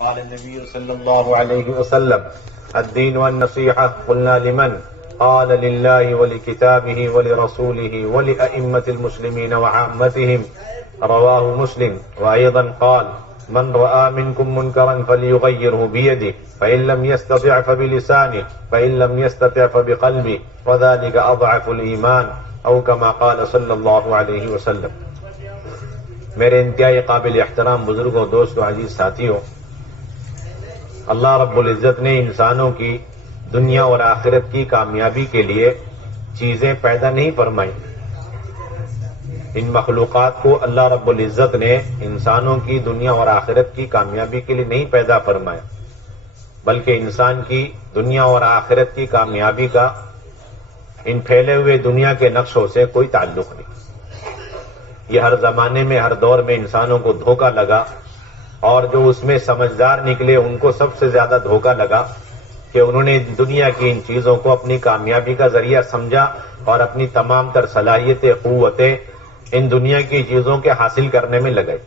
قال النبي صلى الله عليه وسلم الدين والنصيحة قلنا لمن قال لله ولكتابه ولرسوله ولأئمة المسلمين وعامتهم رواه مسلم. وأيضا قال من رأى منكم منكرا فليغيره بيده فإن لم يستطع فبلسانه فإن لم يستطع فبقلبه وذلك أضعف الإيمان أو كما قال صلی اللہ علیہ وسلم. میرے انتہائی قابل احترام بزرگوں، دوستوں، عزیز ساتھیوں، اللہ رب العزت نے انسانوں کی دنیا اور آخرت کی کامیابی کے لیے چیزیں پیدا نہیں فرمائی. ان مخلوقات کو اللہ رب العزت نے انسانوں کی دنیا اور آخرت کی کامیابی کے لیے نہیں پیدا فرمایا، بلکہ انسان کی دنیا اور آخرت کی کامیابی کا ان پھیلے ہوئے دنیا کے نقشوں سے کوئی تعلق نہیں. یہ ہر زمانے میں، ہر دور میں انسانوں کو دھوکہ لگا، اور جو اس میں سمجھدار نکلے ان کو سب سے زیادہ دھوکہ لگا کہ انہوں نے دنیا کی ان چیزوں کو اپنی کامیابی کا ذریعہ سمجھا اور اپنی تمام تر صلاحیتیں، قوتیں ان دنیا کی چیزوں کے حاصل کرنے میں لگائی.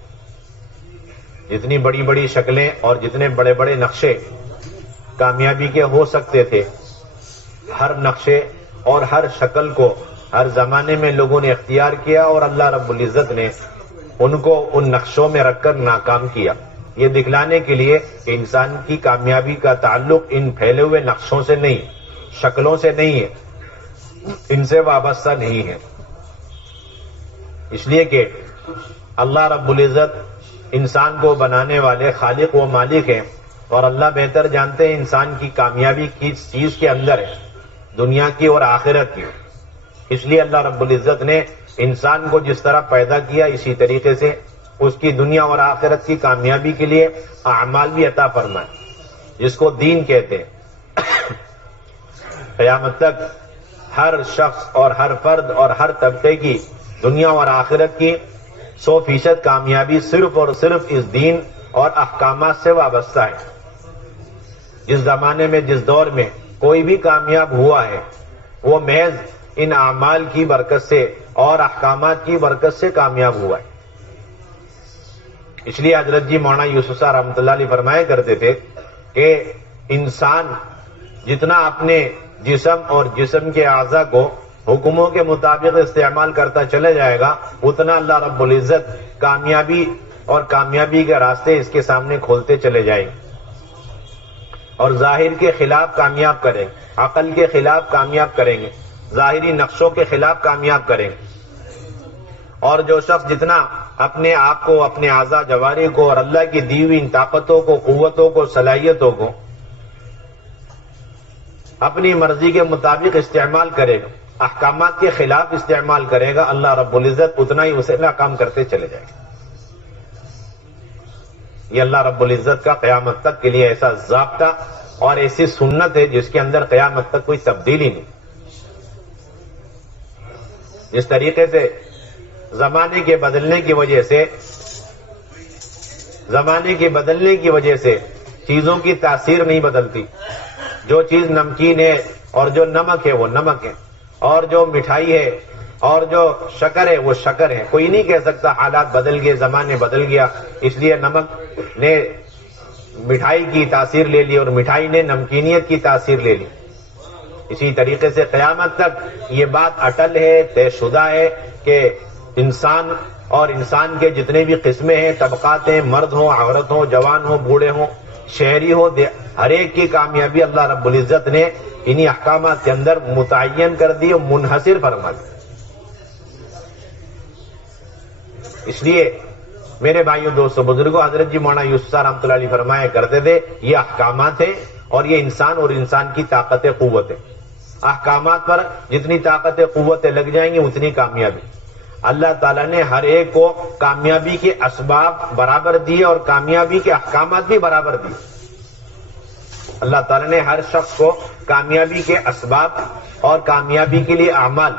جتنی بڑی بڑی شکلیں اور جتنے بڑے بڑے نقشے کامیابی کے ہو سکتے تھے، ہر نقشے اور ہر شکل کو ہر زمانے میں لوگوں نے اختیار کیا، اور اللہ رب العزت نے ان کو ان نقشوں میں رکھ کر ناکام کیا، یہ دکھلانے کے لیے کہ انسان کی کامیابی کا تعلق ان پھیلے ہوئے نقشوں سے نہیں، شکلوں سے نہیں ہے، ان سے وابستہ نہیں ہے. اس لیے کہ اللہ رب العزت انسان کو بنانے والے خالق و مالک ہیں، اور اللہ بہتر جانتے ہیں انسان کی کامیابی کس چیز کے اندر ہے، دنیا کی اور آخرت کی. اس لیے اللہ رب العزت نے انسان کو جس طرح پیدا کیا، اسی طریقے سے اس کی دنیا اور آخرت کی کامیابی کے لیے اعمال بھی عطا فرمائے، جس کو دین کہتے ہیں. قیامت تک ہر شخص اور ہر فرد اور ہر طبقے کی دنیا اور آخرت کی 100% کامیابی صرف اور صرف اس دین اور احکامات سے وابستہ ہے. جس زمانے میں، جس دور میں کوئی بھی کامیاب ہوا ہے، وہ محض ان اعمال کی برکت سے اور احکامات کی برکت سے کامیاب ہوا ہے. اس لیے حضرت جی مولانا یوسف صاحب رحمۃ اللہ علیہ فرمایا کرتے تھے کہ انسان جتنا اپنے جسم اور جسم کے اعضاء کو حکموں کے مطابق استعمال کرتا چلے جائے گا، اتنا اللہ رب العزت کامیابی اور کامیابی کے راستے اس کے سامنے کھولتے چلے جائیں، اور ظاہر کے خلاف کامیاب کریں، عقل کے خلاف کامیاب کریں گے، ظاہری نقشوں کے خلاف کامیاب کریں. اور جو شخص جتنا اپنے آپ کو، اپنے اعضاء جوارح کو اور اللہ کی دی ہوئی ان طاقتوں کو، قوتوں کو، صلاحیتوں کو اپنی مرضی کے مطابق استعمال کرے گا، احکامات کے خلاف استعمال کرے گا، اللہ رب العزت اتنا ہی اسے ناکام کرتے چلے جائے گا. یہ اللہ رب العزت کا قیامت تک کے لیے ایسا ضابطہ اور ایسی سنت ہے جس کے اندر قیامت تک کوئی تبدیلی نہیں. جس طریقے سے زمانے کے بدلنے کی وجہ سے چیزوں کی تاثیر نہیں بدلتی. جو چیز نمکین ہے اور جو نمک ہے وہ نمک ہے، اور جو مٹھائی ہے اور جو شکر ہے وہ شکر ہے. کوئی نہیں کہہ سکتا حالات بدل گئے، زمانے بدل گیا، اس لیے نمک نے مٹھائی کی تاثیر لے لی اور مٹھائی نے نمکینیت کی تاثیر لے لی. اسی طریقے سے قیامت تک یہ بات اٹل ہے، طے شدہ ہے کہ انسان اور انسان کے جتنے بھی قسمیں ہیں، طبقات ہیں، مرد ہوں، عورت ہوں، جوان ہوں، بوڑھے ہوں، شہری ہو، ہر ایک کی کامیابی اللہ رب العزت نے انہی احکامات کے اندر متعین کر دی اور منحصر فرما دی. اس لیے میرے بھائیوں، دوستوں، بزرگوں، حضرت جی مولانا یوسف صاحب رحمۃ اللہ علیہ فرمایا کرتے تھے یہ احکامات ہیں اور یہ انسان اور انسان کی طاقت قوت ہے. احکامات پر جتنی طاقت قوتیں لگ جائیں گی اتنی کامیابی. اللہ تعالیٰ نے ہر ایک کو کامیابی کے اسباب برابر دیے اور کامیابی کے احکامات بھی برابر دیے. اللہ تعالیٰ نے ہر شخص کو کامیابی کے اسباب اور کامیابی کے لیے اعمال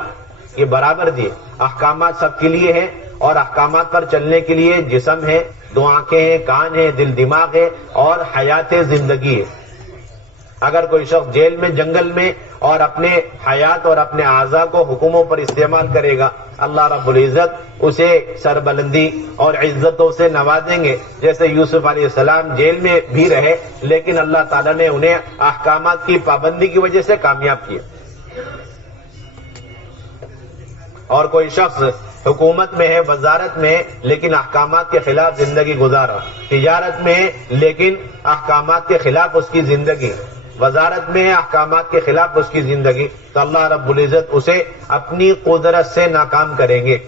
یہ برابر دیے. احکامات سب کے لیے ہیں اور احکامات پر چلنے کے لیے جسم ہے، 2 آنکھیں ہیں، کان ہے، دل دماغ ہے اور حیات زندگی ہے. اگر کوئی شخص جیل میں، جنگل میں اور اپنے حیات اور اپنے اعضاء کو حکموں پر استعمال کرے گا، اللہ رب العزت اسے سربلندی اور عزتوں سے نوازیں گے. جیسے یوسف علیہ السلام جیل میں بھی رہے لیکن اللہ تعالیٰ نے انہیں احکامات کی پابندی کی وجہ سے کامیاب کیا. اور کوئی شخص حکومت میں ہے، وزارت میں ہے لیکن احکامات کے خلاف زندگی گزارا، تجارت میں ہے لیکن احکامات کے خلاف اس کی زندگی، وزارت میں ہے احکامات کے خلاف اس کی زندگی، تو اللہ رب العزت اسے اپنی قدرت سے ناکام کریں گے.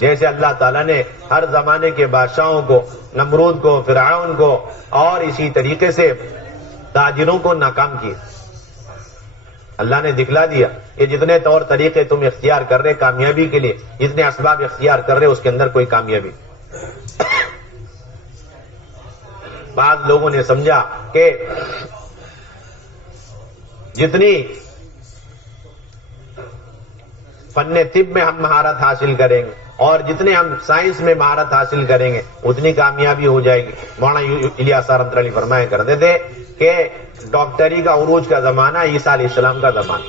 جیسے اللہ تعالیٰ نے ہر زمانے کے بادشاہوں کو، نمرود کو، فرعون کو اور اسی طریقے سے تاجروں کو ناکام کیا. اللہ نے دکھلا دیا کہ جتنے طور طریقے تم اختیار کر رہے کامیابی کے لیے، جتنے اسباب اختیار کر رہے اس کے اندر کوئی کامیابی. بعض لوگوں نے سمجھا کہ جتنی فن طب میں ہم مہارت حاصل کریں گے اور جتنے ہم سائنس میں مہارت حاصل کریں گے اتنی کامیابی ہو جائے گی. مولانا الیاس رحمۃ اللہ علیہ فرمایا کرتے تھے کہ ڈاکٹری کا عروج کا زمانہ عیسیٰ علیہ السلام کا زمانہ،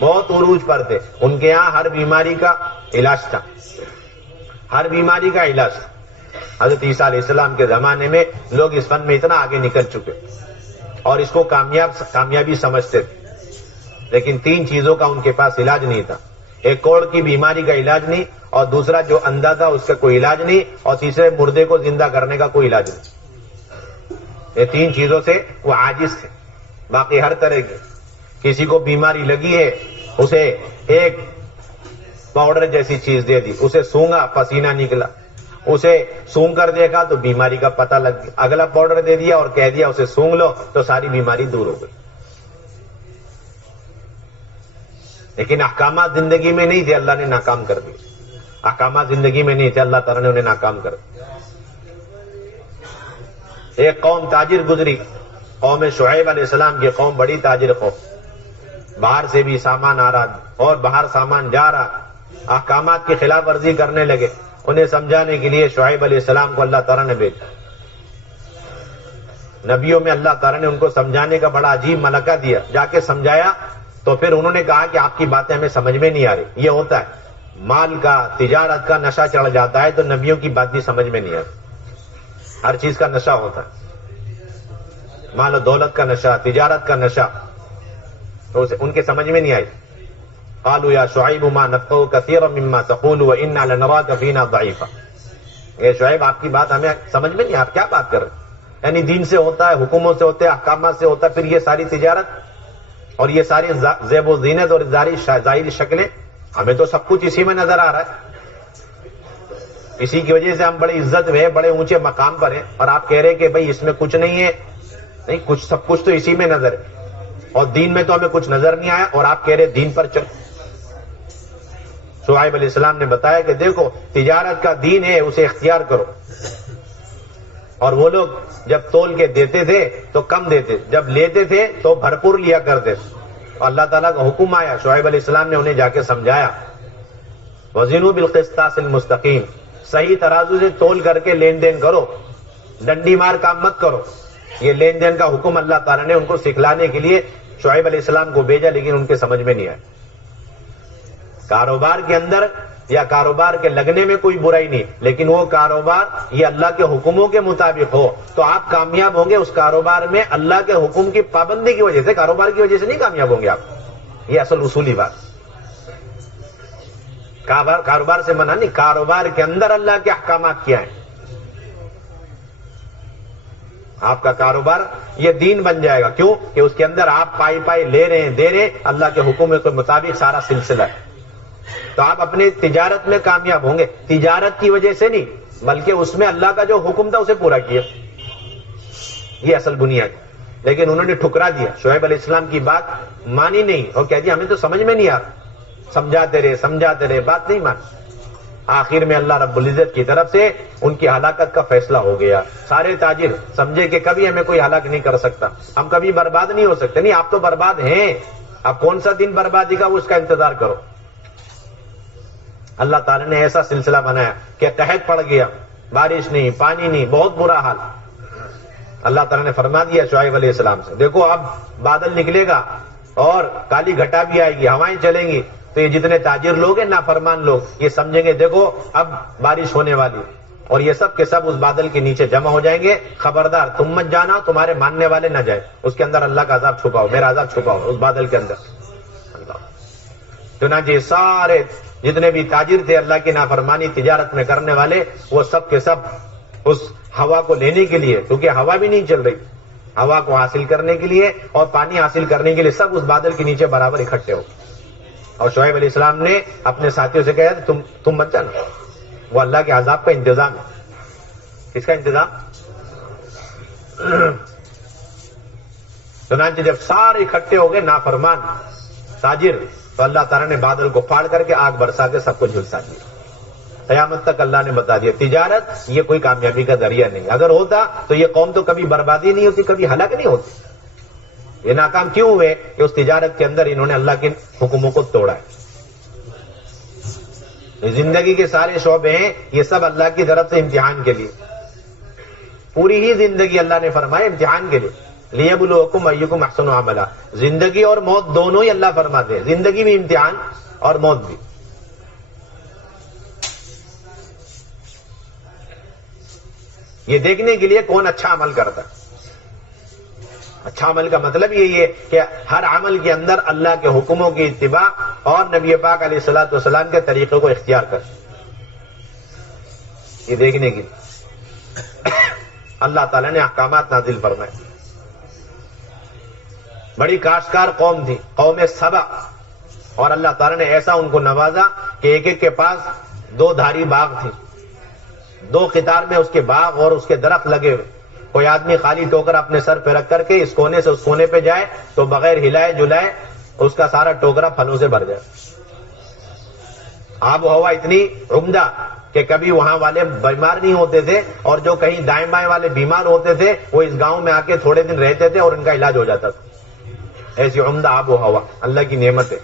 بہت عروج پر تھے. ان کے یہاں ہر بیماری کا علاج تھا، ہر بیماری کا علاج تھا. حضرت عیسیٰ علیہ السلام کے زمانے میں لوگ اس فن میں اتنا آگے نکل چکے اور اس کو کامیابی سمجھتے تھے، لیکن تین چیزوں کا ان کے پاس علاج نہیں تھا. ایک کوڑ کی بیماری کا علاج نہیں، اور دوسرا جو اندھا تھا اس کا کوئی علاج نہیں، اور تیسرے مردے کو زندہ کرنے کا کوئی علاج نہیں. یہ تین چیزوں سے وہ عاجز تھے. باقی ہر طرح کی کسی کو بیماری لگی ہے اسے ایک پاؤڈر جیسی چیز دے دی، اسے سونگا پسینہ نکلا، اسے سونگ کر دیکھا تو بیماری کا پتہ لگ گیا، اگلا پاؤڈر دے دیا اور کہہ دیا اسے سونگ لو تو ساری بیماری دور ہو گئی. لیکن احکامات زندگی میں نہیں تھے، اللہ نے ناکام کر دی. احکامات زندگی میں نہیں تھے، اللہ تعالیٰ نے انہیں ناکام کر دیا. ایک قوم تاجر گزری، قوم شعیب علیہ السلام کی قوم بڑی تاجر قوم، باہر سے بھی سامان آ رہا اور باہر سامان جا رہا، احکامات کی خلاف ورزی کرنے لگے. انہیں سمجھانے کے لیے شعیب علیہ السلام کو اللہ تعالیٰ نے بھیجا. نبیوں میں اللہ تعالیٰ نے ان کو سمجھانے کا بڑا عجیب ملکہ دیا. جا کے سمجھایا تو پھر انہوں نے کہا کہ آپ کی باتیں ہمیں سمجھ میں نہیں آ رہی. یہ ہوتا ہے، مال کا، تجارت کا نشہ چڑھ جاتا ہے تو نبیوں کی بات بھی سمجھ میں نہیں آتی. ہر چیز کا نشہ ہوتا ہے، مال و دولت کا نشہ، تجارت کا نشہ، تو ان کے سمجھ میں نہیں آئی. قالوا یا شعیب ما نفقه كثيرا مما تقول وانا لنراك فينا ضعيفا. اے شعیب آپ کی بات ہمیں سمجھ میں نہیں، آپ کیا بات کر رہے ہیں؟ یعنی دین سے ہوتا ہے، حکومت سے ہوتا ہے، احکامات سے ہوتا ہے، پھر یہ ساری تجارت اور یہ ساری زیب و زینت اور ظاہری شکلیں، ہمیں تو سب کچھ اسی میں نظر آ رہا ہے. اسی کی وجہ سے ہم بڑی عزت میں ہیں، بڑے اونچے مقام پر ہیں، اور آپ کہہ رہے ہیں کہ بھئی اس میں کچھ نہیں ہے. نہیں، کچھ سب کچھ تو اسی میں نظر ہے، اور دین میں تو ہمیں کچھ نظر نہیں آیا، اور آپ کہہ رہے دین پر چل. شعیب علیہ السلام نے بتایا کہ دیکھو تجارت کا دین ہے، اسے اختیار کرو. اور وہ لوگ جب تول کے دیتے تھے تو کم دیتے، جب لیتے تھے تو بھرپور لیا کرتے. اور اللہ تعالیٰ کا حکم آیا، شعیب علیہ السلام نے انہیں جا کے سمجھایا، وزنوا بالقسطاس المستقیم، صحیح ترازو سے تول کر کے لین دین کرو، ڈنڈی مار کام مت کرو. یہ لین دین کا حکم اللہ تعالیٰ نے ان کو سکھلانے کے لیے شعیب علیہ السلام کو بھیجا، لیکن ان کے سمجھ میں نہیں آیا. کاروبار کے اندر یا کاروبار کے لگنے میں کوئی برائی نہیں، لیکن وہ کاروبار یہ اللہ کے حکموں کے مطابق ہو تو آپ کامیاب ہوں گے. اس کاروبار میں اللہ کے حکم کی پابندی کی وجہ سے، کاروبار کی وجہ سے نہیں کامیاب ہوں گے آپ. یہ اصل اصولی بات. کاروبار سے منع نہیں، کاروبار کے اندر اللہ کے احکامات کیا ہیں. آپ کا کاروبار یہ دین بن جائے گا. کیوں کہ اس کے اندر آپ پائی لے رہے ہیں، دے رہے ہیں، اللہ کے حکم کے مطابق سارا سلسلہ ہے. تو آپ اپنی تجارت میں کامیاب ہوں گے، تجارت کی وجہ سے نہیں بلکہ اس میں اللہ کا جو حکم تھا اسے پورا کیا. یہ اصل بنیاد. لیکن انہوں نے ٹھکرا دیا، شعیب علیہ السلام کی بات مانی نہیں اور کہہ دیا ہمیں تو سمجھ میں نہیں آ رہا. سمجھاتے رہے بات نہیں مان. آخر میں اللہ رب العزت کی طرف سے ان کی ہلاکت کا فیصلہ ہو گیا. سارے تاجر سمجھے کہ کبھی ہمیں کوئی ہلاک نہیں کر سکتا، ہم کبھی برباد نہیں ہو سکتے. نہیں، آپ تو برباد ہیں. اب کون سا دن بربادی کا وہ اس کا انتظار کرو. اللہ تعالی نے ایسا سلسلہ بنایا کہ قحط پڑ گیا، بارش نہیں، پانی نہیں، بہت برا حال. اللہ تعالیٰ نے فرما دیا شعیب علیہ السلام سے، دیکھو اب بادل نکلے گا اور کالی گھٹا بھی آئے گی، ہوائیں چلیں گی، تو یہ جتنے تاجر لوگ ہیں نافرمان لوگ یہ سمجھیں گے دیکھو اب بارش ہونے والی، اور یہ سب کے سب اس بادل کے نیچے جمع ہو جائیں گے، خبردار تم مت جانا، تمہارے ماننے والے نہ جائے، اس کے اندر اللہ کا عذاب چھپاؤ، میرا عذاب چھپاؤ اس بادل کے اندر۔ چنانچہ سارے جتنے بھی تاجر تھے اللہ کی نافرمانی تجارت میں کرنے والے، وہ سب کے سب اس ہوا کو لینے کے لیے، کیونکہ ہوا بھی نہیں چل رہی، ہوا کو حاصل کرنے کے لیے اور پانی حاصل کرنے کے لیے سب اس بادل کے نیچے برابر اکٹھے ہو۔ اور شعیب علیہ السلام نے اپنے ساتھیوں سے کہا تم مت جانا، وہ اللہ کے عذاب کا انتظام ہے۔ کس کا انتظام؟ چنانچہ جب سارے اکٹھے ہو گئے نافرمان تاجر، تو اللہ تعالیٰ نے بادل کو پھاڑ کر کے آگ برسا کے سب کو جھلسا دیا۔ قیامت تک اللہ نے بتا دیا تجارت یہ کوئی کامیابی کا ذریعہ نہیں، اگر ہوتا تو یہ قوم تو کبھی بربادی نہیں ہوتی، کبھی ہلاک نہیں ہوتی۔ یہ ناکام کیوں ہوئے؟ کہ اس تجارت کے اندر انہوں نے اللہ کے حکموں کو توڑا ہے۔ زندگی کے سارے شعبے ہیں یہ سب اللہ کی طرف سے امتحان کے لیے، پوری ہی زندگی اللہ نے فرمایا امتحان کے لیے، لیبلوکم ایکم احسن عملا۔ زندگی اور موت دونوں ہی اللہ فرماتے ہیں، زندگی بھی امتحان اور موت بھی۔ یہ دیکھنے کے لیے کون اچھا عمل کرتا ہے۔ اچھا عمل کا مطلب یہی ہے کہ ہر عمل کے اندر اللہ کے حکموں کی اتباع اور نبی پاک علیہ الصلوۃ والسلام کے طریقے کو اختیار کر، یہ دیکھنے کی اللہ تعالیٰ نے احکامات نازل فرمائے۔ بڑی کاشتکار قوم تھی قوم سبا، اور اللہ تعالیٰ نے ایسا ان کو نوازا کہ ایک ایک کے پاس 2 دھاری باغ تھی، 2 قطار میں اس کے باغ اور اس کے درخت لگے ہوئے۔ کوئی آدمی خالی ٹوکرا اپنے سر پہ رکھ کر کے اس کونے سے اس کونے پہ جائے تو بغیر ہلائے جلائے اس کا سارا ٹوکرا پھلوں سے بھر جائے۔ آب و ہوا اتنی عمدہ کہ کبھی وہاں والے بیمار نہیں ہوتے تھے، اور جو کہیں دائیں بائیں والے بیمار ہوتے تھے وہ اس گاؤں میں آ کے تھوڑے دن رہتے تھے اور ان کا علاج ہو جاتا تھا۔ ایسی عمدہ آب و ہوا اللہ کی نعمت ہے۔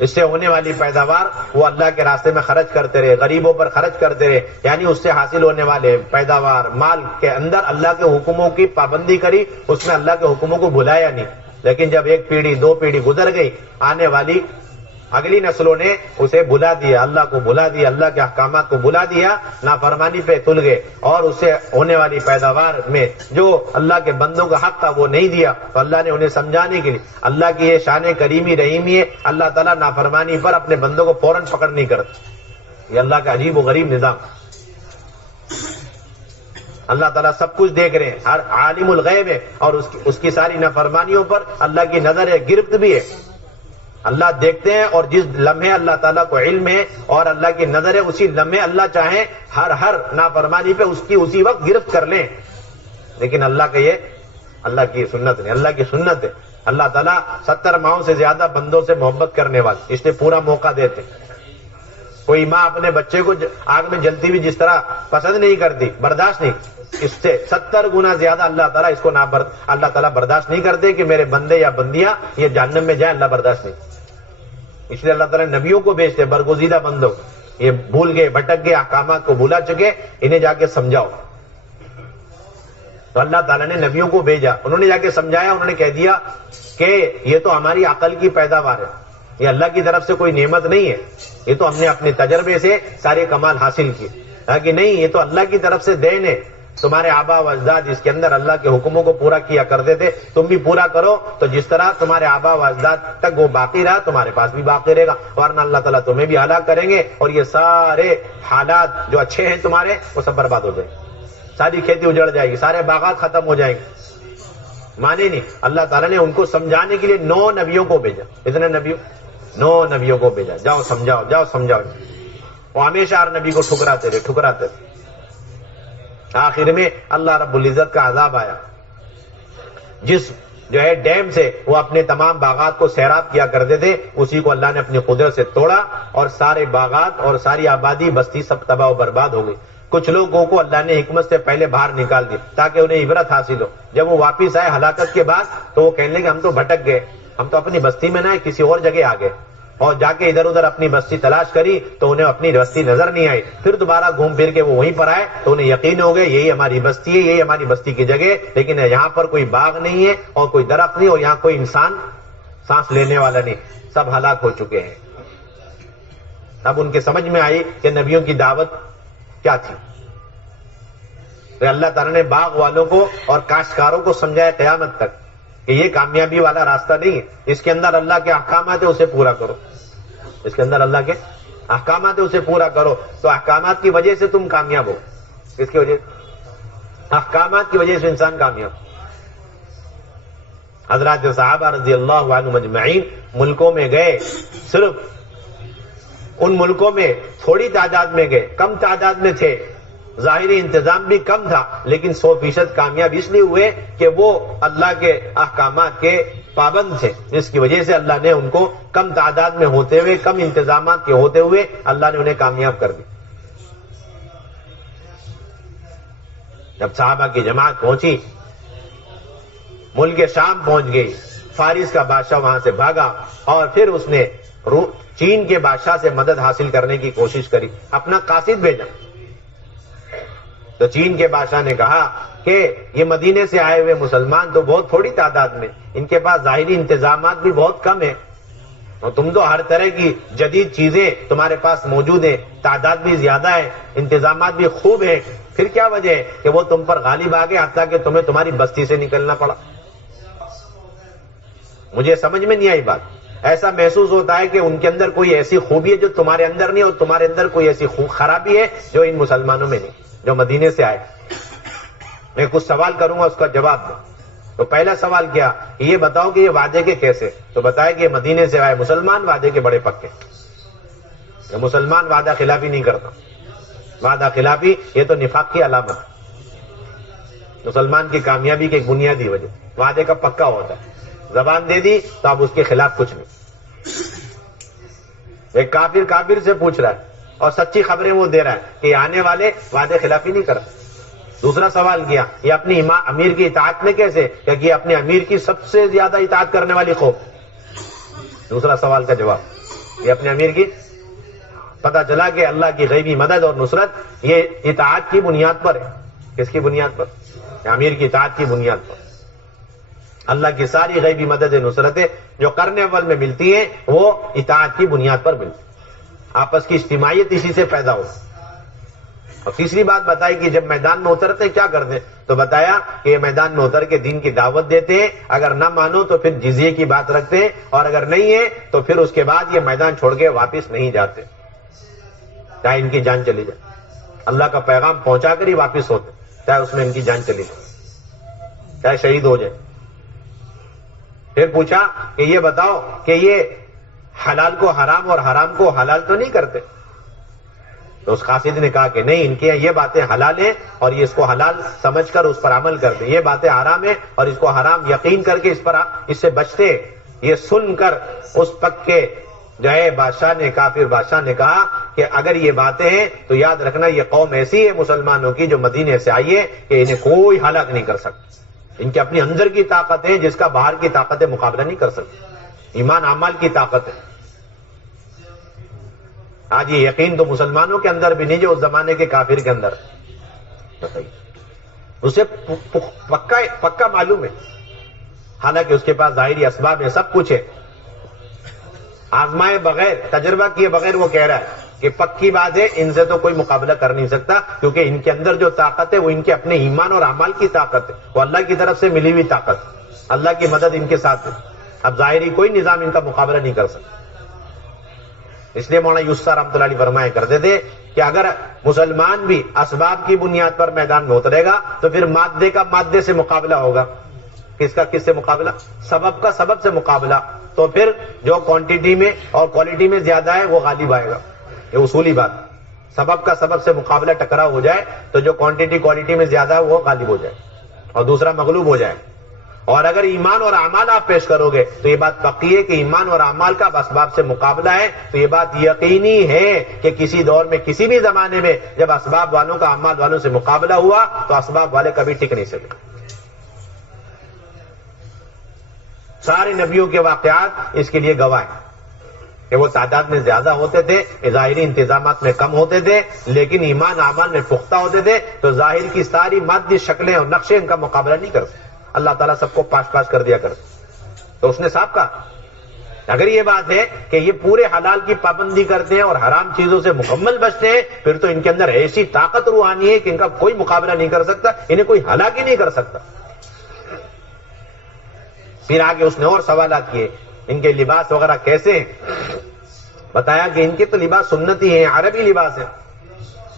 اس سے ہونے والی پیداوار وہ اللہ کے راستے میں خرچ کرتے رہے، غریبوں پر خرچ کرتے رہے، یعنی اس سے حاصل ہونے والے پیداوار مال کے اندر اللہ کے حکموں کی پابندی کری، اس میں اللہ کے حکموں کو بھلایا نہیں۔ لیکن جب 1 پیڑھی 2 پیڑھی گزر گئی، آنے والی اگلی نسلوں نے اسے بھلا دیا، اللہ کو بھلا دیا، اللہ کے احکامات کو بھلا دیا، نافرمانی پہ تل گئے، اور اس سے ہونے والی پیداوار میں جو اللہ کے بندوں کا حق تھا وہ نہیں دیا۔ تو اللہ نے انہیں سمجھانے کے لیے، اللہ کی یہ شان کریمی رحیمی ہے، اللہ تعالیٰ نافرمانی پر اپنے بندوں کو فوراً پکڑ نہیں کرتا۔ یہ اللہ کا عجیب و غریب نظام۔ اللہ تعالیٰ سب کچھ دیکھ رہے ہیں، ہر عالم الغیب ہے، اور اس کی ساری نافرمانیوں پر اللہ کی نظر ہے، گرفت بھی ہے۔ اللہ دیکھتے ہیں، اور جس لمحے اللہ تعالیٰ کو علم ہے اور اللہ کی نظر ہے، اسی لمحے اللہ چاہیں ہر نافرمانی پہ اس کی اسی وقت گرفت کر لیں۔ لیکن اللہ کا یہ اللہ کی سنت نہیں، اللہ کی سنت ہے۔ اللہ تعالیٰ 70 ماہوں سے زیادہ بندوں سے محبت کرنے والے، اس لیے پورا موقع دیتے۔ کوئی ماں اپنے بچے کو آگ میں جلتی ہوئی جس طرح پسند نہیں کرتی، برداشت نہیں، اس سے 70 گنا زیادہ اللہ تعالیٰ اس کو اللہ تعالیٰ برداشت نہیں کرتے کہ میرے بندے یا بندیاں یہ جہنم میں جائیں، اللہ برداشت نہیں۔ اس لیے اللہ تعالیٰ نبیوں کو بھیجتے، برگزیدہ بندوں، یہ بھول گئے بھٹک گئے، احکامات کو بھولا چکے، انہیں جا کے سمجھاؤ۔ تو اللہ تعالیٰ نے نبیوں کو بھیجا، انہوں نے جا کے سمجھایا، انہوں نے کہہ دیا کہ یہ تو ہماری عقل کی پیداوار ہے، یہ اللہ کی طرف سے کوئی نعمت نہیں ہے، یہ تو ہم نے اپنے تجربے سے سارے کمال حاصل کیے، کہ نہیں یہ تو اللہ کی طرف سے دین ہے۔ تمہارے آبا و اجداد اس کے اندر اللہ کے حکموں کو پورا کیا کرتے تھے، تم بھی پورا کرو، تو جس طرح تمہارے آبا و اجداد تک وہ باقی رہا تمہارے پاس بھی باقی رہے گا، ورنہ اللہ تعالیٰ تمہیں بھی ہلاک کریں گے، اور یہ سارے حالات جو اچھے ہیں تمہارے وہ سب برباد ہو جائیں گے، ساری کھیتی اجڑ جائے گی، سارے باغات ختم ہو جائیں گے۔ مانے نہیں، اللہ تعالیٰ نے ان کو سمجھانے کے لیے 9 نبیوں کو بھیجا۔ اتنے نبیوں 9 نبیوں کو بھیجا، جاؤ سمجھاؤ، جاؤ سمجھاؤ۔ وہ ہمیشہ ہر نبی کو ٹھکراتے رہے۔ آخر میں اللہ رب العزت کا عذاب آیا، جس جو ہے ڈیم سے وہ اپنے تمام باغات کو سیراب کیا کرتے تھے، اسی کو اللہ نے اپنی قدرت سے توڑا، اور سارے باغات اور ساری آبادی بستی سب تباہ و برباد ہو گئی۔ کچھ لوگوں کو اللہ نے حکمت سے پہلے باہر نکال دیا تاکہ انہیں عبرت حاصل ہو۔ جب وہ واپس آئے ہلاکت کے بعد تو وہ کہنے لگے ہم تو بھٹک گئے، ہم تو اپنی بستی میں نہ آئے، کسی اور جگہ آ گئے، اور جا کے ادھر ادھر اپنی بستی تلاش کری تو انہیں اپنی بستی نظر نہیں آئی. پھر دوبارہ گھوم پھر کے وہ وہیں پر آئے تو انہیں یقین ہو گیا یہی ہماری بستی ہے, یہی ہماری بستی کی جگہ, لیکن یہاں پر کوئی باغ نہیں ہے اور کوئی درخت نہیں اور یہاں کوئی انسان سانس لینے والا نہیں, سب ہلاک ہو چکے ہیں. اب ان کے سمجھ میں آئی کہ نبیوں کی دعوت کیا تھی. تو اللہ تعالیٰ نے باغ والوں کو اور کاشتکاروں کو سمجھایا قیامت تک کہ یہ کامیابی والا راستہ نہیں ہے, اس کے اندر اللہ کے احکامات ہے اسے پورا کرو, اس کے اندر اللہ کے احکامات ہے اسے پورا کرو. تو احکامات کی وجہ سے تم کامیاب ہو. کس کی وجہ؟ احکامات کی وجہ سے انسان کامیاب. حضرات صحابہ رضی اللہ عنہم اجمعین ملکوں میں گئے, صرف ان ملکوں میں تھوڑی تعداد میں گئے, کم تعداد میں تھے, ظاہری انتظام بھی کم تھا, لیکن 100% کامیاب اس لیے ہوئے کہ وہ اللہ کے احکامات کے پابند تھے, جس کی وجہ سے اللہ نے ان کو کم تعداد میں ہوتے ہوئے, کم انتظامات کے ہوتے ہوئے اللہ نے انہیں کامیاب کر دی. جب صحابہ کی جماعت پہنچی, ملک شام پہنچ گئی, فارس کا بادشاہ وہاں سے بھاگا اور پھر اس نے چین کے بادشاہ سے مدد حاصل کرنے کی کوشش کری, اپنا قاصد بھیجا. تو چین کے بادشاہ نے کہا کہ یہ مدینے سے آئے ہوئے مسلمان تو بہت تھوڑی تعداد میں, ان کے پاس ظاہری انتظامات بھی بہت کم ہیں, اور تم تو ہر طرح کی جدید چیزیں تمہارے پاس موجود ہیں, تعداد بھی زیادہ ہے, انتظامات بھی خوب ہیں, پھر کیا وجہ ہے کہ وہ تم پر غالب آ گئے حتیٰ کہ تمہیں تمہاری بستی سے نکلنا پڑا. مجھے سمجھ میں نہیں آئی بات. ایسا محسوس ہوتا ہے کہ ان کے اندر کوئی ایسی خوبی ہے جو تمہارے اندر نہیں, اور تمہارے اندر کوئی ایسی خرابی ہے جو ان مسلمانوں میں نہیں, جو مدینے سے آئے. میں کچھ سوال کروں گا, اس کا جواب دو. تو پہلا سوال کیا کہ یہ بتاؤ کہ یہ وعدے کے کیسے؟ تو بتایا کہ یہ مدینے سے آئے مسلمان وعدے کے بڑے پکے. یہ مسلمان وعدہ خلافی نہیں کرتا. وعدہ خلافی یہ تو نفاق کی علامت ہے. مسلمان کی کامیابی کی ایک بنیادی وجہ وعدے کا پکا ہوتا ہے. زبان دے دی تو اب اس کے خلاف کچھ نہیں. ایک کافر سے پوچھ رہا ہے اور سچی خبریں وہ دے رہا ہے کہ یہ آنے والے وعدے خلافی نہیں کرتے. دوسرا سوال کیا یہ اپنی امیر کی اطاعت میں کیسے؟ کہ یہ اپنے امیر کی سب سے زیادہ اطاعت کرنے والی قوم. دوسرا سوال کا جواب یہ اپنے امیر کی, پتا چلا کہ اللہ کی غیبی مدد اور نصرت یہ اطاعت کی بنیاد پر ہے. کس کی بنیاد پر؟ امیر کی اطاعت کی بنیاد پر. اللہ کی ساری غیبی مدد نصرتیں جو کرنے اول میں ملتی ہیں وہ اطاعت کی بنیاد پر ملتی. آپس کی اجتماعیت اسی سے پیدا ہو. اور تیسری بات بتائی کہ جب میدان میں اترتے کیا کرتے, تو بتایا کہ یہ میدان میں اتر کے دین کی دعوت دیتے ہیں, اگر نہ مانو تو پھر جزیے کی بات رکھتے ہیں, اور اگر نہیں ہے تو پھر اس کے بعد یہ میدان چھوڑ کے واپس نہیں جاتے, چاہے ان کی جان چلی جائے. اللہ کا پیغام پہنچا کر ہی واپس ہوتے, چاہے اس میں ان کی جان چلی جائے, چاہے شہید ہو جائے. پھر پوچھا کہ یہ بتاؤ کہ یہ حلال کو حرام اور حرام کو حلال تو نہیں کرتے؟ تو اس قاصد نے کہا کہ نہیں, ان کے یہ باتیں حلال ہیں اور یہ اس کو حلال سمجھ کر اس پر عمل کرتے, یہ باتیں حرام ہیں اور اس کو حرام یقین کر کے اس سے بچتے. یہ سن کر اس پکے جو ہے بادشاہ نے, کافر بادشاہ نے کہا کہ اگر یہ باتیں ہیں تو یاد رکھنا یہ قوم ایسی ہے مسلمانوں کی جو مدینے سے آئی ہے کہ انہیں کوئی ہلاک نہیں کر سکتا. ان کے اپنی اندر کی طاقت ہے جس کا باہر کی طاقتیں مقابلہ نہیں کر سکتی. ایمان اعمال کی طاقت ہے. آج یہ یقین تو مسلمانوں کے اندر بھی نہیں جو اس زمانے کے کافر کے اندر. بتائیے, اسے پکا معلوم ہے, حالانکہ اس کے پاس ظاہری اسباب ہے, سب کچھ ہے. آزمائے بغیر, تجربہ کیے بغیر وہ کہہ رہا ہے کہ پکی بات ہے ان سے تو کوئی مقابلہ کر نہیں سکتا, کیونکہ ان کے اندر جو طاقت ہے وہ ان کے اپنے ایمان اور اعمال کی طاقت ہے, وہ اللہ کی طرف سے ملی ہوئی طاقت, اللہ کی مدد ان کے ساتھ ہے. اب ظاہری کوئی نظام ان کا مقابلہ نہیں کر سکتا. اس لیے مولانا یوسف رحمۃ اللہ علیہ فرمایا کرتے تھے کہ اگر مسلمان بھی اسباب کی بنیاد پر میدان میں اترے گا تو پھر مادے کا مادے سے مقابلہ ہوگا. کس کا کس سے مقابلہ؟ سبب کا سبب سے مقابلہ. تو پھر جو کوانٹٹی میں اور کوالٹی میں زیادہ ہے وہ غالب آئے گا. یہ اصولی بات, سبب کا سبب سے مقابلہ ٹکراؤ ہو جائے تو جو کوانٹٹی کوالٹی میں زیادہ ہے وہ غالب ہو جائے اور دوسرا مغلوب ہو جائے. اور اگر ایمان اور اعمال آپ پیش کرو گے تو یہ بات پکی ہے کہ ایمان اور اعمال کا اسباب سے مقابلہ ہے. تو یہ بات یقینی ہے کہ کسی دور میں کسی بھی زمانے میں جب اسباب والوں کا اعمال والوں سے مقابلہ ہوا تو اسباب والے کبھی ٹک نہیں سکے. سارے نبیوں کے واقعات اس کے لیے گواہ ہیں. کہ وہ تعداد میں زیادہ ہوتے تھے، ظاہری انتظامات میں کم ہوتے تھے، لیکن ایمان اعمال میں پختہ ہوتے تھے، تو ظاہر کی ساری مادی شکلیں اور نقشے ان کا مقابلہ نہیں کر سکتے، اللہ تعالیٰ سب کو پاش پاش کر دیا کرتے۔ تو اس نے صاف کہا اگر یہ بات ہے کہ یہ پورے حلال کی پابندی کرتے ہیں اور حرام چیزوں سے مکمل بچتے ہیں، پھر تو ان کے اندر ایسی طاقت روحانی ہے کہ ان کا کوئی مقابلہ نہیں کر سکتا، انہیں کوئی ہلاک ہی نہیں کر سکتا۔ پھر آگے اس نے اور سوالات کیے، ان کے لباس وغیرہ کیسے ہیں؟ بتایا کہ ان کے تو لباس سنتی ہیں، عربی لباس ہے،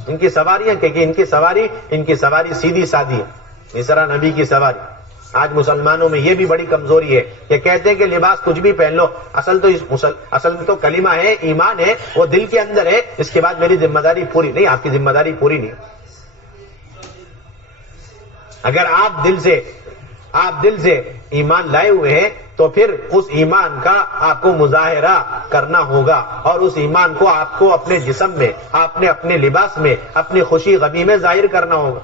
ان کی سواریاں کہ ان کی سواری سیدھی سادھی ہے، اس طرح نبی کی سواری۔ آج مسلمانوں میں یہ بھی بڑی کمزوری ہے کہ کہتے ہیں کہ لباس کچھ بھی پہن لو، اصل میں تو کلمہ ہے، ایمان ہے، وہ دل کے اندر ہے، اس کے بعد میری ذمہ داری پوری نہیں، آپ کی ذمہ داری پوری نہیں۔ اگر آپ دل سے ایمان لائے ہوئے ہیں تو پھر اس ایمان کا آپ کو مظاہرہ کرنا ہوگا، اور اس ایمان کو آپ کو اپنے جسم میں، آپ نے اپنے لباس میں، اپنی خوشی غمی میں ظاہر کرنا ہوگا۔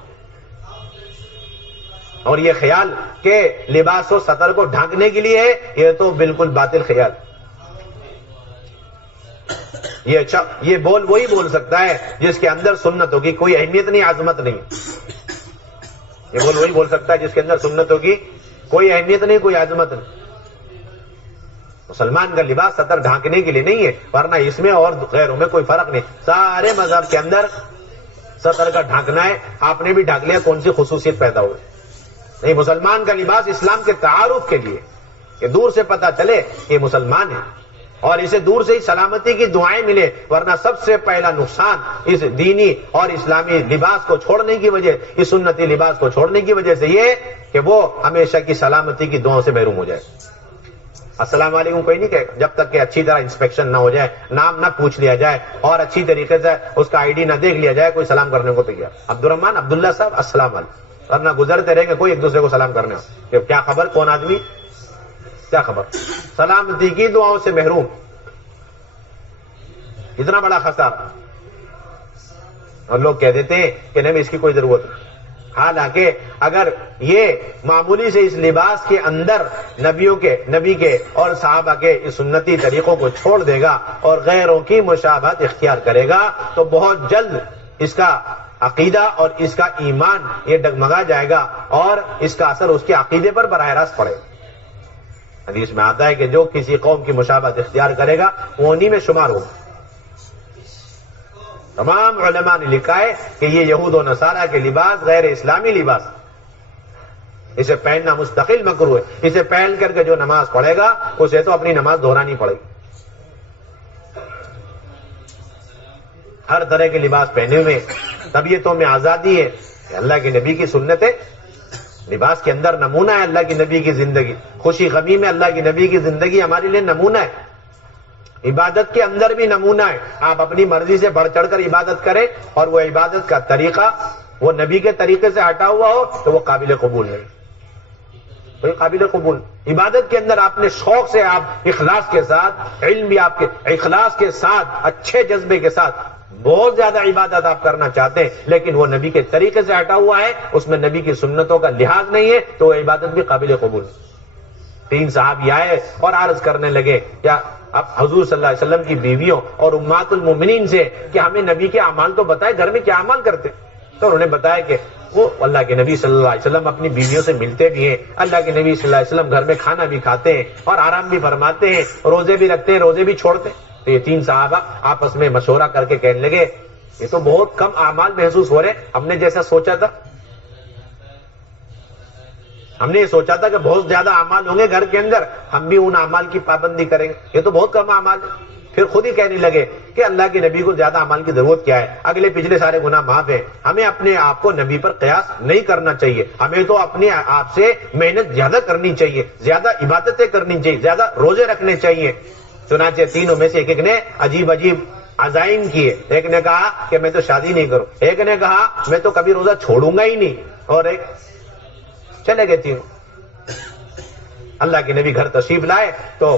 اور یہ خیال کہ لباس و سطر کو ڈھانکنے کے لیے ہے، یہ تو بالکل باطل خیال۔ یہ بول وہی بول سکتا ہے جس کے اندر سنتوں کی کوئی اہمیت نہیں، عظمت نہیں۔ یہ بول وہی بول سکتا ہے جس کے اندر سنتوں کی کوئی اہمیت نہیں، کوئی عظمت نہیں۔ مسلمان کا لباس سطر ڈھانکنے کے لیے نہیں ہے، ورنہ اس میں اور غیروں میں کوئی فرق نہیں۔ سارے مذہب کے اندر سطر کا ڈھانکنا ہے، آپ نے بھی ڈھانک لیا، کون سی خصوصیت پیدا ہوئی؟ نہیں، مسلمان کا لباس اسلام کے تعارف کے لیے، کہ دور سے پتا چلے کہ مسلمان ہے، اور اسے دور سے ہی سلامتی کی دعائیں ملے، ورنہ سب سے پہلا نقصان اس دینی اور اسلامی لباس کو چھوڑنے کی وجہ، اس سنتی لباس کو چھوڑنے کی وجہ سے یہ کہ وہ ہمیشہ کی سلامتی کی دعاؤں سے محروم ہو جائے۔ السلام علیکم کوئی نہیں کہے گا جب تک کہ اچھی طرح انسپیکشن نہ ہو جائے، نام نہ پوچھ لیا جائے، اور اچھی طریقے سے اس کا آئی ڈی نہ دیکھ لیا جائے، کوئی سلام کرنے کو تیار۔ عبد الرحمان عبداللہ صاحب السلام علیکم، اور نہ گزرتے رہے کہ کوئی ایک دوسرے کو سلام کرنے ہو، کہ کیا خبر، کون آدمی، کیا خبر، سلامتی کی دعاؤں سے محروم، اتنا بڑا خسارہ۔ اور لوگ کہہ دیتے ہیں کہ نہیں اس کی کوئی ضرورت نہیں، حالانکہ اگر یہ معمولی سے اس لباس کے اندر نبی کے اور صحابہ کے اس سنتی طریقوں کو چھوڑ دے گا اور غیروں کی مشابہت اختیار کرے گا، تو بہت جلد اس کا عقیدہ اور اس کا ایمان یہ ڈگمگا جائے گا، اور اس کا اثر اس کے عقیدے پر براہ راست پڑے گا۔ حدیث میں آتا ہے کہ جو کسی قوم کی مشابہت اختیار کرے گا وہ انہی میں شمار ہوگا۔ تمام علماء نے لکھا ہے کہ یہ یہود و نصارہ کے لباس غیر اسلامی لباس، اسے پہننا مستقل مکروہ ہے، اسے پہن کر کے جو نماز پڑھے گا اسے تو اپنی نماز دہرانی پڑے گی۔ ہر طرح کے لباس پہنے ہوئے، طبیعتوں میں آزادی ہے، اللہ کے نبی کی سنت ہے، لباس کے اندر نمونہ ہے اللہ کی نبی کی زندگی، خوشی غمی میں اللہ کی نبی کی زندگی ہمارے لیے نمونہ ہے، عبادت کے اندر بھی نمونہ ہے۔ آپ اپنی مرضی سے بڑھ چڑھ کر عبادت کریں اور وہ عبادت کا طریقہ وہ نبی کے طریقے سے ہٹا ہوا ہو تو وہ قابل قبول نہیں، کوئی قابل قبول۔ عبادت کے اندر آپ نے شوق سے، آپ اخلاص کے ساتھ، علم بھی آپ کے اخلاص کے ساتھ، اچھے جذبے کے ساتھ بہت زیادہ عبادت آپ کرنا چاہتے ہیں، لیکن وہ نبی کے طریقے سے ہٹا ہوا ہے، اس میں نبی کی سنتوں کا لحاظ نہیں ہے، تو وہ عبادت بھی قابل قبول نہیں۔ 3 صحابی آئے اور عرض کرنے لگے یا اب حضور صلی اللہ علیہ وسلم کی بیویوں اور امہات المومنین سے کہ ہمیں نبی کے اعمال تو بتائے، گھر میں کیا اعمال کرتے؟ تو انہوں نے بتایا کہ وہ اللہ کے نبی صلی اللہ علیہ وسلم اپنی بیویوں سے ملتے بھی ہیں، اللہ کے نبی صلی اللہ علیہ وسلم گھر میں کھانا بھی کھاتے ہیں اور آرام بھی فرماتے ہیں، روزے بھی رکھتے ہیں، روزے بھی چھوڑتے ہیں۔ تو یہ 3 صحابہ آپس میں مشورہ کر کے کہنے لگے یہ تو بہت کم اعمال محسوس ہو رہے، ہم نے جیسا سوچا تھا، ہم نے یہ سوچا تھا کہ بہت زیادہ اعمال ہوں گے گھر کے اندر، ہم بھی ان اعمال کی پابندی کریں گے، یہ تو بہت کم اعمال ہے۔ پھر خود ہی کہنے لگے کہ اللہ کے نبی کو زیادہ اعمال کی ضرورت کیا ہے، اگلے پچھلے سارے گناہ معاف ہیں، ہمیں اپنے آپ کو نبی پر قیاس نہیں کرنا چاہیے، ہمیں تو اپنے آپ سے محنت زیادہ کرنی چاہیے، زیادہ عبادتیں کرنی چاہیے، زیادہ روزے رکھنے چاہیے۔ چنانچہ تینوں میں سے ایک نے عجیب عزائم کیے، ایک نے کہا کہ میں تو شادی نہیں کروں، ایک نے کہا میں تو کبھی روزہ چھوڑوں گا ہی نہیں، اور ایک چلے گئے تینوں۔ اللہ کے نبی گھر تشریف لائے تو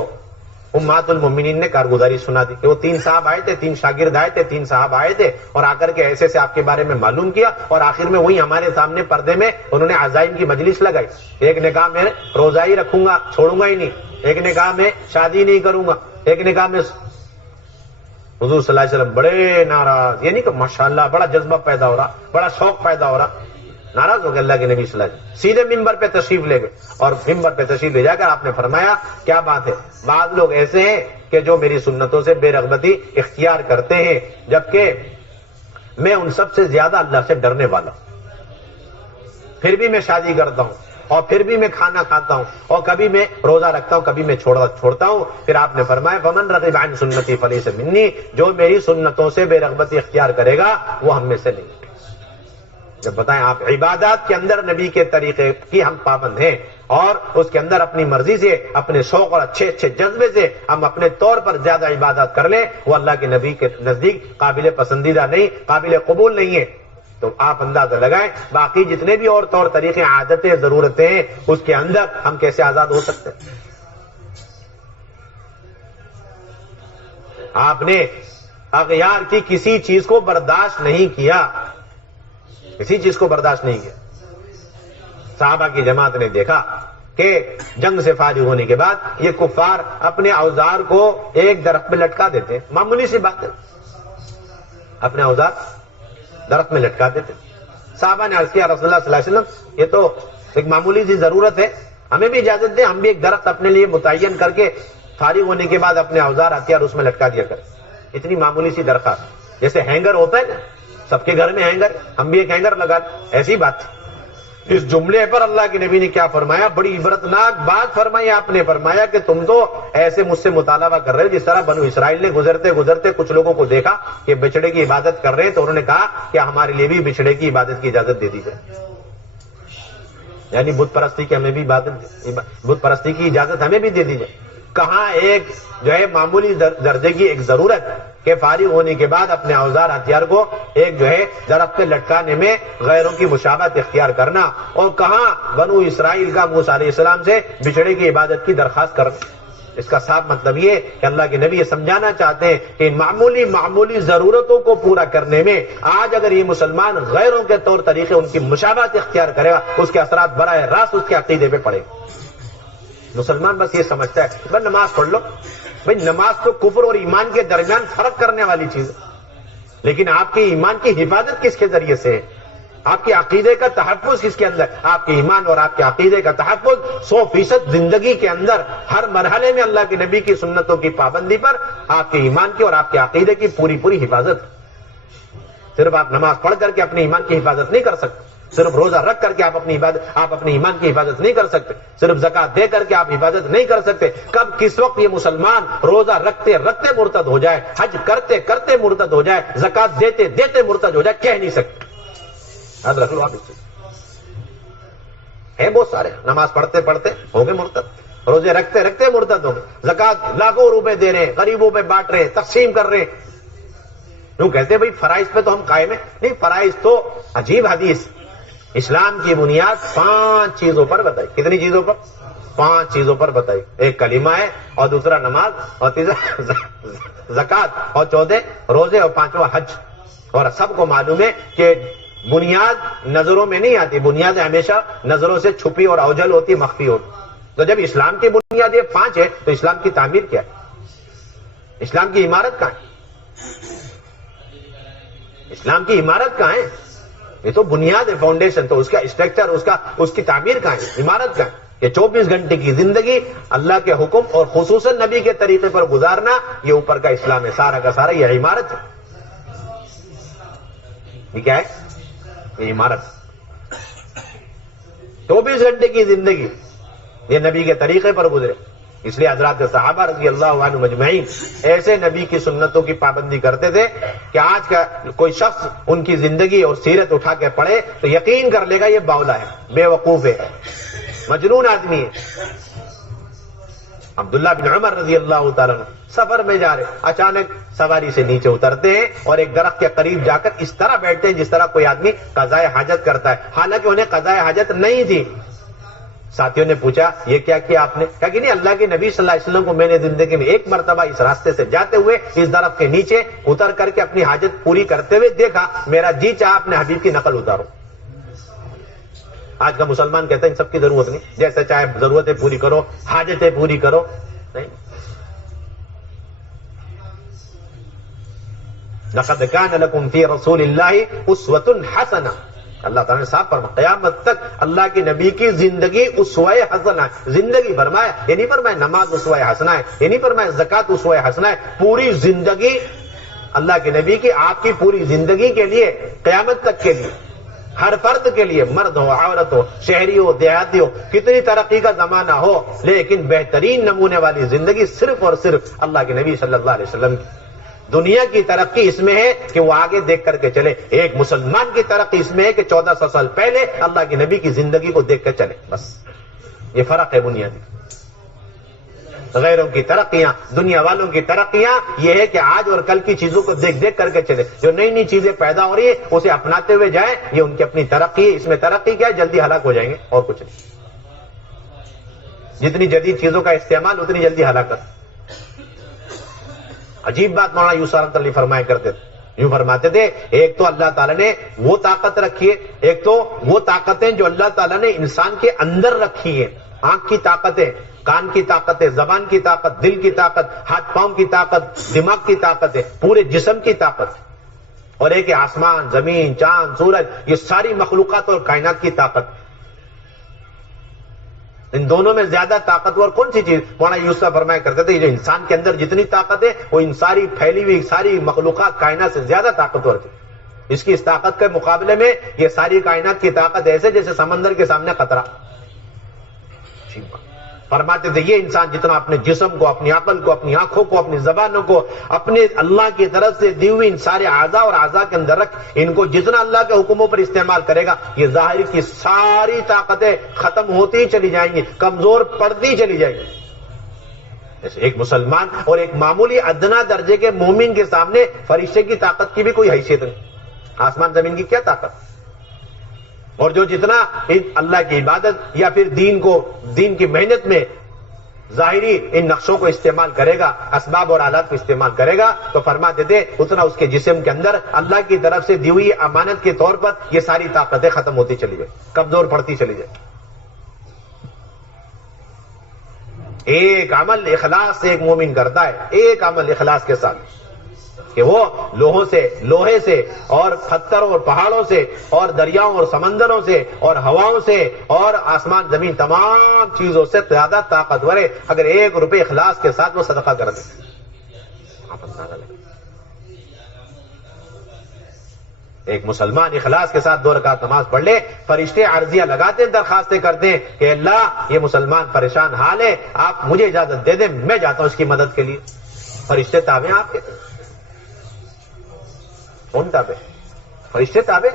امہات المومنین نے کارگزاری سنا دی کہ وہ 3 صاحب آئے تھے، 3 شاگرد آئے تھے، 3 صاحب آئے تھے اور آ کر کے ایسے سے آپ کے بارے میں معلوم کیا، اور آخر میں وہی ہمارے سامنے پردے میں انہوں نے عزائم کی مجلس لگائی۔ ایک نے کہا میں روزہ ہی رکھوں گا، چھوڑوں گا ہی نہیں، ایک نے کہا میں شادی نہیں کروں گا، ایک نے کہا میں حضور صلی اللہ علیہ وسلم بڑے ناراض، یعنی کہ ماشاءاللہ بڑا جذبہ پیدا ہو رہا، بڑا شوق پیدا ہو رہا، ناراض ہو گئے اللہ کے نبی صلی اللہ علیہ وسلم، سیدھے ممبر پہ تشریف لے گئے، اور ممبر پہ تشریف لے جا کر آپ نے فرمایا کیا بات ہے، بعض لوگ ایسے ہیں کہ جو میری سنتوں سے بے رغبتی اختیار کرتے ہیں، جبکہ میں ان سب سے زیادہ اللہ سے ڈرنے والا ہوں، پھر بھی میں شادی کرتا ہوں، اور پھر بھی میں کھانا کھاتا ہوں، اور کبھی میں روزہ رکھتا ہوں، کبھی میں چھوڑتا ہوں۔ پھر آپ نے فرمایا فمن رغب عن سنتی فلیس منی، جو میری سنتوں سے بے رغبتی اختیار کرے گا وہ ہم میں سے نہیں۔ جب بتائیں آپ عبادات کے اندر نبی کے طریقے کی ہم پابند ہیں، اور اس کے اندر اپنی مرضی سے، اپنے شوق اور اچھے جذبے سے ہم اپنے طور پر زیادہ عبادات کر لیں، وہ اللہ کے نبی کے نزدیک قابل پسندیدہ نہیں، قابل قبول نہیں ہے۔ تو آپ اندازہ لگائیں باقی جتنے بھی اور طور طریقے، عادتیں، ضرورتیں ہیں، اس کے اندر ہم کیسے آزاد ہو سکتے ہیں؟ آپ نے اغیار کی کسی چیز کو برداشت نہیں کیا، کسی چیز کو برداشت نہیں کیا۔ صحابہ کی جماعت نے دیکھا کہ جنگ سے فارغ ہونے کے بعد یہ کفار اپنے اوزار کو ایک درخت پہ لٹکا دیتے، معمولی سی بات ہے، اپنے اوزار درخت میں لٹکا دیتے۔ صحابہ نے عرض کیا رسول اللہ صلی اللہ علیہ وسلم یہ تو ایک معمولی سی ضرورت ہے، ہمیں بھی اجازت دیں، ہم بھی ایک درخت اپنے لیے متعین کر کے فارغ ہونے کے بعد اپنے اوزار ہتھیار اس میں لٹکا دیا کریں۔ اتنی معمولی سی درخواست، جیسے ہینگر ہوتا ہے نا، سب کے گھر میں ہینگر، ہم بھی ایک ہینگر لگا لیں، ایسی بات تھی۔ اس جملے پر اللہ کے نبی نے کیا فرمایا، بڑی عبرتناک بات فرمائی۔ آپ نے فرمایا کہ تم تو ایسے مجھ سے مطالبہ کر رہے ہو جس طرح بنو اسرائیل نے گزرتے کچھ لوگوں کو دیکھا کہ بچڑے کی عبادت کر رہے ہیں، تو انہوں نے کہا کہ ہمارے لیے بھی بچڑے کی عبادت کی اجازت دے دی جائے، یعنی بت پرستی کی ہمیں بھی بت پرستی کی اجازت ہمیں بھی دے دی جائے۔ کہاں ایک جو ہے معمولی درجے کی ایک ضرورت کہ فارغ ہونے کے بعد اپنے اوزار ہتھیار کو ایک جو ہے درخت پہ لٹکانے میں غیروں کی مشابہت اختیار کرنا، اور کہاں بنو اسرائیل کا موسیٰ علیہ السلام سے بچڑے کی عبادت کی درخواست کرنا۔ اس کا صاف مطلب یہ کہ اللہ کے نبی یہ سمجھانا چاہتے ہیں کہ معمولی ضرورتوں کو پورا کرنے میں آج اگر یہ مسلمان غیروں کے طور طریقے ان کی مشابہت اختیار کرے گا، اس کے اثرات براہ راست اس کے عقیدے پہ پڑے گا۔ مسلمان بس یہ سمجھتا ہے بس نماز پڑھ لو، بھائی نماز تو کفر اور ایمان کے درمیان فرق کرنے والی چیز ہے، لیکن آپ کے ایمان کی حفاظت کس کے ذریعے سے ہے؟ آپ کے عقیدے کا تحفظ کس کے اندر؟ آپ کے ایمان اور آپ کے عقیدے کا تحفظ 100% زندگی کے اندر ہر مرحلے میں اللہ کے نبی کی سنتوں کی پابندی پر آپ کے ایمان کی اور آپ کے عقیدے کی پوری حفاظت۔ صرف آپ نماز پڑھ کر کے اپنے ایمان کی حفاظت نہیں کر سکتے، صرف روزہ رکھ کر کے آپ اپنے ایمان کی حفاظت نہیں کر سکتے، صرف زکات دے کر کے آپ حفاظت نہیں کر سکتے۔ کب کس وقت یہ مسلمان روزہ رکھتے رکھتے مرتد ہو جائے، حج کرتے کرتے مرتد ہو جائے، زکات دیتے دیتے مرتد ہو جائے، کہہ نہیں سکتے۔ یاد رکھ لو آپ اس ہے بہت سارے نماز پڑھتے پڑھتے ہو گئے مرتد، روزے رکھتے رکھتے مرتد ہو گئے، زکات لاکھوں روپے دے رہے ہیں، غریبوں پہ بانٹ رہے ہیں، تقسیم کر رہے ہیں۔ کیوں کہتے ہیں بھائی فرائض پہ تو ہم قائم ہیں؟ نہیں، فرائض تو عجیب حدیث، اسلام کی بنیاد 5 چیزوں پر بتائی۔ کتنی چیزوں پر؟ 5 چیزوں پر بتائی۔ ایک کلمہ ہے، اور دوسرا نماز، اور تیسرا زکات، اور 14 روزے، اور 5واں حج۔ اور سب کو معلوم ہے کہ بنیاد نظروں میں نہیں آتی، بنیاد ہمیشہ نظروں سے چھپی اور اوجھل ہوتی، مخفی ہوتی۔ تو جب اسلام کی بنیاد یہ 5 ہے تو اسلام کی تعمیر کیا ہے؟ اسلام کی عمارت کہاں ہے؟ اسلام کی عمارت کہاں ہے؟ یہ تو بنیاد ہے، فاؤنڈیشن، تو اس کا اسٹرکچر، اس کی تعمیر کہاں ہے؟ عمارت کہاں ہے؟ یہ 24 گھنٹے کی زندگی اللہ کے حکم اور خصوصاً نبی کے طریقے پر گزارنا، یہ اوپر کا اسلام ہے، سارا کا سارا یہ عمارت ہے۔ یہ کیا ہے؟ یہ عمارت۔ 24 گھنٹے کی زندگی یہ نبی کے طریقے پر گزرے، اس لیے حضرات صحابہ رضی اللہ عنہ مجمعین ایسے نبی کی سنتوں کی پابندی کرتے تھے کہ آج کا کوئی شخص ان کی زندگی اور سیرت اٹھا کے پڑھے تو یقین کر لے گا یہ باولا ہے، بے وقوف ہے، مجنون آدمی ہے۔ عبداللہ بن عمر رضی اللہ تعالیٰ عنہ سفر میں جا رہے، اچانک سواری سے نیچے اترتے ہیں اور ایک درخت کے قریب جا کر اس طرح بیٹھتے ہیں جس طرح کوئی آدمی قضاء حاجت کرتا ہے، حالانکہ انہیں قضاء حاجت نہیں تھی۔ ساتھیوں نے پوچھا یہ کیا کیا آپ نے؟ کہا کہ نہیں، اللہ کے نبی صلی اللہ علیہ وسلم کو میں نے زندگی میں ایک مرتبہ اس راستے سے جاتے ہوئے اس درخت کے نیچے اتر کر کے اپنی حاجت پوری کرتے ہوئے دیکھا، میرا جی چاہا اپنے حبیب کی نقل اتارو۔ آج کا مسلمان کہتا ہے ان سب کی ضرورت نہیں، جیسے چاہے ضرورتیں پوری کرو، حاجتیں پوری کرو، نہیں۔ لقد کان لکم فی رسول اللہ اسوۃ حسنہ، اللہ تعالیٰ نے صاف فرمایا قیامت تک اللہ کے نبی کی زندگی اسوہ حسنہ ہے. زندگی فرمایا، یہ نہیں فرمایا نماز اسوہ حسنہ ہے، یہ نہیں فرمایا زکوٰۃ اسوہ حسنہ ہے، پوری زندگی اللہ کے نبی کی، آپ کی پوری زندگی کے لیے، قیامت تک کے لیے، ہر فرد کے لیے، مرد ہو عورت ہو شہری ہو دیہاتی ہو، کتنی ترقی کا زمانہ ہو، لیکن بہترین نمونے والی زندگی صرف اور صرف اللہ کے نبی صلی اللہ علیہ وسلم کی. دنیا کی ترقی اس میں ہے کہ وہ آگے دیکھ کر کے چلے، ایک مسلمان کی ترقی اس میں ہے کہ 1400 سال پہلے اللہ کے نبی کی زندگی کو دیکھ کر چلے. بس یہ فرق ہے بنیادی. غیروں کی ترقیاں، دنیا والوں کی ترقیاں یہ ہے کہ آج اور کل کی چیزوں کو دیکھ دیکھ کر کے چلے، جو نئی نئی چیزیں پیدا ہو رہی ہے اسے اپناتے ہوئے جائیں، یہ ان کی اپنی ترقی ہے. اس میں ترقی کیا ہے؟ جلدی ہلاک ہو جائیں گے اور کچھ نہیں. جتنی جدید چیزوں کا استعمال اتنی جلدی ہلاکت. عجیب بات مولانا یوسف رحمۃ اللہ فرمایا کرتے تھے، یوں فرماتے تھے ایک تو اللہ تعالیٰ نے وہ طاقت رکھی ہے، ایک تو وہ طاقتیں جو اللہ تعالیٰ نے انسان کے اندر رکھی ہیں، آنکھ کی طاقتیں، کان کی طاقت ہے، زبان کی طاقت، دل کی طاقت، ہاتھ پاؤں کی طاقت، دماغ کی طاقت ہے، پورے جسم کی طاقت. اور ایک آسمان، زمین، چاند، سورج، یہ ساری مخلوقات اور کائنات کی طاقت. ان دونوں میں زیادہ طاقتور کون سی چیز؟ مولانا یوسف فرمایا کرتے تھے جو انسان کے اندر جتنی طاقت ہے وہ ان ساری پھیلی ہوئی ساری مخلوقات کائنات سے زیادہ طاقتور تھی. اس کی اس طاقت کے مقابلے میں یہ ساری کائنات کی طاقت ایسے جیسے سمندر کے سامنے قطرہ. فرماتے تھے یہ انسان جتنا اپنے جسم کو، اپنی عقل کو، اپنی آنکھوں کو، اپنی زبانوں کو، اپنے اللہ کی طرف سے دی ہوئی ان سارے اعضاء اور اعضاء کے اندر رکھ، ان کو جتنا اللہ کے حکموں پر استعمال کرے گا، یہ ظاہر کی ساری طاقتیں ختم ہوتی ہی چلی جائیں گی، کمزور پڑتی چلی جائیں گی. جیسے ایک مسلمان اور ایک معمولی ادنا درجے کے مومن کے سامنے فرشتے کی طاقت کی بھی کوئی حیثیت نہیں. آسمان زمین کی کیا طاقت؟ اور جو جتنا اللہ کی عبادت یا پھر دین کی محنت میں ظاہری ان نقشوں کو استعمال کرے گا، اسباب اور آلات کو استعمال کرے گا، تو فرماتے تھے اتنا اس کے جسم کے اندر اللہ کی طرف سے دی ہوئی امانت کے طور پر یہ ساری طاقتیں ختم ہوتی چلی جائیں، کمزور پڑتی چلی جائیں. ایک عمل اخلاص سے ایک مومن کرتا ہے، ایک عمل اخلاص کے ساتھ، کہ وہ لوہے سے اور پتھروں اور پہاڑوں سے اور دریاؤں اور سمندروں سے اور ہواؤں سے اور آسمان زمین تمام چیزوں سے زیادہ طاقتور ہے. اگر 1 روپے اخلاص کے ساتھ وہ صدقہ کر دے، ایک مسلمان اخلاص کے ساتھ 2 رکعت نماز پڑھ لے، فرشتے عرضیہ لگاتے ہیں، درخواستیں کرتے ہیں کہ اللہ یہ مسلمان پریشان حال ہے، آپ مجھے اجازت دے دیں، میں جاتا ہوں اس کی مدد کے لیے. فرشتے تابع ہیں آپ کے؟ کون تابع؟ فرشتے تابع.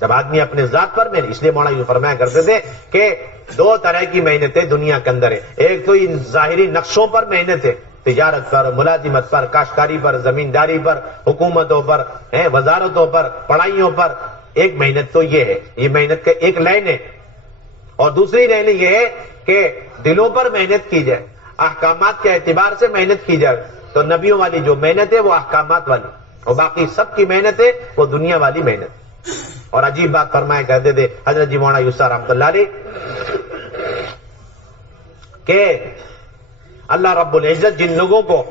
جب آدمی اپنے ذات پر محنت، اس لیے مولانا یہ فرمایا کرتے تھے کہ 2 طرح کی محنتیں دنیا کے اندر ہے. ایک تو ان ظاہری نقشوں پر محنت ہے، تجارت پر، ملازمت پر، کاشتکاری پر، زمینداری پر، حکومتوں پر، وزارتوں پر، پڑھائیوں پر. ایک محنت تو یہ ہے، یہ محنت کا ایک لائن ہے. اور دوسری لائن یہ ہے کہ دلوں پر محنت کی جائے، احکامات کے اعتبار سے محنت کی جائے. تو نبیوں والی جو محنت ہے وہ احکامات والی، اور باقی سب کی محنت ہے وہ دنیا والی محنت. اور عجیب بات فرمایا کرتے تھے حضرت جی مولانا یوسف رحمۃ اللہ علیہ کہ اللہ رب العزت جن لوگوں کو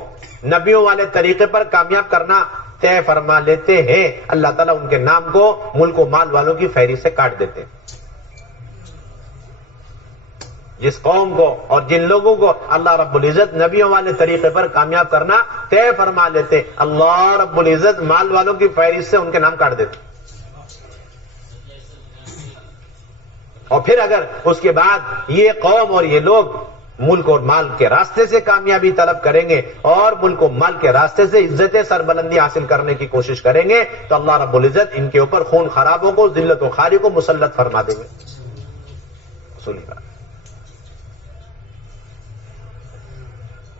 نبیوں والے طریقے پر کامیاب کرنا طے فرما لیتے ہیں، اللہ تعالیٰ ان کے نام کو ملک و مال والوں کی فہرست سے کاٹ دیتے ہیں. جس قوم کو اور جن لوگوں کو اللہ رب العزت نبیوں والے طریقے پر کامیاب کرنا طے فرما لیتے، اللہ رب العزت مال والوں کی فہرست سے ان کے نام کاٹ دیتے. اور پھر اگر اس کے بعد یہ قوم اور یہ لوگ ملک اور مال کے راستے سے کامیابی طلب کریں گے اور ملک و مال کے راستے سے عزت سربلندی حاصل کرنے کی کوشش کریں گے، تو اللہ رب العزت ان کے اوپر خون خرابوں کو، ذلت و خواری کو مسلط فرما دیں گے. اصولی بات،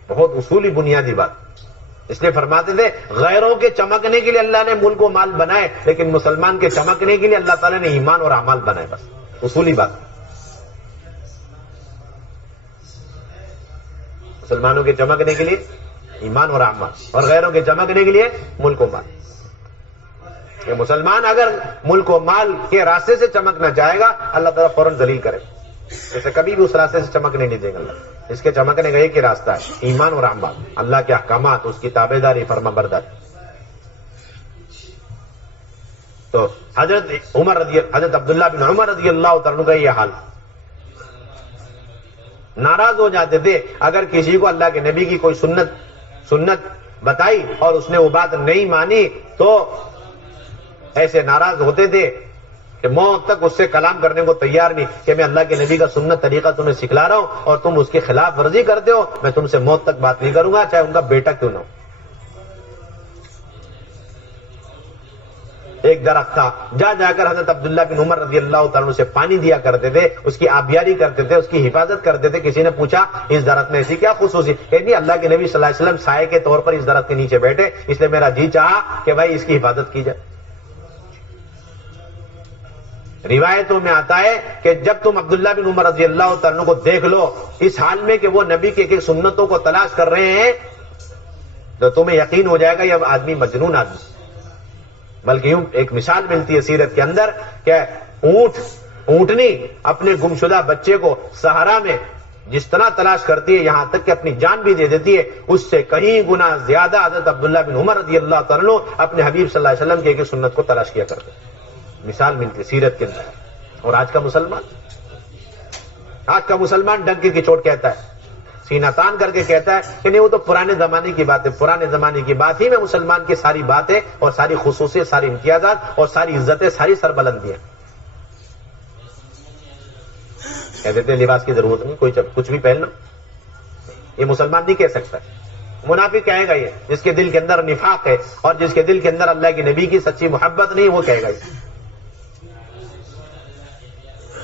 بہت اصولی بنیادی بات. اس لیے فرماتے تھے غیروں کے چمکنے کے لیے اللہ نے ملک و مال بنائے، لیکن مسلمان کے چمکنے کے لیے اللہ تعالیٰ نے ایمان اور اعمال بنائے. بس اصولی بات. مسلمانوں کے چمکنے کے لیے ایمان اور اعمال، اور غیروں کے چمکنے کے لیے ملک و مال. کہ مسلمان اگر ملک و مال کے راستے سے چمکنا چاہے گا، اللہ تعالیٰ فوراً ذلیل کرے، جیسے کبھی بھی اس راستے سے چمکنے نہیں دیں گے اللہ. اس کے چمکنے کا ایک ہی راستہ ہے، ایمان اور اعمال، اللہ کے احکامات، اس کی تابعداری، فرما برداری۔ تو حضرت عبداللہ بن عمر رضی اللہ تعالیٰ کا یہ حال، ناراض ہو جاتے تھے اگر کسی کو اللہ کے نبی کی کوئی سنت بتائی اور اس نے وہ بات نہیں مانی تو ایسے ناراض ہوتے تھے کہ موت تک اس سے کلام کرنے کو تیار نہیں، کہ میں اللہ کے نبی کا سنت طریقہ تمہیں سکھلا رہا ہوں اور تم اس کی خلاف ورزی کرتے ہو، میں تم سے موت تک بات نہیں کروں گا، چاہے ان کا بیٹا کیوں نہ ہو۔ ایک درخت تھا، جا کر حضرت عبداللہ بن عمر رضی اللہ تعالیٰ سے پانی دیا کرتے تھے، اس کی آبیاری کرتے تھے، اس کی حفاظت کرتے تھے۔ کسی نے پوچھا اس درخت میں ایسی کیا خصوصی؟ کہ نہیں، اللہ کے نبی صلی اللہ علیہ وسلم سائے کے طور پر اس درخت کے نیچے بیٹھے، اس لیے میرا جی چاہا کہ بھائی اس کی حفاظت کی جائے۔ روایتوں میں آتا ہے کہ جب تم عبداللہ بن عمر رضی اللہ تعالیٰ کو دیکھ لو اس حال میں کہ وہ نبی کے سنتوں کو تلاش کر رہے ہیں تو تمہیں یقین ہو جائے گا یہ آدمی مجنون آدمی۔ بلکہ یوں ایک مثال ملتی ہے سیرت کے اندر کہ اونٹنی اپنے گمشدہ بچے کو صحرا میں جس طرح تلاش کرتی ہے، یہاں تک کہ اپنی جان بھی دے دیتی ہے، اس سے کہیں گنا زیادہ حضرت عبداللہ بن عمر رضی اللہ تعالیٰ اپنے حبیب صلی اللہ علیہ وسلم کی سنت کو تلاش کیا کرتے ہیں۔ مثال ملتی ہے سیرت کے اندر۔ اور آج کا مسلمان ڈنکے کی چوٹ کہتا ہے، سینہ تان کر کے کہتا ہے کہ نہیں وہ تو پرانے زمانے کی بات ہے، پرانے زمانے کی بات ہی میں مسلمان کی ساری باتیں اور ساری خصوصیت، ساری امتیازات اور ساری عزتیں، ساری سربلندیاں۔ کہہ دیتے ہیں لباس کی ضرورت نہیں، کوئی کچھ بھی پہن لو، یہ مسلمان نہیں کہہ سکتا۔ منافق کہے گا یہ، جس کے دل کے اندر نفاق ہے اور جس کے دل کے اندر اللہ کے نبی کی سچی محبت نہیں، وہ کہے گا یہ۔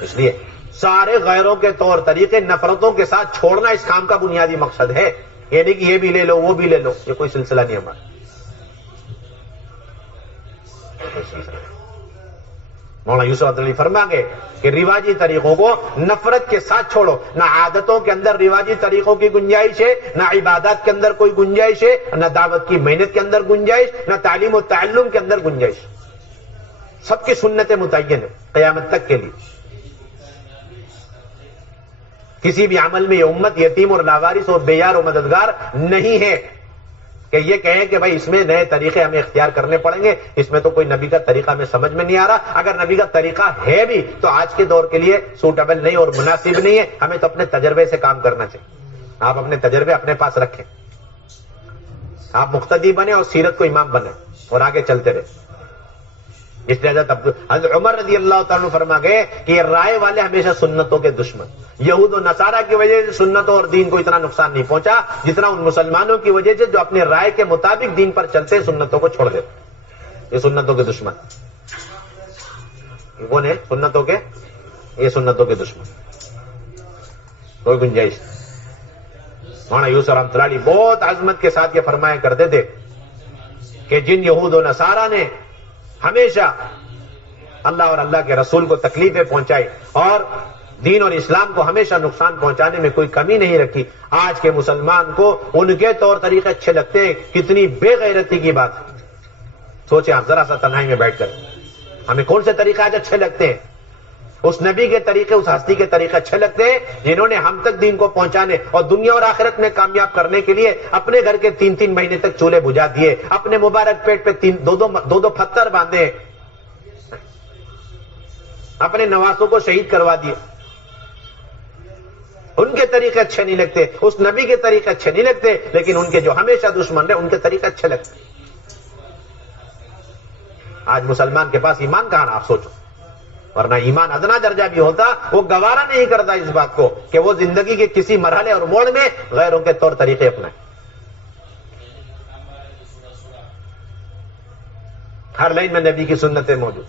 اس لیے سارے غیروں کے طور طریقے نفرتوں کے ساتھ چھوڑنا اس کام کا بنیادی مقصد ہے، یہ نہیں کہ یہ بھی لے لو وہ بھی لے لو، یہ کوئی سلسلہ نہیں ہمارا۔ مولانا یوسف علی فرما گئے کہ رواجی طریقوں کو نفرت کے ساتھ چھوڑو، نہ عادتوں کے اندر رواجی طریقوں کی گنجائش ہے، نہ عبادات کے اندر کوئی گنجائش ہے، نہ دعوت کی محنت کے اندر گنجائش، نہ تعلیم و تعلم کے اندر گنجائش۔ سب کی سنتیں متعین ہیں قیامت تک کے لیے۔ کسی بھی عمل میں یہ امت یتیم اور لاوارث اور بے یار و مددگار نہیں ہے کہ یہ کہیں کہ بھائی اس میں نئے طریقے ہمیں اختیار کرنے پڑیں گے، اس میں تو کوئی نبی کا طریقہ ہمیں سمجھ میں نہیں آ رہا۔ اگر نبی کا طریقہ ہے بھی تو آج کے دور کے لیے سوٹیبل نہیں اور مناسب نہیں ہے، ہمیں تو اپنے تجربے سے کام کرنا چاہیے۔ آپ اپنے تجربے اپنے پاس رکھیں، آپ مقتدی بنے اور سیرت کو امام بنے اور آگے چلتے رہے۔ اس لیے حضرت عمر رضی اللہ تعالیٰ فرما گئے کہ یہ رائے والے ہمیشہ سنتوں کے دشمن۔ یہود و نصارہ کی وجہ سے سنتوں اور دین کو اتنا نقصان نہیں پہنچا جتنا ان مسلمانوں کی وجہ سے جو اپنے رائے کے مطابق دین پر چلتے سنتوں کو چھوڑ دیتے۔ یہ سنتوں کے دشمن کون ہے؟ سنتوں کے دشمن، کوئی گنجائش۔ مولانا یوسف رحمۃ اللہ علیہ بہت عظمت کے ساتھ یہ فرمایا کرتے تھے کہ جن یہود و نصارہ نے ہمیشہ اللہ اور اللہ کے رسول کو تکلیفیں پہنچائی اور دین اور اسلام کو ہمیشہ نقصان پہنچانے میں کوئی کمی نہیں رکھی، آج کے مسلمان کو ان کے طور طریقے اچھے لگتے ہیں۔ کتنی بے غیرتی کی بات ہے۔ سوچیں آپ ذرا سا تنہائی میں بیٹھ کر، ہمیں کون سے طریقے آج اچھے لگتے ہیں؟ اس نبی کے طریقے، اس ہستی کے طریقے اچھے لگتے ہیں جنہوں نے ہم تک دین کو پہنچانے اور دنیا اور آخرت میں کامیاب کرنے کے لیے اپنے گھر کے 3 مہینے تک چولہے بجھا دیے، اپنے مبارک پیٹ پہ 2 پتھر باندھے، اپنے نواسوں کو شہید کروا دیے۔ ان کے طریقے اچھے نہیں لگتے، اس نبی کے طریقے اچھے نہیں لگتے، لیکن ان کے جو ہمیشہ دشمن رہے ان کے طریقے اچھے لگتے۔ آج مسلمان کے پاس ایمان کہاں آپ سوچو، ورنہ ایمان ادنا درجہ بھی ہوتا وہ گوارا نہیں کرتا اس بات کو کہ وہ زندگی کے کسی مرحلے اور موڑ میں غیروں کے طور طریقے اپنائے۔ ہر لائن میں نبی کی سنتیں موجود۔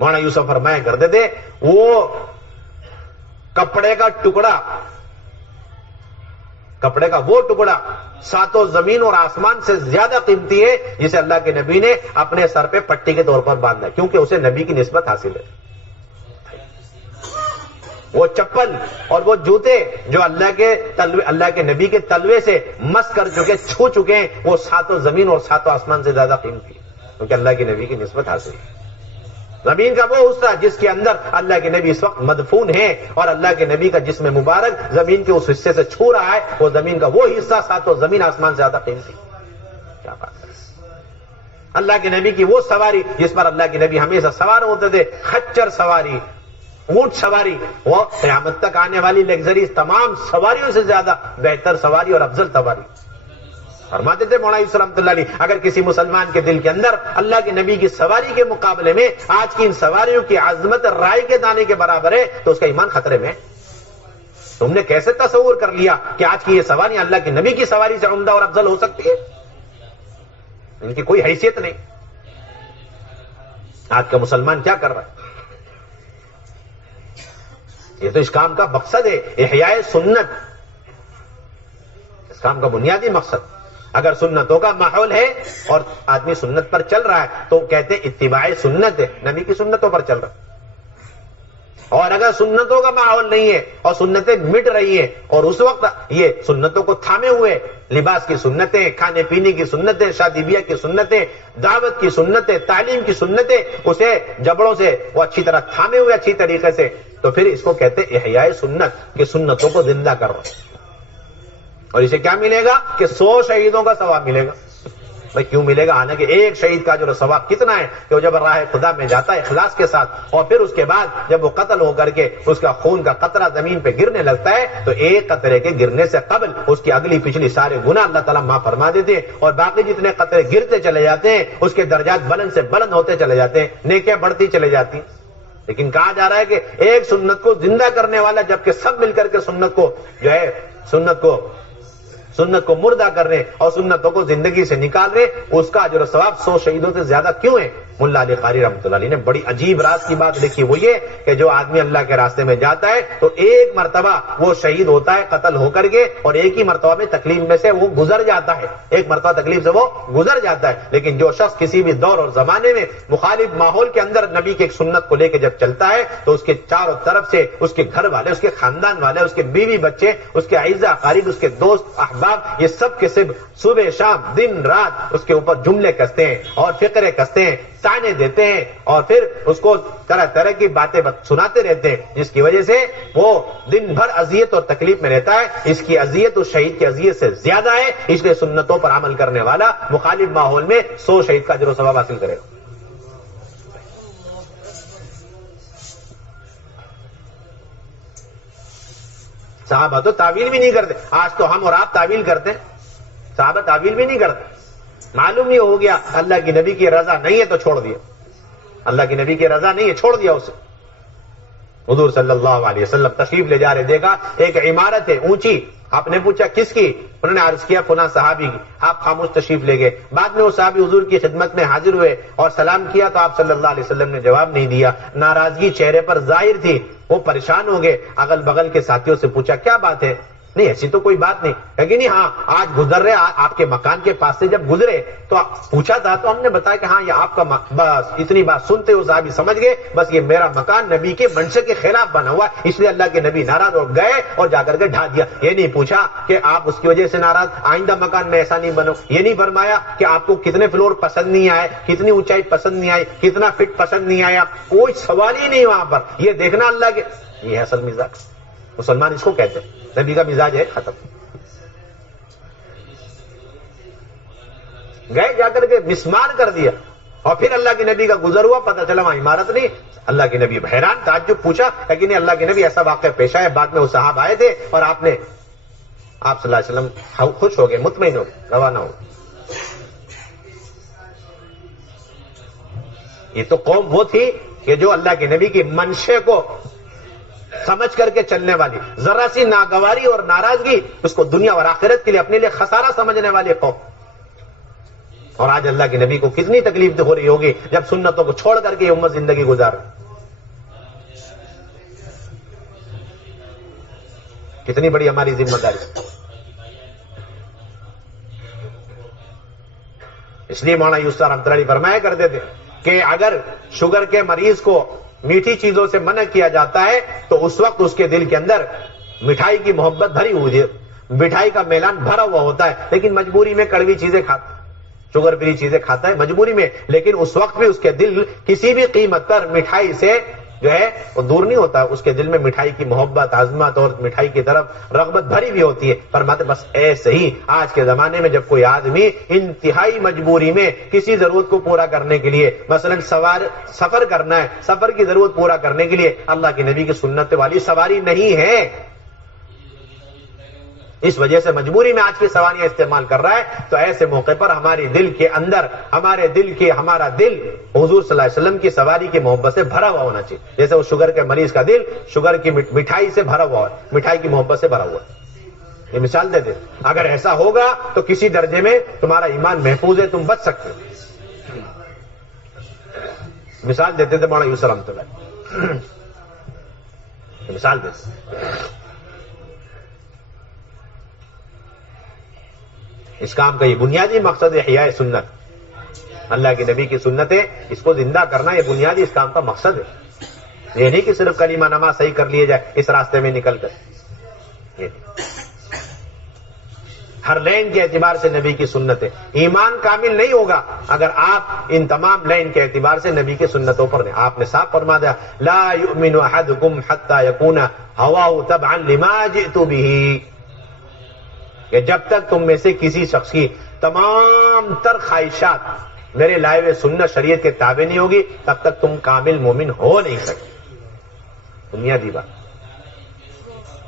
مولانا یوسف فرمایا کرتے تھے وہ کپڑے کا وہ ٹکڑا ساتوں زمین اور آسمان سے زیادہ قیمتی ہے جسے اللہ کے نبی نے اپنے سر پہ پٹی کے طور پر باندھا، کیونکہ اسے نبی کی نسبت حاصل ہے۔ وہ چپل اور وہ جوتے جو اللہ کے نبی کے تلوے سے مس کر چکے، چھو چکے ہیں، وہ ساتوں زمین اور ساتوں آسمان سے زیادہ قیمتی ہے، کیونکہ اللہ کے نبی کی نسبت حاصل ہے۔ زمین کا وہ حصہ جس کے اندر اللہ کے نبی اس وقت مدفون ہیں اور اللہ کے نبی کا جسم مبارک زمین کے اس حصے سے چھو رہا ہے، وہ زمین کا وہ حصہ ساتوں زمین آسمان سے زیادہ قیمتی. کیا بات ہے. اللہ کے نبی کی وہ سواری جس پر اللہ کے نبی ہمیشہ سوار ہوتے تھے، خچر سواری، اونٹ سواری، وہ قیامت تک آنے والی لگژریز تمام سواریوں سے زیادہ بہتر سواری اور افضل سواری. فرماتے تھے مولانا یوسف رحمۃ اللہ علیہ، اگر کسی مسلمان کے دل کے اندر اللہ کے نبی کی سواری کے مقابلے میں آج کی ان سواریوں کی عظمت رائی کے دانے کے برابر ہے تو اس کا ایمان خطرے میں. تم نے کیسے تصور کر لیا کہ آج کی یہ سواریاں اللہ کے نبی کی سواری سے عمدہ اور افضل ہو سکتی ہے؟ ان کی کوئی حیثیت نہیں. آج کا مسلمان کیا کر رہا ہے؟ یہ تو اس کام کا مقصد ہے احیاء سنت، اس کام کا بنیادی مقصد. اگر سنتوں کا ماحول ہے اور آدمی سنت پر چل رہا ہے تو کہتے ہیں اتباع سنت ہے، نبی کی سنتوں پر چل رہا ہے. اور اگر سنتوں کا ماحول نہیں ہے اور سنتیں مٹ رہی ہیں اور اس وقت یہ سنتوں کو تھامے ہوئے، لباس کی سنتیں، کھانے پینے کی سنتیں، شادی بیاہ کی سنتیں، دعوت کی سنتیں، تعلیم کی سنتیں، اسے جبڑوں سے وہ اچھی طرح تھامے ہوئے اچھی طریقے سے، تو پھر اس کو کہتے ہیں احیاء سنت، کہ سنتوں کو زندہ کر رہا. اور اسے کیا ملے گا کہ 100 شہیدوں کا ثواب ملے گا. بھائی کیوں ملے گا؟ آنا کہ ایک شہید کا جو ثواب کتنا ہے کہ وہ جب راہ خدا میں جاتا ہے اخلاص کے ساتھ، اور پھر اس کے بعد جب وہ قتل ہو کر کے اس کا خون کا قطرہ زمین پہ گرنے لگتا ہے تو ایک قطرے کے گرنے سے قبل اس کی اگلی پچھلی سارے گناہ اللہ تعالیٰ معاف فرما دیتے ہیں، اور باقی جتنے قطرے گرتے چلے جاتے ہیں اس کے درجات بلند سے بلند ہوتے چلے جاتے ہیں، نیکیاں بڑھتی چلے جاتی ہیں. لیکن کہا جا رہا ہے کہ ایک سنت کو زندہ کرنے والا، جبکہ سب مل کر کے سنت کو جو ہے سنت کو مردہ کر رہے اور سنتوں کو زندگی سے نکال رہے، اس کا اجر و ثواب 100 شہیدوں سے زیادہ کیوں ہے؟ ملا علی قاری رحمۃ اللہ علیہ نے بڑی عجیب راز کی بات لکھی، وہ یہ کہ جو آدمی اللہ کے راستے میں جاتا ہے تو ایک مرتبہ وہ شہید ہوتا ہے قتل ہو کر کے، اور ایک ہی مرتبہ میں تکلیف میں سے وہ گزر جاتا ہے، ایک مرتبہ تکلیف سے وہ گزر جاتا ہے. لیکن جو شخص کسی بھی دور اور زمانے میں مخالف ماحول کے اندر نبی کی ایک سنت کو لے کے جب چلتا ہے تو اس کے چاروں طرف سے اس کے گھر والے، اس کے خاندان والے، اس کے بیوی بچے، اس کے اعزا اقارب، اس کے دوست احباب، یہ سب کے سب صبح شام دن رات اس کے اوپر جملے کستے ہیں اور فقرے کستے ہیں، تانے دیتے ہیں، اور پھر اس کو طرح طرح کی باتیں سناتے رہتے ہیں، جس کی وجہ سے وہ دن بھر اذیت اور تکلیف میں رہتا ہے. اس کی اذیت اس شہید کی اذیت سے زیادہ ہے، اس لیے سنتوں پر عمل کرنے والا مخالف ماحول میں 100 شہید کا اجر و ثواب حاصل کرے گا. صحابہ تو تعویل بھی نہیں کرتے. آج تو ہم اور آپ تعویل کرتے ہیں، صحابہ تعویل بھی نہیں کرتے. معلوم یہ ہو گیا اللہ کی نبی کی رضا نہیں ہے تو چھوڑ دیا، اللہ کی نبی کی رضا نہیں ہے چھوڑ دیا اسے. حضور صلی اللہ علیہ وسلم تشریف لے جا رہے، دیکھا ایک عمارت ہے اونچی، آپ نے پوچھا کس کی؟ انہوں نے عرض کیا فلاں صحابی کی. آپ خاموش تشریف لے گئے. بعد میں وہ صحابی حضور کی خدمت میں حاضر ہوئے اور سلام کیا تو آپ صلی اللہ علیہ وسلم نے جواب نہیں دیا. ناراضگی چہرے پر ظاہر تھی، وہ پریشان ہو گئے. اگل بغل کے ساتھیوں سے پوچھا کیا بات ہے؟ نہیں ایسی تو کوئی بات نہیں. لیکن نہیں، ہاں آج گزر رہے آپ کے مکان کے پاس سے جب گزرے تو پوچھا تھا تو ہم نے بتایا کہ ہاں یہ آپ کا بس اتنی بات سنتے ہو صحابی سمجھ گئے بس یہ میرا مکان نبی کے منشے کے خلاف بنا ہوا ہے، اس لیے اللہ کے نبی ناراض ہو گئے اور جا کر کے ڈھا دیا. یہ نہیں پوچھا کہ آپ اس کی وجہ سے ناراض، آئندہ مکان میں ایسا نہیں بنو. یہ نہیں فرمایا کہ آپ کو کتنے فلور پسند نہیں آئے، کتنی اونچائی پسند نہیں آئی، کتنا فٹ پسند نہیں آیا. کوئی سوال ہی نہیں وہاں پر. یہ دیکھنا اللہ کے، یہ ہے اصل مزاج. مسلمان اس کو کہتے ہیں نبی کا مزاج ہے ختم. گئے جا کر کے مسمار کر دیا اور پھر اللہ کے نبی کا گزر ہوا، پتہ چلا وہاں عمارت نہیں. اللہ کے نبی حیران تعجب پوچھا لیکن نہیں اللہ کے نبی ایسا واقعہ پیش آیا. بعد میں وہ صاحب آئے تھے اور آپ صلی اللہ علیہ وسلم خوش ہو گئے، مطمئن ہو گئے، روانہ ہو. یہ تو قوم وہ تھی کہ جو اللہ کے نبی کی منشے کو سمجھ کر کے چلنے والی، ذرا سی ناگواری اور ناراضگی اس کو دنیا اور آخرت کے لیے اپنے لیے خسارہ سمجھنے والی قوم. اور آج اللہ کے نبی کو کتنی تکلیف ہو رہی ہوگی جب سنتوں کو چھوڑ کر کے یہ امت زندگی گزار. کتنی بڑی ہماری ذمہ داری. اس لیے مولانا یوسف رحمۃ اللہ علیہ فرمایا کرتے تھے کہ اگر شوگر کے مریض کو میٹھی چیزوں سے منع کیا جاتا ہے تو اس وقت اس کے دل کے اندر مٹھائی کی محبت بھری ہوئی ہے، مٹھائی کا میلان بھرا ہوا ہوتا ہے، لیکن مجبوری میں کڑوی چیزیں کھاتا. شوگر فری چیزیں کھاتا ہے مجبوری میں، لیکن اس وقت بھی اس کے دل کسی بھی قیمت پر مٹھائی سے جو ہے وہ دور نہیں ہوتا. اس کے دل میں مٹھائی کی محبت، عظمت اور مٹھائی کی طرف رغبت بھری بھی ہوتی ہے. فرماتے بس ایسے ہی آج کے زمانے میں جب کوئی آدمی انتہائی مجبوری میں کسی ضرورت کو پورا کرنے کے لیے، مثلا سفر کرنا ہے، سفر کی ضرورت پورا کرنے کے لیے اللہ کے نبی کی سنت والی سواری نہیں ہے، اس وجہ سے مجبوری میں آج کی سواریاں استعمال کر رہا ہے، تو ایسے موقع پر ہمارے دل کے اندر ہمارا دل حضور صلی اللہ علیہ وسلم کی سواری کی محبت سے بھرا ہوا ہونا چاہیے. جیسے وہ شوگر کے مریض کا دل شوگر کی مٹھائی سے بھرا ہوا ہے، مٹھائی کی محبت سے بھرا ہوا ہے. یہ مثال دیتے، اگر ایسا ہوگا تو کسی درجے میں تمہارا ایمان محفوظ ہے، تم بچ سکتے ہو. مثال دیتے تھے مولانا یوسف رحمۃ اللہ، مثال دیتے. اس کام کا یہ بنیادی مقصد ہے احیاء سنت، اللہ کے نبی کی سنت ہے، اس کو زندہ کرنا یہ بنیادی اس کام کا مقصد ہے. یہ نہیں کہ صرف کلمہ نماز صحیح کر لیے جائے اس راستے میں نکل کر. ہر لائن کے اعتبار سے نبی کی سنت ہے. ایمان کامل نہیں ہوگا اگر آپ ان تمام لائن کے اعتبار سے نبی کی سنتوں پر نہیں. آپ نے صاف فرما دیا لا یؤمن احدکم حتی یکون ہواہ تبعا لما جئت بہ، کہ جب تک تم میں سے کسی شخص کی تمام تر خواہشات میرے لائے ہوئے سنت شریعت کے تابع نہیں ہوگی تب تک تم کامل مومن ہو نہیں سکتے. بنیادی بات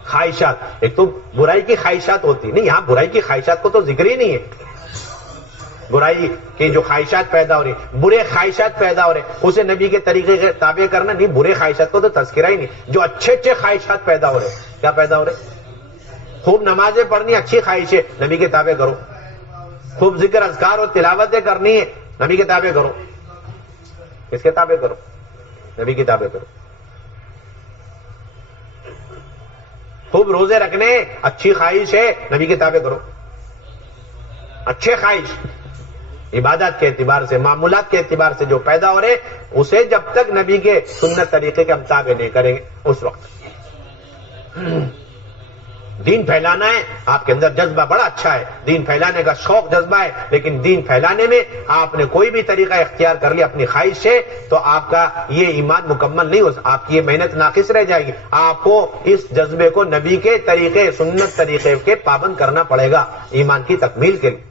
خواہشات، ایک تو برائی کی خواہشات ہوتی نہیں، یہاں برائی کی خواہشات کو تو ذکر ہی نہیں ہے. برائی کی جو خواہشات پیدا ہو رہی، برے خواہشات پیدا ہو رہے، اسے نبی کے طریقے کے تابع کرنا نہیں. برے خواہشات کو تو تذکرہ ہی نہیں. جو اچھے خواہشات پیدا ہو رہے، کیا پیدا ہو رہے؟ خوب نمازیں پڑھنی اچھی خواہش ہے، نبی کے تابع کرو. خوب ذکر اذکار اور تلاوتیں کرنی ہے، نبی کے تابع کرو. کس کے تابع کرو؟ نبی کے تابع کرو. خوب روزے رکھنے اچھی خواہش ہے، نبی کے تابع کرو. اچھے خواہش عبادات کے اعتبار سے، معمولات کے اعتبار سے جو پیدا ہو رہے، اسے جب تک نبی کے سنت طریقے کے ہم تابع نہیں کریں گے اس وقت. دین پھیلانا ہے، آپ کے اندر جذبہ بڑا اچھا ہے، دین پھیلانے کا شوق جذبہ ہے، لیکن دین پھیلانے میں آپ نے کوئی بھی طریقہ اختیار کر لیا اپنی خواہش سے تو آپ کا یہ ایمان مکمل نہیں ہو سکتا، آپ کی یہ محنت ناقص رہ جائے گی. آپ کو اس جذبے کو نبی کے طریقے، سنت طریقے کے پابند کرنا پڑے گا ایمان کی تکمیل کے لیے.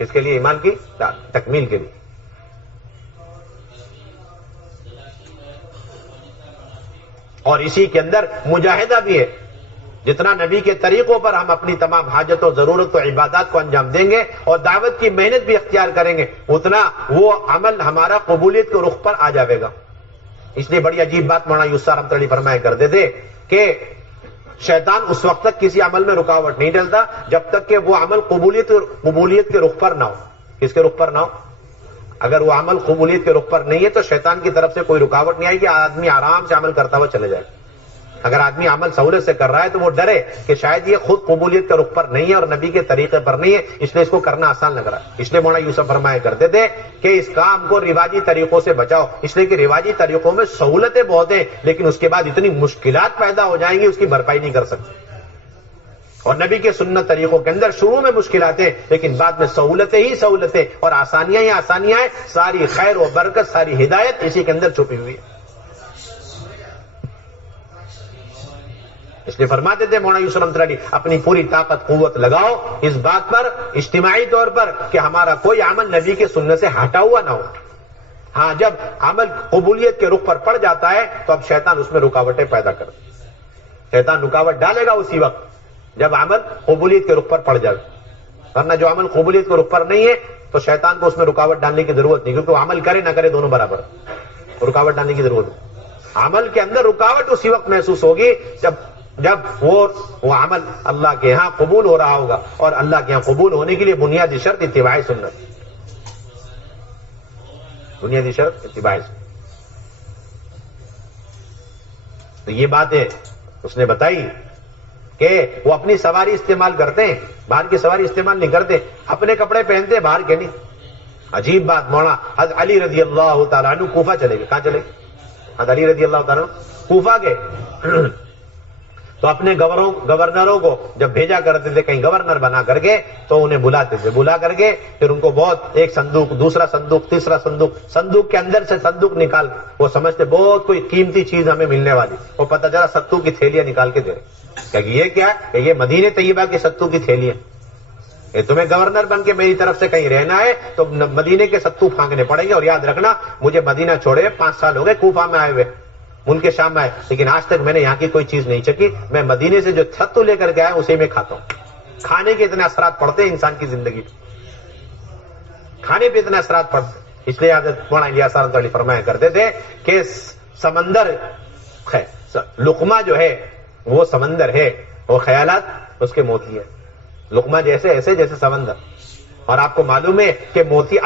اس کے لیے ایمان کی تکمیل کے لیے. اور اسی کے اندر مجاہدہ بھی ہے. جتنا نبی کے طریقوں پر ہم اپنی تمام حاجتوں، ضرورت و عبادات کو انجام دیں گے اور دعوت کی محنت بھی اختیار کریں گے، اتنا وہ عمل ہمارا قبولیت کے رخ پر آ جائے گا. اس لیے بڑی عجیب بات مولانا یوسف رحمۃ اللہ فرمایا کرتے تھے کہ شیطان اس وقت تک کسی عمل میں رکاوٹ نہیں ڈالتا جب تک کہ وہ عمل قبولیت کے رخ پر نہ ہو. کس کے رخ پر نہ ہو؟ اگر وہ عمل قبولیت کے رخ پر نہیں ہے تو شیطان کی طرف سے کوئی رکاوٹ نہیں آئے گی، آدمی آرام سے عمل کرتا ہوا چلے جائے. اگر آدمی عمل سہولت سے کر رہا ہے تو وہ ڈرے کہ شاید یہ خود قبولیت کے رخ پر نہیں ہے اور نبی کے طریقے پر نہیں ہے، اس لیے اس کو کرنا آسان لگ رہا ہے. اس لیے مولانا یوسف فرمایا کرتے تھے کہ اس کام کو رواجی طریقوں سے بچاؤ، اس لیے کہ رواجی طریقوں میں سہولتیں بہت ہیں لیکن اس کے بعد اتنی مشکلات پیدا ہو جائیں گی اس کی بھرپائی نہیں کر سکتے. اور نبی کے سنت طریقوں کے اندر شروع میں مشکلات ہیں لیکن بعد میں سہولتیں ہی سہولتیں اور آسانیاں ہی آسانیاں ہیں. ساری خیر و برکت، ساری ہدایت اسی کے اندر چھپی ہوئی ہے. اس لیے فرماتے تھے مولانا یوسف رحمۃ اللہ اپنی پوری طاقت قوت لگاؤ اس بات پر اجتماعی طور پر کہ ہمارا کوئی عمل نبی کے سنت سے ہٹا ہوا نہ ہو. ہاں جب عمل قبولیت کے رخ پر پڑ جاتا ہے تو اب شیطان اس میں رکاوٹیں پیدا کرتا ہے. شیطان رکاوٹ ڈالے گا اسی وقت جب عمل قبولیت کے رخ پر پڑ جائے. ورنہ جو عمل قبولیت کے رخ پر نہیں ہے تو شیطان کو اس میں رکاوٹ ڈالنے کی ضرورت نہیں، کیونکہ وہ عمل کرے نہ کرے دونوں برابر، رکاوٹ ڈالنے کی ضرورت نہیں. عمل کے اندر رکاوٹ اسی وقت محسوس ہوگی جب وہ عمل اللہ کے ہاں قبول ہو رہا ہوگا، اور اللہ کے ہاں قبول ہونے کے لیے بنیادی شرط اتباع سنت. بنیادی شرط اتباع سنت. تو یہ باتیں اس نے بتائی کہ وہ اپنی سواری استعمال کرتے ہیں، باہر کی سواری استعمال نہیں کرتے، اپنے کپڑے پہنتے باہر کے نہیں. عجیب بات، مولانا حضرت علی رضی اللہ تعالیٰ عنہ کوفہ چلے گئے. کہاں چلے گئے؟ حضرت علی رضی اللہ تعالیٰ عنہ کوفہ گئے. تو اپنے گورنروں کو جب بھیجا کرتے تھے کہیں گورنر بنا کر کے تو انہیں بلاتے تھے، بلا کر کے پھر ان کو بہت ایک صندوق، دوسرا صندوق، تیسرا صندوق کے اندر سے صندوق نکال، وہ سمجھتے بہت کوئی قیمتی چیز ہمیں ملنے والی، وہ پتہ چلا ستو کی تھیلیاں نکال کے دے رہے کہ یہ کیا ہے، کہ یہ مدینہ طیبہ کی ستو کی تھیلیاں، یہ تمہیں گورنر بن کے میری طرف سے کہیں رہنا ہے تو مدینے کے ستو پھانکنے پڑیں گے، اور یاد رکھنا مجھے مدینہ چھوڑے 5 سال ہو گئے، کوفہ میں آئے ہوئے، ملک شام میں آئے، لیکن آج تک میں نے یہاں کی کوئی چیز نہیں چکی، میں مدینے سے جو ستو لے کر کے آیا اسے میں کھاتا ہوں۔ کھانے کے اتنے اثرات پڑتے ہیں انسان کی زندگی پہ، کھانے پہ اتنے اثرات پڑتے ہیں۔ اس لیے حضرت مولانا الیاس رحمۃ اللہ فرمایا کرتے تھے کہ سمندر ہے، لقمہ جو ہے وہ سمندر ہے، وہ خیالات اس کے موتی ہے، لقمہ جیسے ایسے جیسے سمندر۔ اور آپ کو معلوم ہے کہ موتی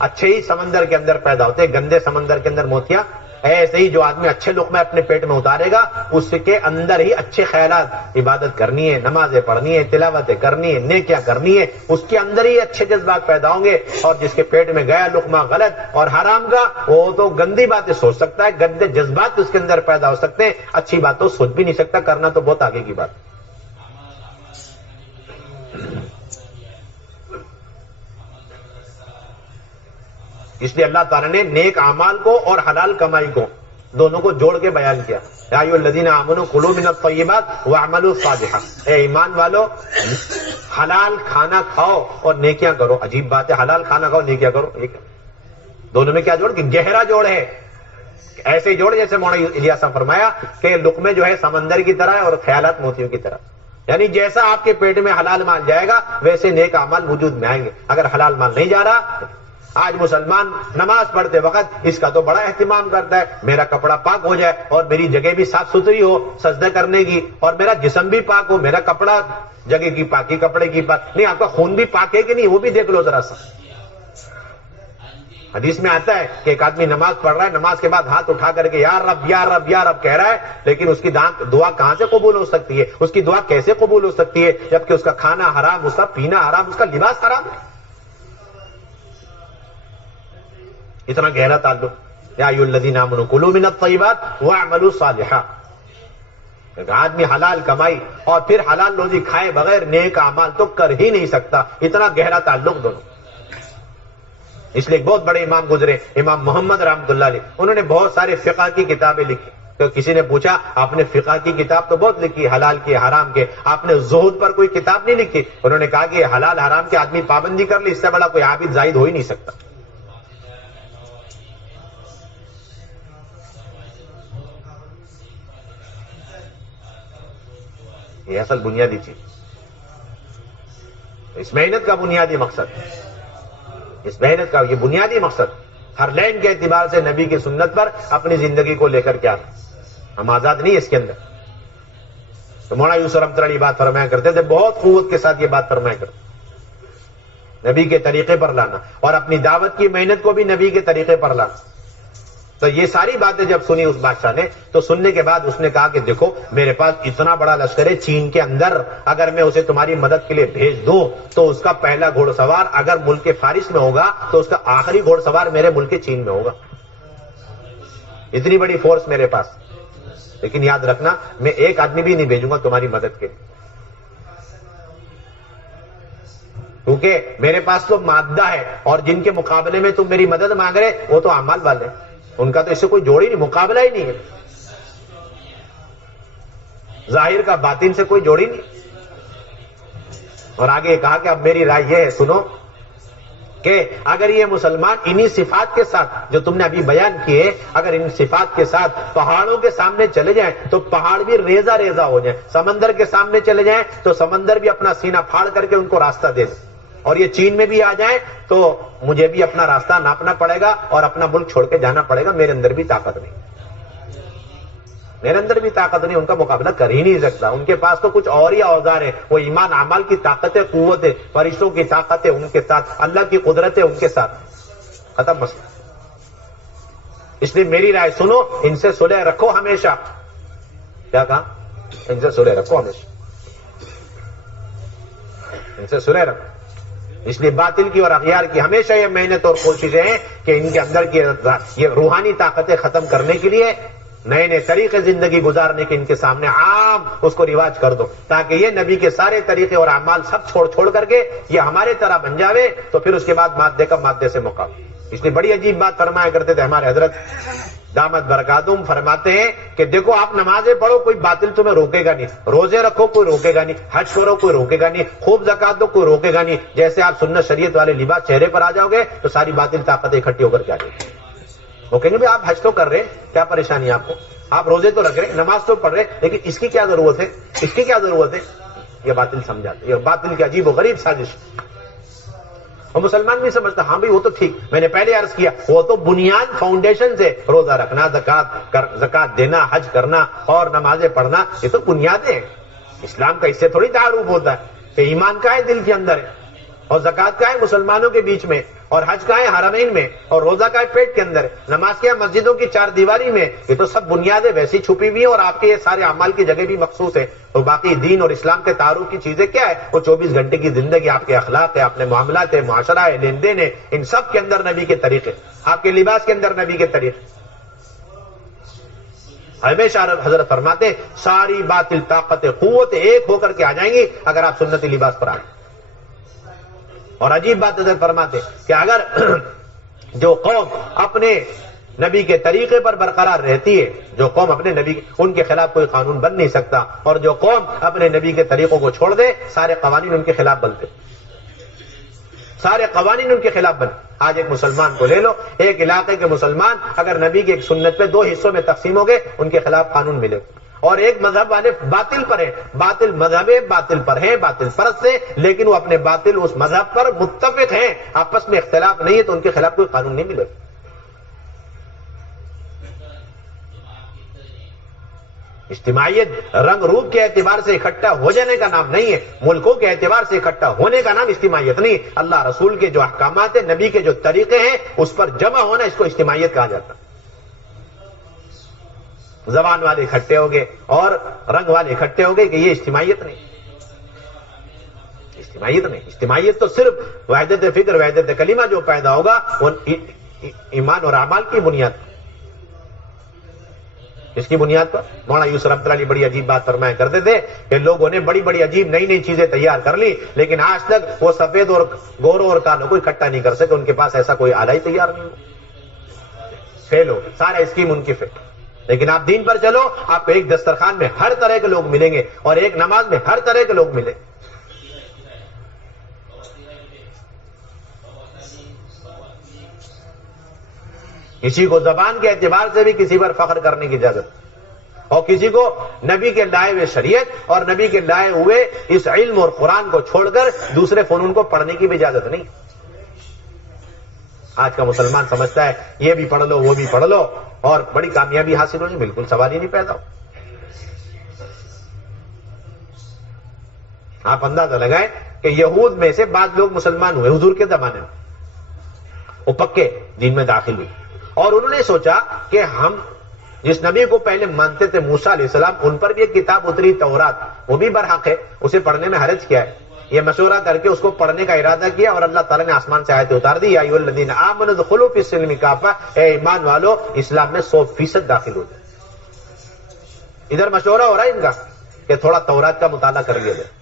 اچھے ہی سمندر کے اندر پیدا ہوتے ہیں، گندے سمندر کے اندر موتیاں ایسے ہی جو آدمی اچھے لقمے اپنے پیٹ میں اتارے گا اس کے اندر ہی اچھے خیالات، عبادت کرنی ہے، نمازیں پڑھنی ہے، تلاوتیں کرنی ہے، نیکیاں کرنی ہے، اس کے اندر ہی اچھے جذبات پیدا ہوں گے۔ اور جس کے پیٹ میں گیا لقمہ غلط اور حرام کا، وہ تو گندی باتیں سوچ سکتا ہے، گندے جذبات اس کے اندر پیدا ہو سکتے ہیں، اچھی بات تو سوچ بھی نہیں سکتا، کرنا تو بہت آگے کی بات۔ اس لیے اللہ تعالیٰ نے نیک اعمال کو اور حلال کمائی کو دونوں کو جوڑ کے بیان کیا۔ یا ایھا الذین آمنوا کلوا من الطیبات واعملوا صالحا، اے ایمان والو حلال کھانا کھاؤ اور نیکیاں کرو۔ عجیب بات ہے، حلال کھانا کھاؤ نیکیاں کرو، ایک دونوں میں کیا جوڑ؟ کہ گہرا جوڑ ہے، ایسے جوڑ جیسے مولانا الیاس نے فرمایا کہ لقمے جو ہے سمندر کی طرح ہے اور خیالات موتیوں کی طرح، یعنی جیسا آپ کے پیٹ میں حلال مال جائے گا ویسے نیک اعمال وجود میں آئیں گے۔ اگر حلال مال نہیں جا رہا، آج مسلمان نماز پڑھتے وقت اس کا تو بڑا اہتمام کرتا ہے، میرا کپڑا پاک ہو جائے اور میری جگہ بھی صاف ستھری ہو سجدہ کرنے کی، اور میرا جسم بھی پاک ہو، میرا کپڑا جگہ کی پاکی، کپڑے کی پاک نہیں، آپ کا خون بھی پاک ہے کہ نہیں وہ بھی دیکھ لو ذرا سا۔ حدیث میں آتا ہے کہ ایک آدمی نماز پڑھ رہا ہے، نماز کے بعد ہاتھ اٹھا کر کے یا رب یا رب یا رب کہہ رہا ہے، لیکن اس کی دعا کہاں سے قبول ہو سکتی ہے؟ اس کی دعا کیسے قبول ہو سکتی ہے جبکہ اس کا کھانا حرام، اس کا پینا حرام، اس کا لباس حرام ہے؟ اتنا گہرا تعلق۔ یا ایھا الذین آمنوا کلوا من الطیبات واعملوا صالحا، آدمی حلال کمائی اور پھر حلال روزی کھائے بغیر نیک اعمال تو کر ہی نہیں سکتا، اتنا گہرا تعلق دونوں۔ اس لیے ایک بہت بڑے امام گزرے، امام محمد رحمۃ اللہ علیہ، انہوں نے بہت سارے فقہ کی کتابیں لکھی۔ تو کسی نے پوچھا آپ نے فقہ کی کتاب تو بہت لکھی، حلال کے حرام کے، آپ نے زہد پر کوئی کتاب نہیں لکھی؟ انہوں نے کہا کہ حلال حرام کے آدمی پابندی کر لی، اس سے بڑا کوئی عابد زاہد ہو ہی نہیں سکتا۔ یہ اصل بنیادی چیز، اس محنت کا بنیادی مقصد، اس محنت کا یہ بنیادی مقصد، ہر لائن کے اعتبار سے نبی کی سنت پر اپنی زندگی کو لے کر کیا ہم آزاد نہیں اس کے اندر۔ تو مولانا یوسف رحمۃ اللہ یہ بات فرمایا کرتے تھے، بہت قوت کے ساتھ یہ بات فرمایا کرتے، نبی کے طریقے پر لانا اور اپنی دعوت کی محنت کو بھی نبی کے طریقے پر لانا۔ تو یہ ساری باتیں جب سنی اس بادشاہ نے، تو سننے کے بعد اس نے کہا کہ دیکھو میرے پاس اتنا بڑا لشکر ہے چین کے اندر، اگر میں اسے تمہاری مدد کے لیے بھیج دوں تو اس کا پہلا گھوڑ سوار اگر ملک فارس میں ہوگا تو اس کا آخری گھوڑ سوار میرے ملک چین میں ہوگا، اتنی بڑی فورس میرے پاس، لیکن یاد رکھنا میں ایک آدمی بھی نہیں بھیجوں گا تمہاری مدد کے لیے، کیونکہ میرے پاس تو مادہ ہے اور جن کے مقابلے میں تم میری مدد مانگ رہے وہ تو اعمال والے ہیں، ان کا تو اس سے کوئی جوڑ ہی نہیں، مقابلہ ہی نہیں ہے، ظاہر کا باطن سے کوئی جوڑ ہی نہیں۔ اور آگے کہا کہ اب میری رائے یہ ہے، سنو کہ اگر یہ مسلمان انہی صفات کے ساتھ جو تم نے ابھی بیان کیے، اگر ان صفات کے ساتھ پہاڑوں کے سامنے چلے جائیں تو پہاڑ بھی ریزہ ریزہ ہو جائیں، سمندر کے سامنے چلے جائیں تو سمندر بھی اپنا سینہ پھاڑ کر کے ان کو راستہ دے دے، اور یہ چین میں بھی آ جائیں تو مجھے بھی اپنا راستہ ناپنا پڑے گا اور اپنا ملک چھوڑ کے جانا پڑے گا، میرے اندر بھی طاقت نہیں، میرے اندر بھی طاقت نہیں، ان کا مقابلہ کر ہی نہیں سکتا، ان کے پاس تو کچھ اور ہی اوزار ہے، وہ ایمان اعمال کی طاقت ہے، قوت ہے، فرشتوں کی طاقت ہے ان کے ساتھ، اللہ کی قدرت ہے ان کے ساتھ، ختم مسئلہ۔ اس لیے میری رائے سنو، ان سے صلح رکھو ہمیشہ، کیا کہا؟ ان سے صلح رکھو ہمیشہ، ان سے صلح رکھو۔ اس لیے باطل کی اور اغیار کی ہمیشہ یہ محنت اور کوششیں ہیں کہ ان کے اندر کی یہ روحانی طاقتیں ختم کرنے کے لیے نئے نئے طریقے زندگی گزارنے کے ان کے سامنے عام اس کو رواج کر دو، تاکہ یہ نبی کے سارے طریقے اور اعمال سب چھوڑ کر کے یہ ہمارے طرح بن جاوے، تو پھر اس کے بعد مادے کا مادے سے مقابلہ۔ اس لیے بڑی عجیب بات فرمایا کرتے تھے ہمارے حضرت دامت برکاتہم، فرماتے ہیں کہ دیکھو آپ نمازیں پڑھو کوئی باطل تمہیں روکے گا نہیں، روزے رکھو کوئی روکے گا نہیں، حج کرو کوئی روکے گا نہیں، خوب زکات دو کوئی روکے گا نہیں، جیسے آپ سنت شریعت والے لباس چہرے پر آ جاؤ گے تو ساری باطل طاقتیں اکٹھی ہو کر کے آ جائیں گی۔ وہ کہیں گے آپ حج تو کر رہے ہیں، کیا پریشانی ہے آپ کو، آپ روزے تو رکھ رہے ہیں، نماز تو پڑھ رہے ہیں، لیکن اس کی کیا ضرورت ہے، اس کی کیا ضرورت ہے؟ یہ باطل سمجھاتے، یہ باطل کی عجیب و غریب سازش۔ اور مسلمان بھی سمجھتا ہاں بھائی وہ تو ٹھیک، میں نے پہلے عرض کیا وہ تو بنیاد فاؤنڈیشن سے، روزہ رکھنا، زکات دینا، حج کرنا اور نمازیں پڑھنا، یہ تو بنیادیں ہیں۔ اسلام کا اس سے تھوڑی تعارف ہوتا ہے کہ ایمان کا ہے دل کے اندر ہے، اور زکات کا ہے مسلمانوں کے بیچ میں، اور حج کا ہے حرمین میں، اور روزہ کا ہے پیٹ کے اندر، نماز کیا ہے مسجدوں کی چار دیواری میں۔ یہ تو سب بنیادیں ویسی چھپی ہوئی ہیں، اور آپ کے یہ سارے اعمال کی جگہ بھی مخصوص ہے۔ اور باقی دین اور اسلام کے تعارف کی چیزیں کیا ہے؟ وہ 24 گھنٹے کی زندگی، آپ کے اخلاق ہے، اپنے معاملات ہے، معاشرہ ہے، لین دین ہے، ان سب کے اندر نبی کے طریقے، آپ کے لباس کے اندر نبی کے طریقے۔ ہمیشہ حضرت فرماتے ہیں ساری باطل طاقتیں قوتیں ایک ہو کر کے آ جائیں گی اگر آپ سنتی لباس پر آ جائیں۔ اور عجیب بات حضرت فرماتے کہ اگر جو قوم اپنے نبی کے طریقے پر برقرار رہتی ہے، جو قوم اپنے نبی، ان کے خلاف کوئی قانون بن نہیں سکتا، اور جو قوم اپنے نبی کے طریقوں کو چھوڑ دے سارے قوانین ان کے خلاف بنتے، سارے قوانین ان کے خلاف بن۔ آج ایک مسلمان کو لے لو، ایک علاقے کے مسلمان اگر نبی کے ایک سنت پہ 2 حصوں میں تقسیم ہو گئے، ان کے خلاف قانون ملے، اور ایک مذہب والے باطل پر ہیں، باطل مذہب باطل پر ہیں، باطل پرست ہیں، لیکن وہ اپنے باطل اس مذہب پر متفق ہیں، آپس میں اختلاف نہیں ہے، تو ان کے خلاف کوئی قانون نہیں ملے۔ اجتماعیت رنگ روپ کے اعتبار سے اکٹھا ہو جانے کا نام نہیں ہے، ملکوں کے اعتبار سے اکٹھا ہونے کا نام اجتماعیت نہیں۔ اللہ رسول کے جو احکامات ہیں، نبی کے جو طریقے ہیں، اس پر جمع ہونا، اس کو اجتماعیت کہا جاتا ہے۔ زبان والے اکٹھے ہو گئے اور رنگ والے اکٹھے ہو گئے کہ یہ اجتماعیت نہیں، اجتماعیت نہیں۔ اجتماعیت تو صرف وحدت فکر، وحدت کلمہ جو پیدا ہوگا وہ ایمان اور اعمال کی بنیاد پر۔ اس کی بنیاد پر مولانا یوسف رحمۃ اللہ علیہ بڑی عجیب بات فرمایا کرتے تھے کہ لوگوں نے بڑی بڑی عجیب نئی نئی چیزیں تیار کر لی، لیکن آج تک وہ سفید اور گوروں اور کالوں کو اکٹھا نہیں کر سکے، ان کے پاس ایسا کوئی آلہ ہی تیار نہیں ہو، فیل ہو، سارا اسکیم ان کی فیل۔ لیکن آپ دین پر چلو، آپ کو ایک دسترخوان میں ہر طرح کے لوگ ملیں گے، اور ایک نماز میں ہر طرح کے لوگ ملیں۔ کسی کو زبان کے اعتبار سے بھی کسی پر فخر کرنے کی اجازت، اور کسی کو نبی کے لائے ہوئے شریعت اور نبی کے لائے ہوئے اس علم اور قرآن کو چھوڑ کر دوسرے فنون کو پڑھنے کی بھی اجازت نہیں۔ آج کا مسلمان سمجھتا ہے یہ بھی پڑھ لو وہ بھی پڑھ لو اور بڑی کامیابی حاصل ہونی، بالکل سوال ہی نہیں پیدا ہو۔ آپ اندازہ لگائیں کہ یہود میں سے بعض لوگ مسلمان ہوئے حضور کے زمانے میں، وہ پکے دین میں داخل ہوئے، اور انہوں نے سوچا کہ ہم جس نبی کو پہلے مانتے تھے موسیٰ علیہ السلام، ان پر بھی ایک کتاب اتری تورات، وہ بھی برحق ہے، اسے پڑھنے میں حرج کیا ہے؟ یہ مشورہ کر کے اس کو پڑھنے کا ارادہ کیا، اور اللہ تعالیٰ نے آسمان سے آیتیں اتار دی، یا ایھا الذین آمنوا ادخلوا فی السلم کافہ، اے ایمان والو اسلام میں 100% داخل ہو جائے۔ ادھر مشورہ ہو رہا ہے ان کا کہ تھوڑا تورات کا مطالعہ کر لیا جائے،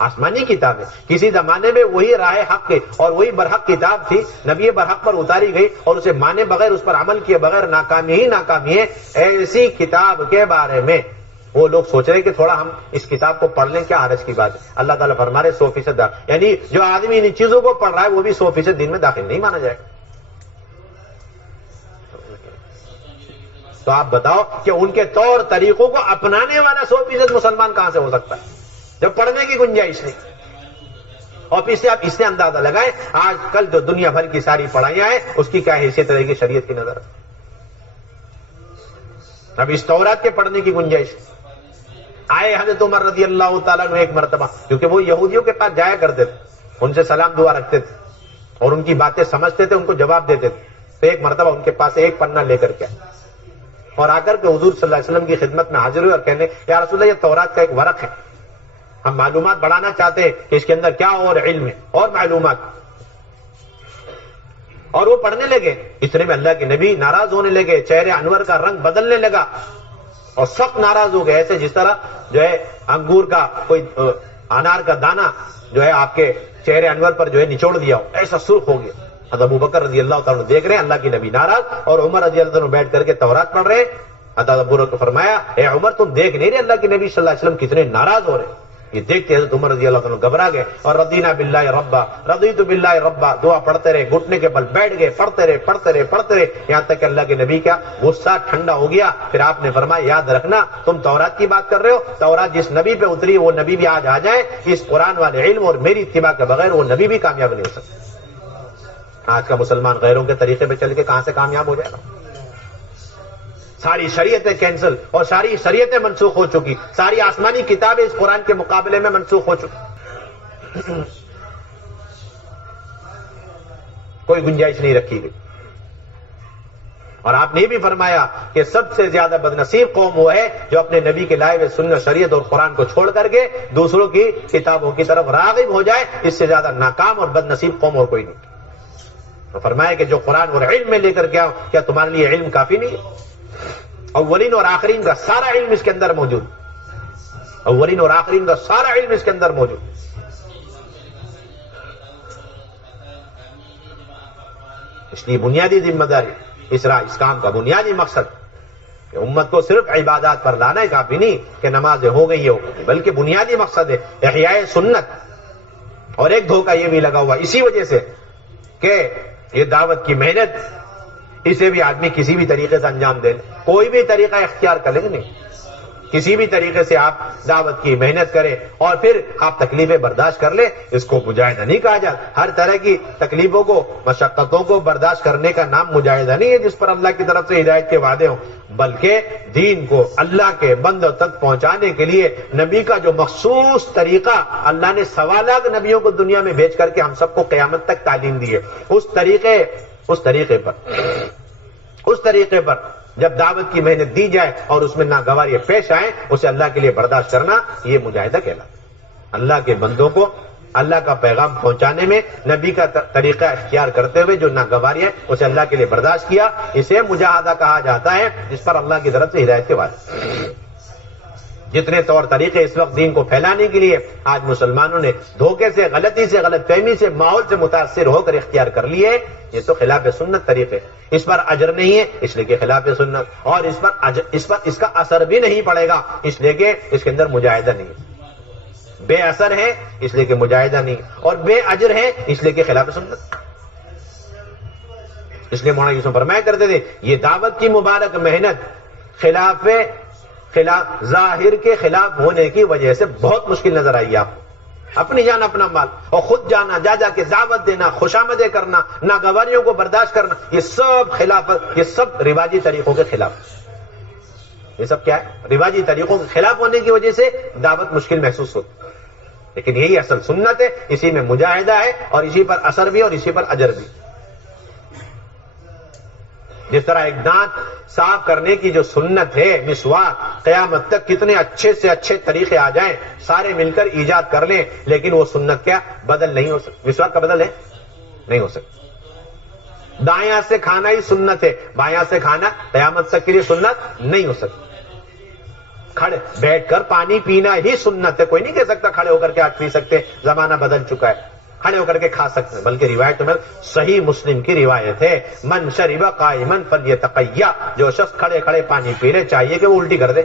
آسمانی کتاب ہے، کسی زمانے میں وہی راہ حق ہے اور وہی برحق کتاب تھی، نبی برحق پر اتاری گئی، اور اسے مانے بغیر، اس پر عمل کیے بغیر ناکامی ہی ناکامی ہے۔ ایسی کتاب کے بارے میں وہ لوگ سوچ رہے کہ تھوڑا ہم اس کتاب کو پڑھ لیں، کیا حرج کی بات ہے؟ اللہ تعالیٰ فرما رہے 100% داخل، یعنی جو آدمی ان چیزوں کو پڑھ رہا ہے وہ بھی 100% دین میں داخل نہیں مانا جائے گا۔ تو آپ بتاؤ کہ ان کے طور طریقوں کو اپنانے والا 100% مسلمان کہاں سے ہو سکتا ہے جب پڑھنے کی گنجائش نہیں؟ اور پھر سے آپ اس سے اندازہ لگائیں آج کل جو دنیا بھر کی ساری پڑھائیاں ہیں اس کی کیا حیثیت رہے گی شریعت کی نظر؟ اب اس تورات کے پڑھنے کی گنجائش آئے حضرت عمر رضی اللہ تعالیٰ عنہ ایک مرتبہ، کیونکہ وہ یہودیوں کے پاس جایا کرتے تھے، ان سے سلام دعا رکھتے تھے اور ان کی باتیں سمجھتے تھے، ان کو جواب دیتے تھے، تو ایک مرتبہ ان کے پاس ایک پنہ لے کر کے اور آ کر کے حضور صلی اللہ علیہ وسلم کی خدمت میں حاضر ہوئے اور کہنے یا رسول اللہ یہ تورات کا ایک ورق ہے، ہم معلومات بڑھانا چاہتے ہیں کہ اس کے اندر کیا اور علم ہے اور معلومات۔ اور وہ پڑھنے لگے. اتنے میں اللہ کے نبی ناراض ہونے لگے, چہرے انور کا رنگ بدلنے لگا اور سخت ناراض ہو گئے, ایسے جس طرح جو ہے انگور کا کوئی انار کا دانہ جو ہے آپ کے چہرے انور پر جو ہے نچوڑ دیا ہو, ایسا سرخ ہو گیا. حضرت ابو بکر رضی اللہ تعالیٰ دیکھ رہے ہیں اللہ کی نبی ناراض, اور عمر رضی اللہ عنہ بیٹھ کر کے تورات پڑھ رہے ہیں. حضرت ابو بکر کو فرمایا, اے عمر تم دیکھ نہیں رہے اللہ کے نبی صلی اللہ علیہ وسلم کتنے ناراض ہو رہے ہیں. یہ دیکھتے حضرت عمر رضی اللہ عنہ گھبرا گئے اور رضینا باللہ ربا, رضیت باللہ ربا, دعا پڑھتے رہے, گھٹنے کے بل بیٹھ گئے, پڑھتے رہے یہاں تک کہ اللہ کے نبی کا غصہ ٹھنڈا ہو گیا. پھر آپ نے فرمایا, یاد رکھنا تم تورات کی بات کر رہے ہو, تورات جس نبی پہ اتری وہ نبی بھی آج آ جائے, اس قرآن والے علم اور میری اتباع کے بغیر وہ نبی بھی کامیاب نہیں ہو سکتا. آج کا مسلمان غیروں کے طریقے پہ چل کے کہاں سے کامیاب ہو جائے گا؟ ساری شریعتیں کینسل اور ساری شریعتیں منسوخ ہو چکی, ساری آسمانی کتابیں اس قرآن کے مقابلے میں منسوخ ہو چکی, کوئی گنجائش نہیں رکھی گئی. اور آپ نے یہ بھی فرمایا کہ سب سے زیادہ بدنصیب قوم وہ ہے جو اپنے نبی کے لائے ہوئے سنت شریعت اور قرآن کو چھوڑ کر کے دوسروں کی کتابوں کی طرف راغب ہو جائے. اس سے زیادہ ناکام اور بدنصیب قوم اور کوئی نہیں. تو فرمایا کہ جو قرآن اور علم میں لے کر کے آؤ, کیا تمہارے لیے علم کافی نہیں ہے؟ اولین اور آخرین کا سارا علم اس کے اندر موجود, اولین اور آخرین کا سارا علم اس کے اندر موجود. اس لیے بنیادی ذمہ داری اس کام کا بنیادی مقصد کہ امت کو صرف عبادات پر لانا ہے, کافی نہیں کہ نمازیں ہو گئی ہو, بلکہ بنیادی مقصد ہے احیاء سنت. اور ایک دھوکہ یہ بھی لگا ہوا اسی وجہ سے کہ یہ دعوت کی محنت, اسے بھی آدمی کسی بھی طریقے سے انجام دے لے, کوئی بھی طریقہ اختیار کر لیں, نہیں کسی بھی طریقے سے آپ دعوت کی محنت کریں اور پھر آپ تکلیفیں برداشت کر لیں, اس کو مجاہدہ نہیں کہا جاتا. ہر طرح کی تکلیفوں کو, مشقتوں کو برداشت کرنے کا نام مجاہدہ نہیں ہے جس پر اللہ کی طرف سے ہدایت کے وعدے ہوں, بلکہ دین کو اللہ کے بندوں تک پہنچانے کے لیے نبی کا جو مخصوص طریقہ اللہ نے 1.25 لاکھ نبیوں کو دنیا میں بھیج کر کے ہم سب کو قیامت تک تعلیم دی ہے, اس طریقے پر جب دعوت کی محنت دی جائے اور اس میں ناگواری پیش آئے, اسے اللہ کے لیے برداشت کرنا, یہ مجاہدہ کہلاتا ہے. اللہ کے بندوں کو اللہ کا پیغام پہنچانے میں نبی کا طریقہ اختیار کرتے ہوئے جو ناگواری ہے اسے اللہ کے لیے برداشت کیا, اسے مجاہدہ کہا جاتا ہے, جس پر اللہ کی طرف سے ہدایت کے وعدے. جتنے طور طریقے اس وقت دین کو پھیلانے کے لیے آج مسلمانوں نے دھوکے سے, غلطی سے, غلط فہمی سے, ماحول سے متاثر ہو کر اختیار کر لیے, یہ تو خلاف سنت طریقے. اس پر اجر نہیں ہے اس لیے کہ خلاف سنت, اور اس کا اثر بھی نہیں پڑے گا اس لیے کہ اس کے اندر مجاہدہ نہیں ہے. بے اثر ہے اس لیے کہ مجاہدہ نہیں, اور بے اجر ہے اس لیے کہ خلاف سنت. اس لیے مولانا یوسف فرمایا کرتے تھے, یہ دعوت کی مبارک محنت ظاہر کے خلاف ہونے کی وجہ سے بہت مشکل نظر آئی آپ کو. اپنی جان اپنا مال اور خود جانا, جا کے دعوت دینا, خوشامدیں کرنا, ناگواریوں کو برداشت کرنا, یہ سب خلافت, یہ سب رواجی طریقوں کے خلاف. یہ سب کیا ہے؟ رواجی طریقوں کے خلاف ہونے کی وجہ سے دعوت مشکل محسوس ہوتی. لیکن یہی اصل سنت ہے, اسی میں مجاہدہ ہے اور اسی پر اثر بھی اور اسی پر اجر بھی. جس طرح ایک دانت صاف کرنے کی جو سنت ہے مسواک, قیامت تک کتنے اچھے سے اچھے طریقے آ جائیں, سارے مل کر ایجاد کر لیں, لیکن وہ سنت کیا بدل نہیں ہو سکتی. مسواک کا بدل ہے نہیں ہو سکتا. دائیں ہاتھ سے کھانا ہی سنت ہے, بائیں ہاتھ سے کھانا قیامت تک کے لیے سنت نہیں ہو سکتی. کھڑے بیٹھ کر پانی پینا ہی سنت ہے, کوئی نہیں کہہ سکتا کھڑے ہو کر کے آج پی سکتے, زمانہ بدل چکا ہے, کھڑے ہو کر کے کھا سکتے ہیں. بلکہ روایت میں صحیح مسلم کی روایت ہے, من شرب قائما فلیتقیا, جو شخص کھڑے کھڑے پانی پی لے چاہیے کہ وہ الٹی کر دے.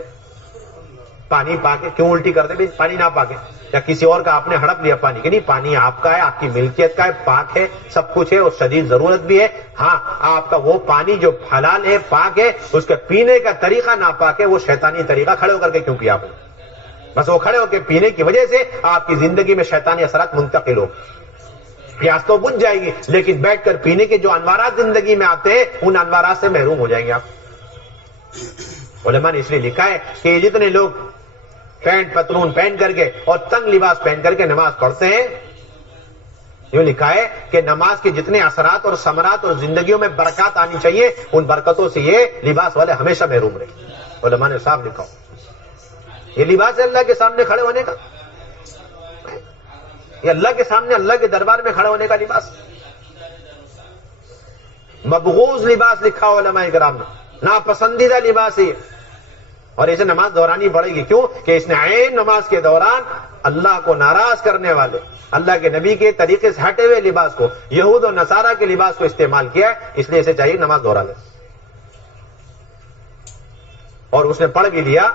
پانی پا کے کیوں الٹی کر دے؟ پانی نہ پا کے, یا کسی اور کا آپ نے ہڑپ لیا پانی, کہ نہیں پانی آپ کا ہے, آپ کی ملکیت کا ہے, پاک ہے, سب کچھ ہے اور شدید ضرورت بھی ہے. ہاں آپ کا وہ پانی جو حلال ہے, پاک ہے, اس کے پینے کا طریقہ ناپاک ہے, وہ شیطانی طریقہ کھڑے ہو کر کے کیوں کیا آپ نے؟ بس وہ کھڑے ہو کے پینے کی وجہ سے آپ کی زندگی میں شیطانی اثرات منتقل ہو, پیاس تو بجھ جائے گی, لیکن بیٹھ کر پینے کے جو انوارات زندگی میں آتے ہیں ان انوارات سے محروم ہو جائیں گے آپ. علماء نے اس لیے لکھا ہے کہ یہ جتنے لوگ پینٹ پتلون پہن کر کے اور تنگ لباس پہن کر کے نماز پڑھتے ہیں, یہ لکھا ہے کہ نماز کے جتنے اثرات اور ثمرات اور زندگیوں میں برکات آنی چاہیے, ان برکتوں سے یہ لباس والے ہمیشہ محروم رہے. علماء نے صاف لکھا, یہ لباس ہے اللہ کے سامنے کھڑے ہونے کا, یہ اللہ کے سامنے اللہ کے دربار میں کھڑے ہونے کا لباس. مبغوض لباس لکھا علماء کرام نے، ناپسندیدہ لباس ہے، اور اسے نماز دہرانی پڑے گی. کیوں؟ کہ اس نے عین نماز کے دوران اللہ کو ناراض کرنے والے، اللہ کے نبی کے طریقے سے ہٹے ہوئے لباس کو، یہود و نصارہ کے لباس کو استعمال کیا ہے، اس لیے اسے چاہیے نماز دہرا لے. اور اس نے پڑھ بھی لیا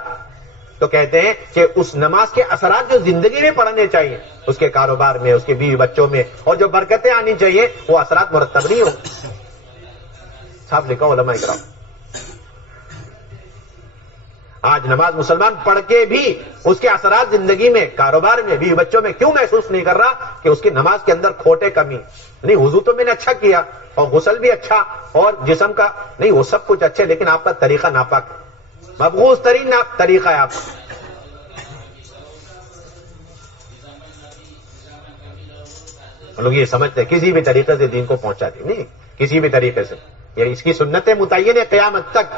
تو کہتے ہیں کہ اس نماز کے اثرات جو زندگی میں پڑھنے چاہیے، اس کے کاروبار میں، اس کے بیوی بچوں میں، اور جو برکتیں آنی چاہیے، وہ اثرات مرتب نہیں ہوں. صاحب لکھا علماء کرام. آج نماز مسلمان پڑھ کے بھی اس کے اثرات زندگی میں، کاروبار میں، بیوی بچوں میں کیوں محسوس نہیں کر رہا؟ کہ اس کی نماز کے اندر کھوٹے کمی نہیں. وضو تو میں نے اچھا کیا، اور غسل بھی اچھا، اور جسم کا نہیں، وہ سب کچھ اچھے، لیکن آپ کا طریقہ ناپاک ہے، مبغوض ترین طریقہ ہے آپ کا. لوگ یہ سمجھتے ہیں کسی بھی طریقے سے دین کو پہنچا دیں، نہیں، کسی بھی طریقے سے. یہ اس کی سنتیں متعین ہے قیامت تک.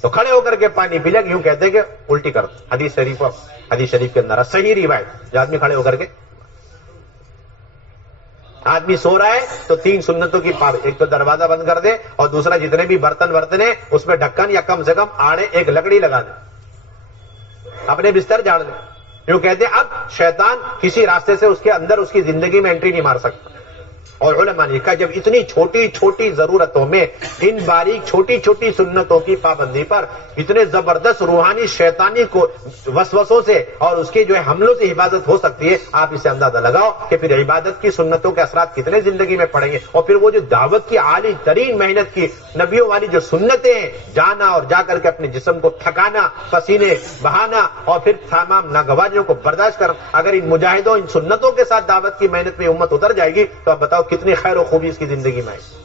تو کھڑے ہو کر کے پانی پی لے، یوں کہتے ہیں کہ الٹی کر. حدیث شریف کے اندر صحیح روایت، جو آدمی کھڑے ہو کر کے، آدمی سو رہا ہے تو 3 سنتوں کی پابندی، ایک تو دروازہ بند کر دے، اور دوسرا جتنے بھی برتن ہیں اس میں ڈھکن یا کم سے کم آڑے ایک لکڑی لگا دے، اپنے بستر جھاڑ دے. یوں کہتے ہیں اب شیطان کسی راستے سے اس کے اندر اس کی زندگی میں انٹری نہیں مار سکتا. اور علماء نے کہا جب اتنی چھوٹی چھوٹی ضرورتوں میں، ان باریک چھوٹی چھوٹی سنتوں کی پابندی پر اتنے زبردست روحانی شیطانی کو وسوسوں سے اور اس کے جو ہے حملوں سے حفاظت ہو سکتی ہے، آپ اسے اندازہ لگاؤ کہ پھر عبادت کی سنتوں کے اثرات کتنے زندگی میں پڑیں گے. اور پھر وہ جو دعوت کی عالی ترین محنت کی نبیوں والی جو سنتیں ہیں، جانا اور جا کر کے اپنے جسم کو تھکانا، پسینے بہانا، اور پھر تمام ناگواریوں کو برداشت کر، اگر ان مجاہدوں ان سنتوں کے ساتھ دعوت کی محنت میں امت اتر جائے گی تو اب بتاؤ کتنی خیر و خوبی اس کی زندگی میں ہے.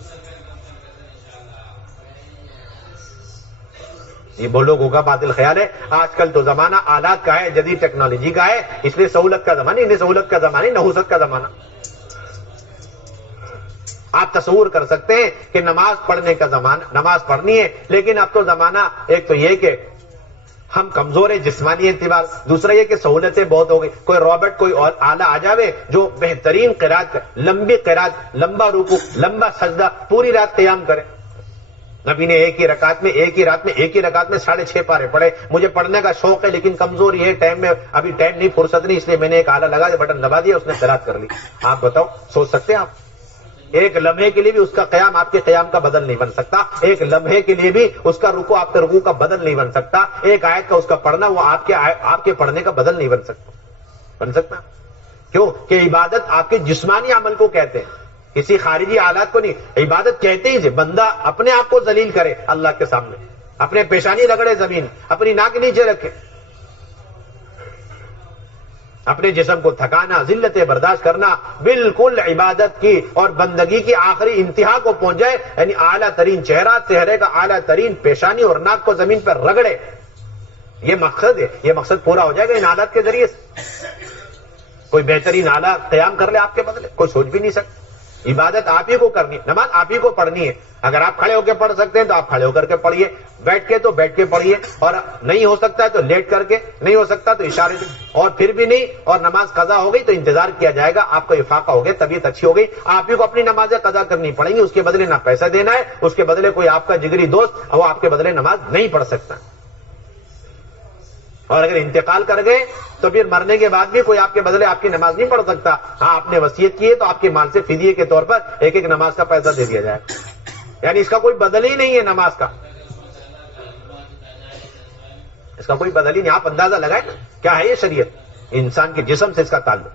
یہ وہ لوگوں کا باطل خیال ہے. آج کل تو زمانہ آلات کا ہے، جدید ٹیکنالوجی کا ہے، اس لیے سہولت کا زمانہ، انہیں سہولت کا زمانہ، نحوست کا زمانہ. آپ تصور کر سکتے ہیں کہ نماز پڑھنے کا زمانہ، نماز پڑھنی ہے، لیکن اب تو زمانہ ایک تو یہ کہ ہم کمزور ہیں جسمانی اعتبار، دوسرا یہ کہ سہولتیں بہت ہو گئی. کوئی رابٹ، کوئی اور آلہ آ جاوے جو بہترین قرات، لمبی قرات، لمبا رکوع، لمبا سجدہ، پوری رات قیام کرے. نبی نے ایک ہی رکعت میں 6.5 پارے پڑھے. مجھے پڑھنے کا شوق ہے لیکن کمزوری ہے، ٹائم میں ابھی ٹائم نہیں، فرصت نہیں، اس لیے میں نے ایک آلہ لگا دیا، بٹن دبا دیا، اس نے قرات کر لی. آپ بتاؤ، سوچ سکتے ہیں آپ؟ ایک لمحے کے لیے بھی اس کا قیام آپ کے قیام کا بدل نہیں بن سکتا. ایک لمحے کے لیے بھی اس کا رکوع آپ کے رکوع کا بدل نہیں بن سکتا. ایک آیت کا اس کا پڑھنا وہ آپ کے پڑھنے کا بدل نہیں بن سکتا. کیوں؟ کہ عبادت آپ کے جسمانی عمل کو کہتے ہیں، کسی خارجی آلات کو نہیں. عبادت کہتے ہی سے بندہ اپنے آپ کو ذلیل کرے اللہ کے سامنے، اپنے پیشانی رگڑے زمین، اپنی ناک نیچے رکھے، اپنے جسم کو تھکانا، ذلتیں برداشت کرنا، بالکل عبادت کی اور بندگی کی آخری انتہا کو پہنچ جائے، یعنی اعلیٰ ترین چہرہ، چہرے کا اعلیٰ ترین پیشانی اور ناک کو زمین پر رگڑے. یہ مقصد ہے. یہ مقصد پورا ہو جائے گا ان حالات کے ذریعے سے. کوئی بہترین اعلیٰ قیام کر لے آپ کے بدلے، کوئی سوچ بھی نہیں سکتا. عبادت آپ ہی کو کرنی، نماز آپ ہی کو پڑھنی ہے. اگر آپ کھڑے ہو کے پڑھ سکتے ہیں تو آپ کھڑے ہو کر کے پڑھیے، بیٹھ کے تو بیٹھ کے پڑھیے، اور نہیں ہو سکتا ہے تو لیٹ کر کے، نہیں ہو سکتا تو اشارے سے، اور پھر بھی نہیں اور نماز قضا ہو گئی تو انتظار کیا جائے گا. آپ کو افاقہ ہو گیا، طبیعت اچھی ہو گئی، آپ ہی کو اپنی نمازیں قضا کرنی پڑیں گی. اس کے بدلے نہ پیسہ دینا ہے، اس کے بدلے کوئی آپ کا جگری دوست وہ آپ کے بدلے نماز نہیں پڑھ سکتا. اور اگر انتقال کر گئے تو پھر مرنے کے بعد بھی کوئی آپ کے بدلے آپ کی نماز نہیں پڑھ سکتا. ہاں، آپ نے وصیت کی ہے تو آپ کے مال سے فدیے کے طور پر ایک ایک نماز کا پیسہ دے دیا جائے. یعنی اس کا کوئی بدل ہی نہیں ہے نماز کا، اس کا کوئی بدل ہی نہیں. آپ اندازہ لگائیں نا کیا ہے یہ شریعت، انسان کے جسم سے اس کا تعلق.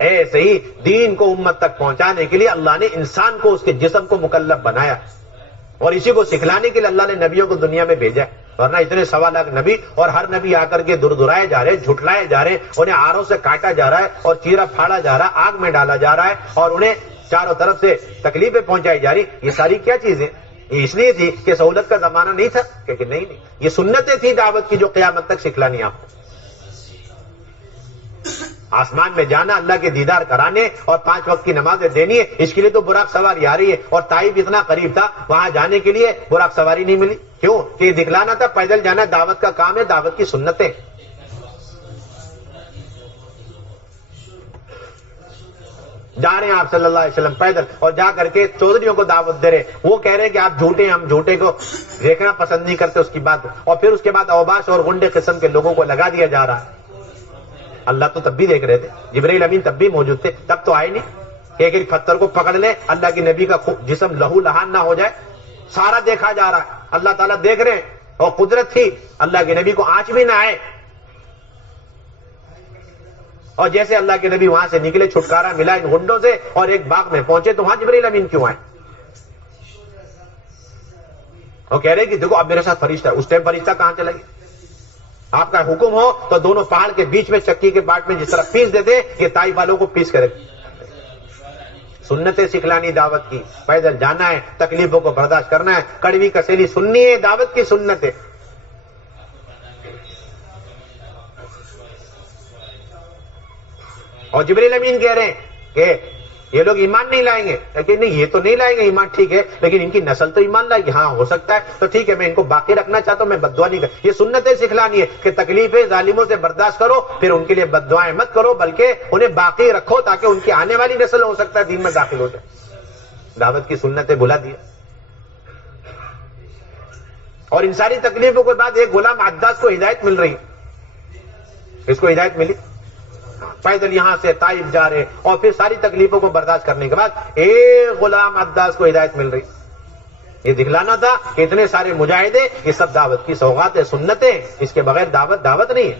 ایسے ہی دین کو امت تک پہنچانے کے لیے اللہ نے انسان کو اس کے جسم کو مکلف بنایا، اور اسی کو سکھلانے کے لیے اللہ نے نبیوں کو دنیا میں بھیجا. ورنہ اتنے 1.25 لاکھ نبی، اور ہر نبی آ کر کے دردرائے جا رہے، جھٹلائے جا رہے، انہیں آروں سے کاٹا جا رہا ہے اور چیرا پھاڑا جا رہا ہے، آگ میں ڈالا جا رہا ہے، اور انہیں چاروں طرف سے تکلیفیں پہنچائی جا رہی. یہ ساری کیا چیزیں؟ یہ اس لیے تھی کہ سہولت کا زمانہ نہیں تھا، کہ نہیں، یہ سنتیں تھی دعوت کی جو قیامت تک سکھلانی آپ کو. آسمان میں جانا، اللہ کے دیدار کرانے اور 5 وقت کی نمازیں دینی ہے، اس کے لیے تو براق سواری آ رہی ہے. اور طائف اتنا قریب تھا، وہاں جانے کے لیے براق سواری نہیں ملی. کیوں؟ کہ یہ دکھلانا تھا پیدل جانا دعوت کا کام ہے، دعوت کی سنتیں. جا رہے ہیں آپ صلی اللہ علیہ وسلم پیدل اور جا کر کے چودھریوں کو دعوت دے رہے، وہ کہہ رہے کہ آپ جھوٹے ہیں، ہم جھوٹے کو دیکھنا پسند نہیں کرتے اس کی بات، اور پھر اس کے بعد اوباش اور غنڈے قسم کے لوگوں کو لگا دیا جا رہا ہے۔ اللہ تو تب بھی دیکھ رہے تھے، جبرائیل امین تب بھی موجود تھے، تب تو آئے نہیں کہ ایک ایک پتھر کو پکڑ لے، اللہ کے نبی کا جسم لہو لہان نہ ہو جائے۔ سارا دیکھا جا رہا ہے، اللہ تعالیٰ دیکھ رہے ہیں، اور قدرت تھی اللہ کے نبی کو آنچ بھی نہ آئے، اور جیسے اللہ کے نبی وہاں سے نکلے چھٹکارا ملا ان غنڈوں سے اور ایک باغ میں پہنچے تو وہاں جبرائیل امین کیوں آئے؟ وہ کہہ رہے کہ دیکھو اب میرے ساتھ فرشتہ ہے، اس ٹائم فرشتہ کہاں چلا گیا؟ آپ کا حکم ہو تو دونوں پہاڑ کے بیچ میں چکی کے باٹ میں جس طرح پیس دیتے یہ طائف والوں کو پیس کرے۔ سنتیں سکھلانی دعوت کی، پیدل جانا ہے، تکلیفوں کو برداشت کرنا ہے، کڑوی کسیلی سننی ہے، دعوت کی سنتیں۔ اور جبرائیل امین کہہ رہے ہیں کہ یہ لوگ ایمان نہیں لائیں گے، لیکن نہیں یہ تو نہیں لائیں گے ایمان، ٹھیک ہے لیکن ان کی نسل تو ایمان لائے گی، ہاں ہو سکتا ہے تو ٹھیک ہے میں ان کو باقی رکھنا چاہتا ہوں، میں بد دعا نہیں کر۔ یہ سنتیں سکھلانی ہے کہ تکلیفیں ظالموں سے برداشت کرو، پھر ان کے لیے بد دعائیں مت کرو، بلکہ انہیں باقی رکھو تاکہ ان کی آنے والی نسل ہو سکتا ہے دین میں داخل ہو جائے۔ دعوت کی سنتیں بھلا دیا، اور ان ساری تکلیفوں کے بعد ایک غلام عداس کو ہدایت مل رہی، اس کو ہدایت ملی، پیدل یہاں سے طائف جا رہے، اور پھر ساری تکلیفوں کو برداشت کرنے کے بعد ایک غلام عداس کو ہدایت مل رہی۔ یہ دکھلانا تھا کہ اتنے سارے مجاہدے یہ سب دعوت کی سوغات ہے، سنتیں، اس کے بغیر دعوت نہیں ہے۔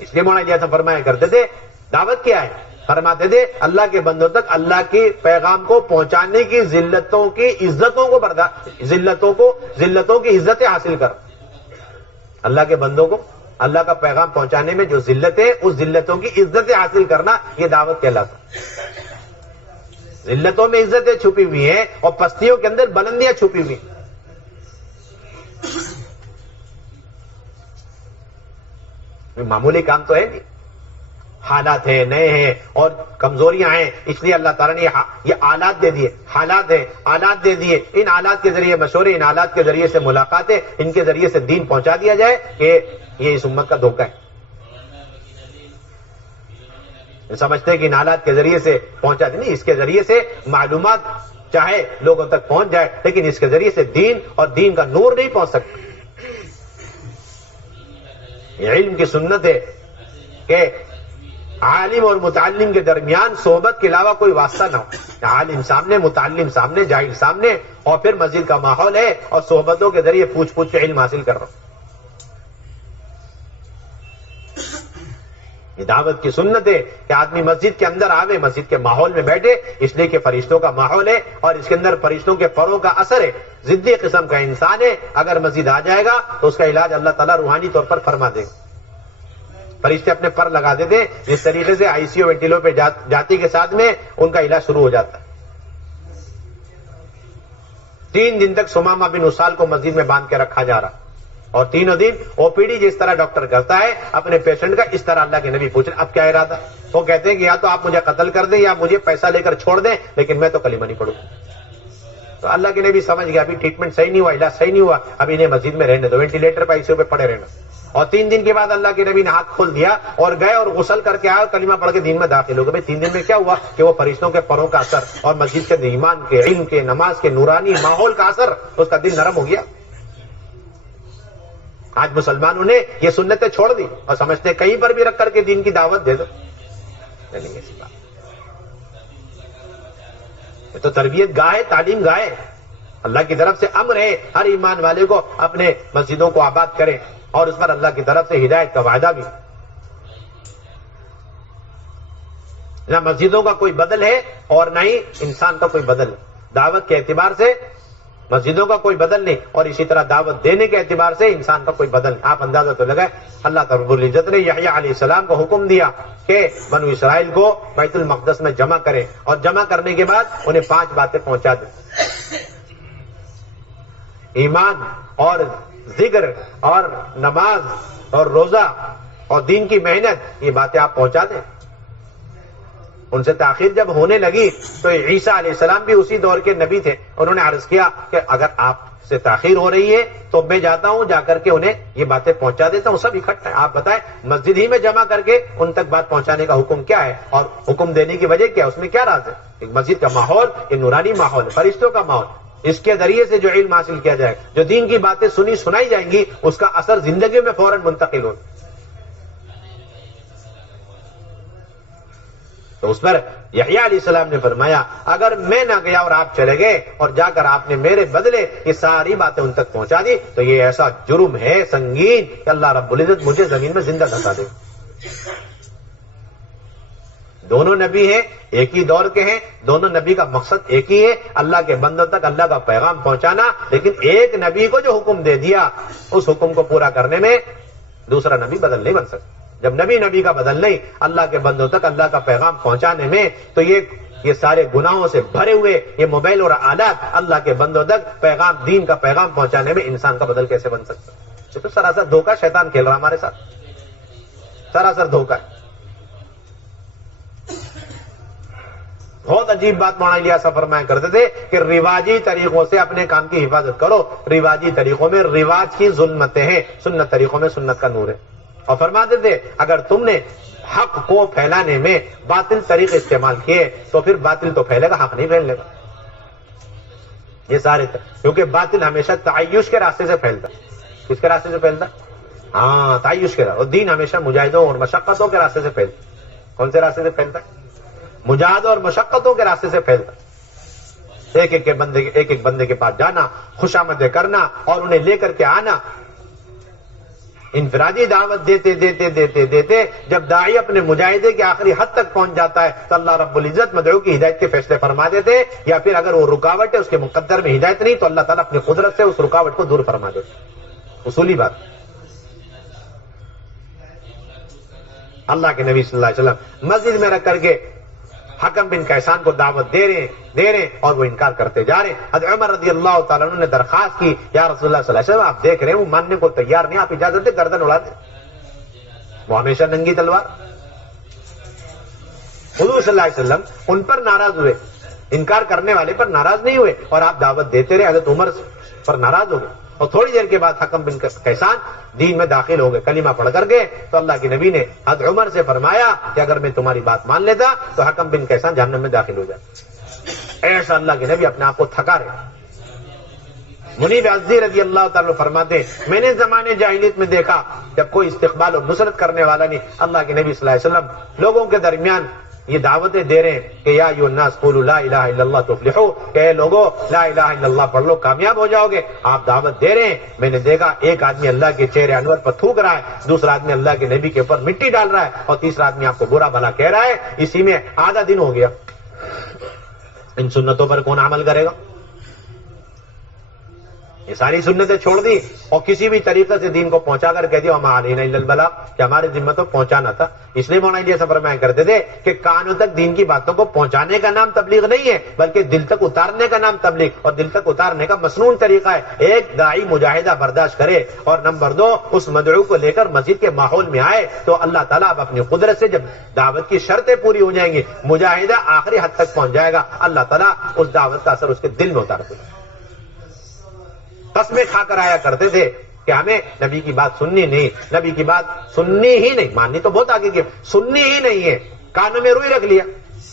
اس لیے مولانا الیاس فرمایا کرتے تھے دعوت کیا ہے؟ فرماتے تھے اللہ کے بندوں تک اللہ کے پیغام کو پہنچانے کی ذلتوں کی عزتیں حاصل کر، اللہ کے بندوں کو اللہ کا پیغام پہنچانے میں جو ذلتیں، اس ذلتوں کی عزتیں حاصل کرنا یہ دعوت کہلاتا۔ ذلتوں میں عزتیں چھپی ہوئی ہیں اور پستیوں کے اندر بلندیاں چھپی ہوئی ہیں۔ معمولی کام تو ہے نہیں، حالات ہیں، نئے ہیں اور کمزوریاں ہیں، اس لیے اللہ تعالیٰ نے یہ آلات دے دیے، حالات ہیں، آلات دے دیے، ان آلات کے ذریعے مشورے، ان آلات کے ذریعے سے ملاقاتیں، ان کے ذریعے سے دین پہنچا دیا جائے کہ یہ اس امت کا دھوکہ ہے۔ سمجھتے ہیں کہ ان آلات کے ذریعے سے پہنچا دیں، نہیں، اس کے ذریعے سے معلومات چاہے لوگوں تک پہنچ جائے لیکن اس کے ذریعے سے دین اور دین کا نور نہیں پہنچ سکتا۔ یہ علم کی سنت ہے کہ عالم اور متعلم کے درمیان صحبت کے علاوہ کوئی واسطہ نہ ہو، عالم سامنے، متعلم سامنے، جاہل سامنے، اور پھر مسجد کا ماحول ہے اور صحبتوں کے ذریعے پوچھ کے علم حاصل کر رہا ہوں۔ یہ دعوت کی سنت ہے کہ آدمی مسجد کے اندر آوے، مسجد کے ماحول میں بیٹھے، اس لیے کہ فرشتوں کا ماحول ہے اور اس کے اندر فرشتوں کے پروں کا اثر ہے، ضدی قسم کا انسان ہے، اگر مسجد آ جائے گا تو اس کا علاج اللہ تعالیٰ روحانی طور پر فرما دے گا۔ فرشتے اپنے پر لگا دیتے ہیں، جس طریقے سے آئی سی یو وینٹیلو پہ جاتی کے ساتھ میں ان کا علاج شروع ہو جاتا ہے۔ 3 دن تک سمامہ بن اسال کو مسجد میں باندھ کے رکھا جا رہا، اور 3 دن او پی ڈی جس طرح ڈاکٹر کرتا ہے اپنے پیشنٹ کا، اس طرح اللہ کے نبی پوچھ رہے اب کیا ارادہ؟ وہ کہتے ہیں کہ یا تو آپ مجھے قتل کر دیں یا مجھے پیسہ لے کر چھوڑ دیں، لیکن میں تو کلمہ نہیں پڑھوں۔ تو اللہ کے نبی سمجھ گیا ابھی ٹریٹمنٹ صحیح نہیں ہوا، علاج صحیح نہیں ہوا، اب انہیں مسجد میں رہنے دو، وینٹیلیٹر پہ آئی سی یو پہ پڑے رہنا۔ اور 3 دن کے بعد اللہ کے نبی نے ہاتھ کھول دیا اور گئے اور غسل کر کے آئے اور کلمہ پڑھ کے دین میں داخل ہو گئے۔ 3 دن میں کیا ہوا کہ وہ فرشتوں کے پروں کا اثر اور مسجد کے ایمان کے، علم کے، نماز کے نورانی ماحول کا اثر، اس کا دل نرم ہو گیا۔ آج مسلمانوں نے یہ سنتیں چھوڑ دی اور سمجھتے ہیں کہیں پر بھی رکھ کر کے دین کی دعوت دے دو، نہیں ایسی بات۔ یہ تو تربیت گاہ ہے، تعلیم گاہ ہے، اللہ کی طرف سے امر ہے ہر ایمان والے کو اپنے مسجدوں کو آباد کریں، اور اس پر اللہ کی طرف سے ہدایت کا وعدہ بھی۔ نہ مسجدوں کا کوئی بدل ہے اور نہ ہی انسان کا کوئی بدل ہے، دعوت کے اعتبار سے مسجدوں کا کوئی بدل نہیں، اور اسی طرح دعوت دینے کے اعتبار سے انسان کا کوئی بدل نہیں۔ آپ اندازہ تو لگائے اللہ رب العزت نے یحییٰ علیہ السلام کو حکم دیا کہ بنو اسرائیل کو بیت المقدس میں جمع کریں، اور جمع کرنے کے بعد انہیں 5 باتیں پہنچا دیں، ایمان اور ذکر اور نماز اور روزہ اور دین کی محنت، یہ باتیں آپ پہنچا دیں۔ ان سے تاخیر جب ہونے لگی تو عیسیٰ علیہ السلام بھی اسی دور کے نبی تھے، انہوں نے عرض کیا کہ اگر آپ سے تاخیر ہو رہی ہے تو میں جاتا ہوں، جا کر کے انہیں یہ باتیں پہنچا دیتا ہوں، سب اکٹھا ہے۔ آپ بتائیں مسجد ہی میں جمع کر کے ان تک بات پہنچانے کا حکم کیا ہے، اور حکم دینے کی وجہ کیا ہے، اس میں کیا راز ہے؟ ایک مسجد کا ماحول یہ نورانی ماحول ہے، فرشتوں کا ماحول، اس کے ذریعے سے جو علم حاصل کیا جائے، جو دین کی باتیں سنائی جائیں گی، اس کا اثر زندگی میں فوراً منتقل ہو۔ تو اس پر یحییٰ علیہ السلام نے فرمایا اگر میں نہ گیا اور آپ چلے گئے اور جا کر آپ نے میرے بدلے یہ ساری باتیں ان تک پہنچا دی تو یہ ایسا جرم ہے سنگین کہ اللہ رب العزت مجھے زمین میں زندہ دھسا دے۔ دونوں نبی ہیں، ایک ہی دور کے ہیں، دونوں نبی کا مقصد ایک ہی ہے، اللہ کے بندوں تک اللہ کا پیغام پہنچانا، لیکن ایک نبی کو جو حکم دے دیا اس حکم کو پورا کرنے میں دوسرا نبی بدل نہیں بن سکتا۔ جب نبی کا بدل نہیں اللہ کے بندوں تک اللہ کا پیغام پہنچانے میں، تو یہ سارے گناہوں سے بھرے ہوئے یہ موبائل اور آلات اللہ کے بندوں تک پیغام، دین کا پیغام پہنچانے میں انسان کا بدل کیسے بن سکتا؟ یہ تو سراسر دھوکہ شیطان کھیل رہا ہمارے ساتھ، سراسر دھوکہ ہے۔ بہت عجیب بات مولانا الیاس فرمایا کرتے تھے کہ رواجی طریقوں سے اپنے کام کی حفاظت کرو، رواجی طریقوں میں رواج کی ظلمتیں ہیں، سنت طریقوں میں سنت کا نور ہے۔ اور فرماتے تھے اگر تم نے حق کو پھیلانے میں باطل طریقے استعمال کیے تو پھر باطل تو پھیلے گا، حق نہیں پھیلے گا۔ یہ سارے کیونکہ باطل ہمیشہ تعیش کے راستے سے پھیلتا ہے۔ کس کے راستے سے پھیلتا؟ ہاں، تعیش کے راستے، اور دین ہمیشہ مجاہدوں اور مشقتوں کے راستے سے پھیلتا ہے۔ کون سے راستے سے پھیلتا ہے؟ مجاہدوں اور مشقتوں کے راستے سے پھیلتا ہے۔ ایک ایک بندے کے پاس جانا، خوشامدیں کرنا اور انہیں لے کر کے آنا، انفرادی دعوت دیتے دیتے دیتے دیتے جب داعی اپنے مجاہدے کے آخری حد تک پہنچ جاتا ہے تو اللہ رب العزت مدعو کی ہدایت کے فیصلے فرما دیتے، یا پھر اگر وہ رکاوٹ ہے اس کے مقدر میں ہدایت نہیں تو اللہ تعالیٰ اپنی قدرت سے اس رکاوٹ کو دور فرما دیتے۔ اصولی بات، اللہ کے نبی صلی اللہ علیہ وسلم مسجد میں رکھ کر کے حکم بن کیسان کو دعوت دے رہے ہیں اور وہ انکار کرتے جا رہے ہیں۔ حضرت عمر رضی اللہ تعالیٰ عنہ نے درخواست کی یا رسول اللہ صلی اللہ علیہ وسلم آپ دیکھ رہے ہیں وہ ماننے کو تیار نہیں، آپ اجازت دیں گردن اڑا دیں، وہ ہمیشہ ننگی تلوار۔ حضور صلی اللہ علیہ وسلم ان پر ناراض ہوئے، انکار کرنے والے پر ناراض نہیں ہوئے اور آپ دعوت دیتے رہے، حضرت عمر پر ناراض ہو گئے اور تھوڑی دیر کے بعد حکم بن کیسان دین میں داخل ہو گئے، کلمہ پڑھ کر گئے تو اللہ کے نبی نے حضرت عمر سے فرمایا کہ اگر میں تمہاری بات مان لیتا تو حکم بن کیسان جہنم میں داخل ہو جاتا۔ ایسا اللہ کے نبی اپنے آپ کو تھکا رہے۔ منیب عزی رضی اللہ تعالیٰ فرماتے ہیں میں نے زمانے جاہلیت میں دیکھا جب کوئی استقبال اور نصرت کرنے والا نہیں، اللہ کے نبی صلی اللہ علیہ وسلم لوگوں کے درمیان یہ دعوتیں دے رہے ہیں کہ یا ایھا الناس قولوا لا الہ الا اللہ تفلحوا، کہ اے لوگوں لا الہ الا اللہ پڑھ لو کامیاب ہو جاؤ گے۔ آپ دعوت دے رہے ہیں، میں نے دیکھا ایک آدمی اللہ کے چہرے انور پر تھوک رہا ہے، دوسرا آدمی اللہ کے نبی کے اوپر مٹی ڈال رہا ہے اور تیسرا آدمی آپ کو برا بھلا کہہ رہا ہے، اسی میں آدھا دن ہو گیا۔ ان سنتوں پر کون عمل کرے گا؟ یہ ساری سنتیں چھوڑ دی اور کسی بھی طریقے سے دین کو پہنچا کر کہہ دیا وما علینا الا البلاغ، کہ ہمارے ذمہ تو پہنچانا تھا۔ اس لیے مولانا یہ فرمایا کرتے تھے کہ کانوں تک دین کی باتوں کو پہنچانے کا نام تبلیغ نہیں ہے بلکہ دل تک اتارنے کا نام تبلیغ، اور دل تک اتارنے کا مسنون طریقہ ہے ایک داعی مجاہدہ برداشت کرے، اور نمبر 2 اس مدعو کو لے کر مسجد کے ماحول میں آئے تو اللہ تعالیٰ اب اپنی قدرت سے جب دعوت کی شرطیں پوری ہو جائیں گی، مجاہدہ آخری حد تک پہنچ جائے گا، اللہ تعالیٰ اس دعوت کا اثر اس کے دل میں اتار دے گا۔ قسمیں کھا کر آیا کرتے تھے کہ ہمیں نبی کی بات سننی نہیں، نبی کی بات سننی ہی نہیں، ماننی تو بہت آگے کی، سننی ہی نہیں ہے، کانوں میں روئی رکھ لیا۔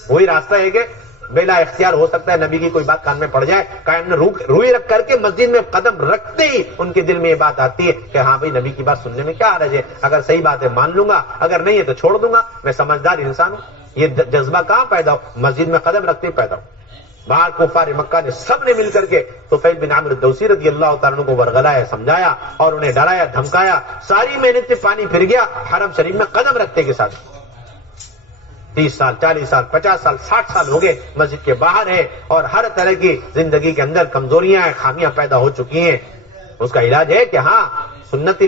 وہی راستہ ہے کہ بلا اختیار ہو سکتا ہے نبی کی کوئی بات کان میں پڑ جائے، کان میں روئی رکھ کر کے مسجد میں قدم رکھتے ہی ان کے دل میں یہ بات آتی ہے کہ ہاں بھائی نبی کی بات سننے میں کیا حرج ہے، اگر صحیح بات ہے مان لوں گا، اگر نہیں ہے تو چھوڑ دوں گا، میں سمجھدار انسان ہوں۔ یہ جذبہ کہاں پیدا ہو؟ مسجد میں قدم رکھتے ہی پیدا ہو۔ باہر کفار مکہ نے سب نے مل کر کے طفیل بن عامر الدوسی رضی اللہ تعالیٰ عنہ کو ورغلایا، سمجھایا اور انہیں ڈرایا دھمکایا، ساری محنت سے پانی پھر گیا، حرم شریف میں قدم رکھتے کے ساتھ 30 سال 40 سال 50 سال 60 سال ہو گئے مسجد کے باہر ہے اور ہر طرح کی زندگی کے اندر کمزوریاں ہیں، خامیاں پیدا ہو چکی ہیں۔ اس کا علاج ہے کہ ہاں سنتی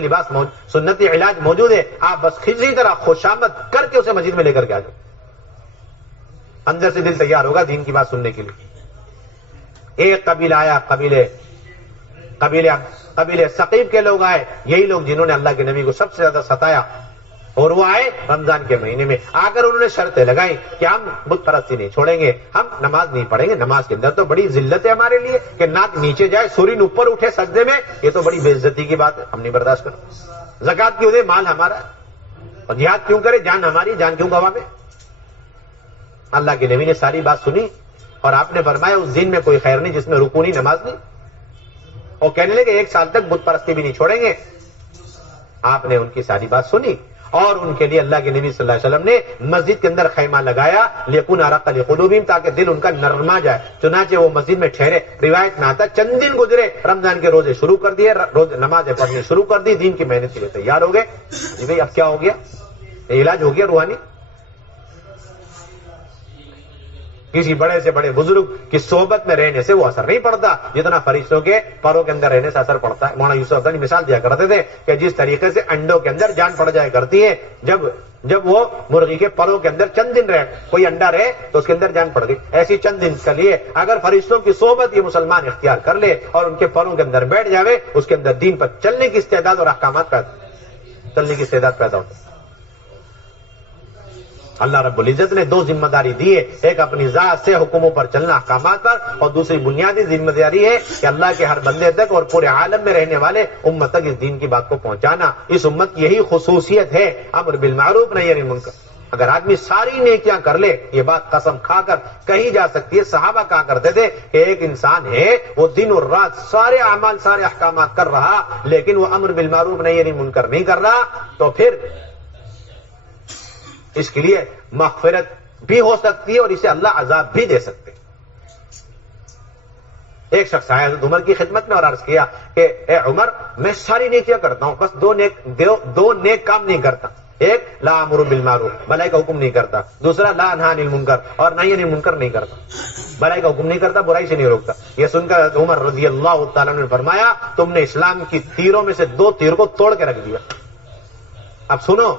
سنتی علاج موجود ہے، آپ بس کسی طرح خوشامد کر کے اسے مسجد میں لے کر کے آ جائیں، اندر سے دل تیار ہوگا دین کی بات سننے کے لیے۔ ایک قبیلہ آیا، قبیلے ثقیف کے لوگ آئے، یہی لوگ جنہوں نے اللہ کے نبی کو سب سے زیادہ ستایا، اور وہ آئے رمضان کے مہینے میں، آ کر انہوں نے شرطیں لگائی کہ ہم بت پرستی نہیں چھوڑیں گے، ہم نماز نہیں پڑھیں گے، نماز کے اندر تو بڑی ذلت ہے ہمارے لیے کہ ناک نیچے جائے سورین اوپر اٹھے سجدے میں، یہ تو بڑی بے عزتی کی بات ہے، ہم نہیں برداشت کریں۔ زکات کیوں دے؟ مال ہمارا ہے، اور جہاد کیوں کرے؟ جان ہماری، جان کیوں گواوے؟ اللہ کے نبی نے ساری بات سنی اور آپ نے فرمایا اس دن میں کوئی خیر نہیں جس میں رکوع نہیں، نماز نہیں، اور کہنے لگے 1 سال تک بت پرستی بھی نہیں چھوڑیں گے۔ آپ نے ان کی ساری بات سنی اور ان کے لیے اللہ کے نبی صلی اللہ علیہ وسلم نے مسجد کے اندر خیمہ لگایا، لیکن ارق لقلوبہم، تاکہ دل ان کا نرما جائے۔ چنانچہ وہ مسجد میں ٹھہرے، روایت میں آتا چند دن گزرے، رمضان کے روزے شروع کر دیے، روز نمازیں پڑھنی شروع کر دی، دین کی محنت کے لیے تیار ہو گئے۔ جی بھائی اب کیا ہو گیا؟ علاج ہو گیا روحانی۔ کسی بڑے سے بڑے بزرگ کی صحبت میں رہنے سے وہ اثر نہیں پڑتا جتنا فرشتوں کے پروں کے اندر رہنے سے اثر پڑتا ہے۔ مولانا یوسف افزانی مثال دیا کرتے تھے کہ جس طریقے سے انڈوں کے اندر جان پڑ جایا کرتی ہے جب وہ مرغی کے پروں کے اندر چند دن رہے، کوئی انڈا رہے تو اس کے اندر جان پڑ گئی، ایسی چند دن کے لیے اگر فرشتوں کی صحبت یہ مسلمان اختیار کر لے اور ان کے پروں کے اندر بیٹھ جاوے، اس کے اندر دین پر چلنے کی استعداد اور احکامات پیدا ہوتے ہیں۔ اللہ رب العزت نے 2 ذمہ داری دی ہے، ایک اپنی ذات سے حکموں پر چلنا، احکامات پر، اور دوسری بنیادی ذمہ داری ہے کہ اللہ کے ہر بندے تک اور پورے عالم میں رہنے والے امت تک اس دین کی بات کو پہنچانا۔ اس امت کی یہی خصوصیت ہے، امر بالمعروف نہی عن المنکر۔ اگر آدمی ساری نیکیاں کر لے، یہ بات قسم کھا کر کہی جا سکتی ہے، صحابہ کہا کرتے تھے کہ ایک انسان ہے وہ دن اور رات سارے اعمال سارے احکامات کر رہا لیکن وہ امر بالمعروف نہی عن المنکر نہیں کر رہا، تو پھر اس کے لیے مغفرت بھی ہو سکتی ہے اور اسے اللہ عذاب بھی دے سکتے۔ ایک شخص آیا حضرت عمر کی خدمت میں اور عرض کیا کہ اے عمر، میں ساری نیکیاں کرتا ہوں، بس دو نیک کام نہیں کرتا، ایک لا امر بالمعروف، بھلائی کا حکم نہیں کرتا، دوسرا لا انہی عن المنکر، اور نہی عن المنکر نہیں کرتا، بھلائی کا حکم نہیں کرتا، برائی سے نہیں روکتا۔ یہ سن کر عمر رضی اللہ تعالیٰ نے فرمایا تم نے اسلام کی تیروں میں سے 2 تیر کو توڑ کے رکھ دیا۔ اب سنو،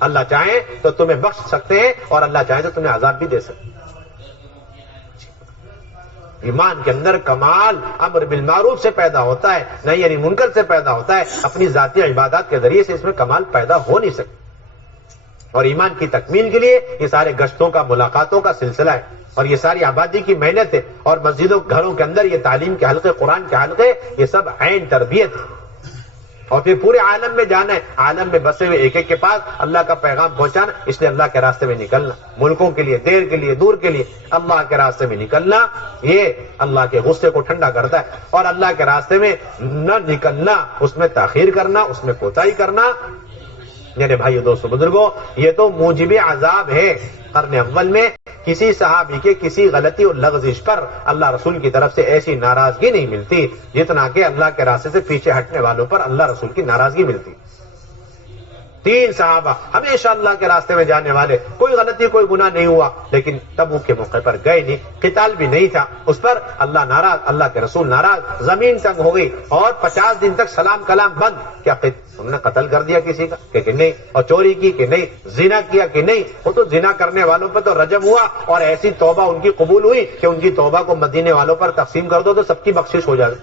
اللہ چاہے تو تمہیں بخش سکتے ہیں اور اللہ چاہے تو تمہیں عذاب بھی دے سکتے ہیں۔ ایمان کے اندر کمال امر بالمعروف سے پیدا ہوتا ہے، نہی عن المنکر سے پیدا ہوتا ہے، اپنی ذاتی عبادات کے ذریعے سے اس میں کمال پیدا ہو نہیں سکتا۔ اور ایمان کی تکمیل کے لیے یہ سارے گشتوں کا، ملاقاتوں کا سلسلہ ہے، اور یہ ساری آبادی کی محنت ہے، اور مسجدوں گھروں کے اندر یہ تعلیم کے حلقے، قرآن کے حلقے، یہ سب عین تربیت ہے۔ اور پھر پورے عالم میں جانا ہے، عالم میں بسے ہوئے ایک ایک کے پاس اللہ کا پیغام پہنچانا، اس لیے اللہ کے راستے میں نکلنا، ملکوں کے لیے، دیر کے لیے، دور کے لیے اللہ کے راستے میں نکلنا، یہ اللہ کے غصے کو ٹھنڈا کرتا ہے۔ اور اللہ کے راستے میں نہ نکلنا، اس میں تاخیر کرنا، اس میں کوتاہی کرنا، میرے بھائیو دوستو بزرگوں، یہ تو موجب عذاب ہے۔ قرن اول میں کسی صحابی کے کسی غلطی اور لغزش پر اللہ رسول کی طرف سے ایسی ناراضگی نہیں ملتی جتنا کہ اللہ کے راستے سے پیچھے ہٹنے والوں پر اللہ رسول کی ناراضگی ملتی۔ 3 صحابہ ہمیشہ اللہ کے راستے میں جانے والے، کوئی غلطی کوئی گناہ نہیں ہوا، لیکن تبوک کے موقع پر گئے نہیں، قتال بھی نہیں تھا، اس پر اللہ ناراض، اللہ کے رسول ناراض، زمین تنگ ہو گئی، اور 50 دن تک سلام کلام بند۔ کیا انہوں نے قتل کر دیا کسی کا کہ نہیں، اور چوری کی کہ نہیں، زنا کیا کہ نہیں؟ وہ تو زنا کرنے والوں پر تو رجم ہوا، اور ایسی توبہ ان کی قبول ہوئی کہ ان کی توبہ کو مدینے والوں پر تقسیم کر دو تو سب کی بخشش ہو جائے۔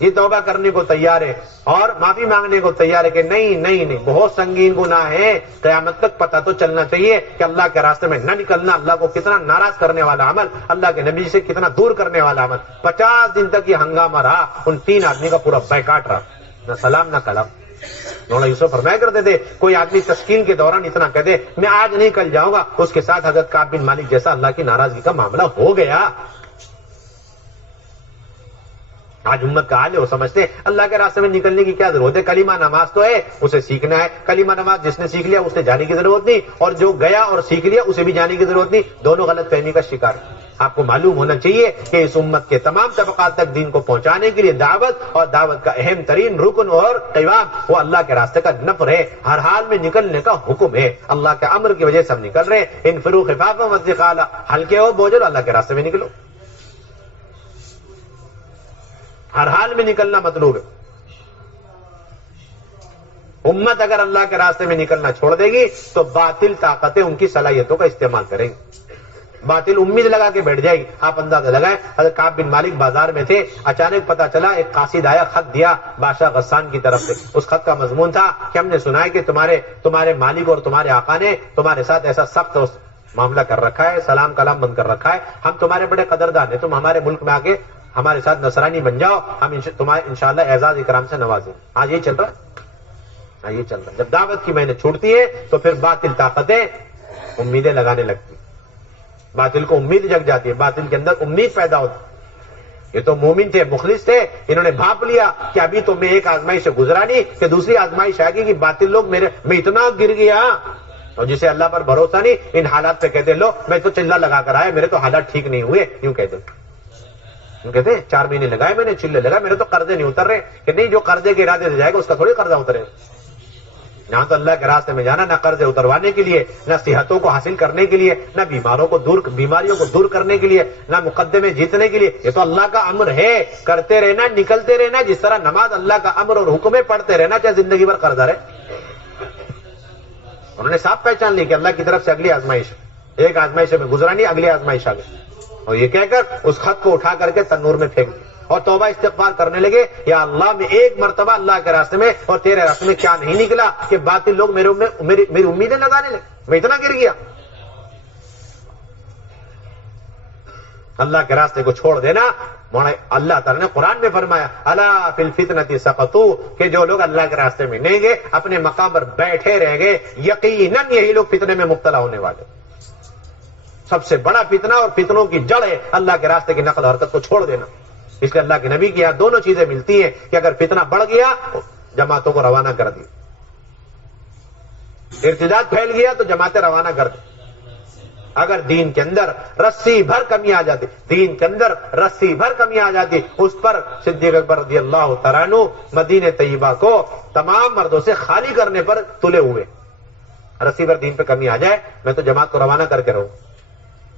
یہ توبہ کرنے کو تیار ہے اور معافی مانگنے کو تیار ہے کہ نہیں، بہت سنگین گناہ ہے، قیامت تک پتہ تو چلنا چاہیے کہ اللہ کے راستے میں نہ نکلنا اللہ کو کتنا ناراض کرنے والا عمل، اللہ کے نبی سے کتنا دور کرنے والا عمل۔ 50 دن تک یہ ہنگامہ رہا، ان 3 آدمی کا پورا بیکاٹ رہا، نہ سلام نہ کلام۔ مولانا یوسف فرمایا کرتے تھے کوئی آدمی تسکین کے دوران اتنا کہتے میں آج نہیں کل جاؤں گا، اس کے ساتھ حضرت کعب بن مالک جیسا اللہ کی ناراضگی کا معاملہ ہو گیا۔ آج امت کا حال ہے، وہ سمجھتے ہیں اللہ کے راستے میں نکلنے کی کیا ضرورت ہے، کلمہ نماز تو ہے، اسے سیکھنا ہے، کلمہ نماز جس نے سیکھ لیا اسے جانے کی ضرورت نہیں، اور جو گیا اور سیکھ لیا اسے بھی جانے کی ضرورت نہیں، دونوں غلط فہمی کا شکار۔ آپ کو معلوم ہونا چاہیے کہ اس امت کے تمام طبقات تک دین کو پہنچانے کے لیے دعوت، اور دعوت کا اہم ترین رکن اور قوام وہ اللہ کے راستے کا نفر ہے، ہر حال میں نکلنے کا حکم ہے، اللہ کے امر کی وجہ سے ہم نکل رہے ہیں۔ انفروا خفافا وثقالا، ہلکے ہو بوجھل، اللہ کے راستے میں نکلو، ہر حال میں نکلنا مطلوب ہے۔ امت اگر اللہ کے راستے میں نکلنا چھوڑ دے گی تو باطل طاقتیں ان کی صلاحیتوں کا استعمال کریں گی، باطل امید لگا کے بیٹھ جائے گی. آپ اندازہ لگائیں, حضرت کعب بن مالک بازار میں تھے, اچانک پتا چلا ایک قاصد آیا, خط دیا بادشاہ غسان کی طرف سے. اس خط کا مضمون تھا کہ ہم نے سنا ہے کہ تمہارے مالک اور تمہارے آقا نے تمہارے ساتھ ایسا سخت معاملہ کر رکھا ہے, سلام کلام بند کر رکھا ہے, ہم تمہارے بڑے قدردان ہیں, تم ہمارے ملک میں آ کے ہمارے ساتھ نصرانی بن جاؤ, ہم تمہارے انشاءاللہ اعزاز اکرام سے نوازیں. آج یہ چل رہا ہے, یہ چل رہا ہے. جب دعوت کی محنت چھوڑتی ہے تو پھر باطل طاقتیں امیدیں لگانے لگتی, باطل کو امید جگ جاتی ہے, باطل کے اندر امید پیدا ہوتی. یہ تو مومن تھے, مخلص تھے, انہوں نے بھاپ لیا کہ ابھی تو میں ایک آزمائش سے گزرا نہیں کہ دوسری آزمائش آ گئی کہ باطل لوگ میں اتنا گر گیا, اور جسے اللہ پر بھروسہ نہیں ان حالات پہ کہتے لو میں تو چلہ لگا کر آیا, میرے تو حالات ٹھیک نہیں ہوئے, یوں کہتے کہتے 4 مہینے لگائے میں نے, چلے لگا, میرے تو قرضے نہیں اتر رہے. کہ نہیں, جو قرضے کے ارادے سے جائے گا اس کا تھوڑی قرضہ اترے. یہاں تو اللہ کے راستے میں جانا, نہ قرضے اتروانے کے لیے, نہ صحتوں کو حاصل کرنے کے لیے, نہ بیماریوں کو دور کرنے کے لیے, نہ مقدمے جیتنے کے لیے. یہ تو اللہ کا امر ہے, کرتے رہنا, نکلتے رہنا. جس طرح نماز اللہ کا امر اور حکم ہے, پڑھتے رہنا چاہے زندگی بھر قرضہ رہے. انہوں نے صاف پہچان لی کہ اللہ کی طرف سے اگلی آزمائش, ایک آزمائش میں گزرا نہیں, اگلی آزمائش آ گئی. اور یہ کہہ کر اس خط کو اٹھا کر کے تنور میں پھینک دیا اور توبہ استغفار کرنے لگے, یا اللہ میں ایک مرتبہ اللہ کے راستے میں اور تیرے راستے میں کیا نہیں نکلا کہ باطل لوگ میری امیدیں لگانے لگے, میں اتنا گر گیا. اللہ کے راستے کو چھوڑ دینا. اللہ تعالیٰ نے قرآن میں فرمایا الا فی الفتنۃ سقطوا, کہ جو لوگ اللہ کے راستے میں نہیں گئے, اپنے مقام پر بیٹھے رہ گئے, یقیناً یہی لوگ فتنے میں مبتلا ہونے والے. سب سے بڑا فتنہ اور فتنوں کی جڑ ہے اللہ کے راستے کی نقل حرکت کو چھوڑ دینا. اس لیے اللہ کے نبی کی یہاں دونوں چیزیں ملتی ہیں کہ اگر فتنہ بڑھ گیا جماعتوں کو روانہ کر دی, ارتداد پھیل گیا تو جماعتیں روانہ کر دی. اگر دین کے اندر رسی بھر کمی آ جاتی, اس پر صدیق اکبر رضی اللہ تعالیٰ عنہ مدینہ طیبہ کو تمام مردوں سے خالی کرنے پر تلے ہوئے. رسی بھر دین پہ کمی آ جائے میں تو جماعت کو روانہ کر کے رہوں,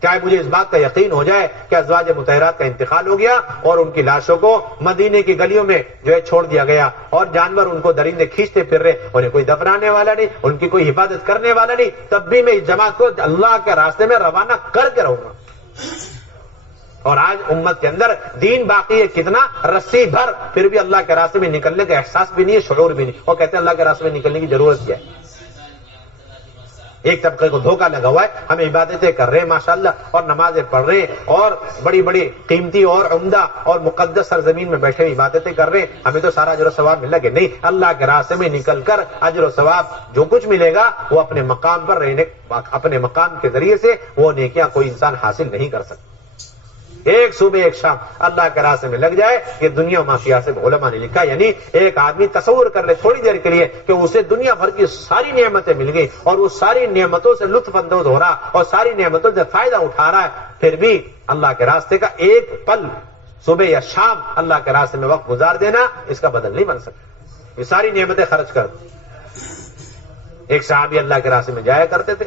چاہے مجھے اس بات کا یقین ہو جائے کہ ازواج مطہرات کا انتقال ہو گیا اور ان کی لاشوں کو مدینے کی گلیوں میں جو ہے چھوڑ دیا گیا, اور جانور ان کو درندے کھینچتے پھر رہے, انہیں کوئی دفنانے والا نہیں, ان کی کوئی حفاظت کرنے والا نہیں, تب بھی میں اس جماعت کو اللہ کے راستے میں روانہ کر کے رہوں گا. اور آج امت کے اندر دین باقی ہے کتنا, رسی بھر, پھر بھی اللہ کے راستے میں نکلنے کا احساس بھی نہیں ہے, شعور بھی نہیں, اور کہتے ہیں اللہ کے راستے میں نکلنے کی ضرورت کیا ہے. ایک طبقے کو دھوکہ لگا ہوا ہے, ہم عبادتیں کر رہے ہیں ماشاءاللہ اور نمازیں پڑھ رہے ہیں اور بڑی بڑی قیمتی اور عمدہ اور مقدس سرزمین میں بیٹھے عبادتیں کر رہے ہیں, ہمیں تو سارا اجر و ثواب مل گیا. نہیں, اللہ کے راستے میں نکل کر اجر و ثواب جو کچھ ملے گا وہ اپنے مقام پر رہنے, اپنے مقام کے ذریعے سے وہ نیکیاں کوئی انسان حاصل نہیں کر سکتا. ایک صبح ایک شام اللہ کے راستے میں لگ جائے, یہ دنیا مافیا سے علماء نے لکھا, یعنی ایک آدمی تصور کر لے تھوڑی دیر کے لیے کہ اسے دنیا بھر کی ساری نعمتیں مل گئی اور وہ ساری نعمتوں سے لطف اندوز ہو رہا اور ساری نعمتوں سے فائدہ اٹھا رہا ہے, پھر بھی اللہ کے راستے کا ایک پل صبح یا شام اللہ کے راستے میں وقت گزار دینا اس کا بدل نہیں بن سکتا. یہ ساری نعمتیں خرچ کر دیں. ایک صحابی اللہ کے راستے میں جایا کرتے تھے,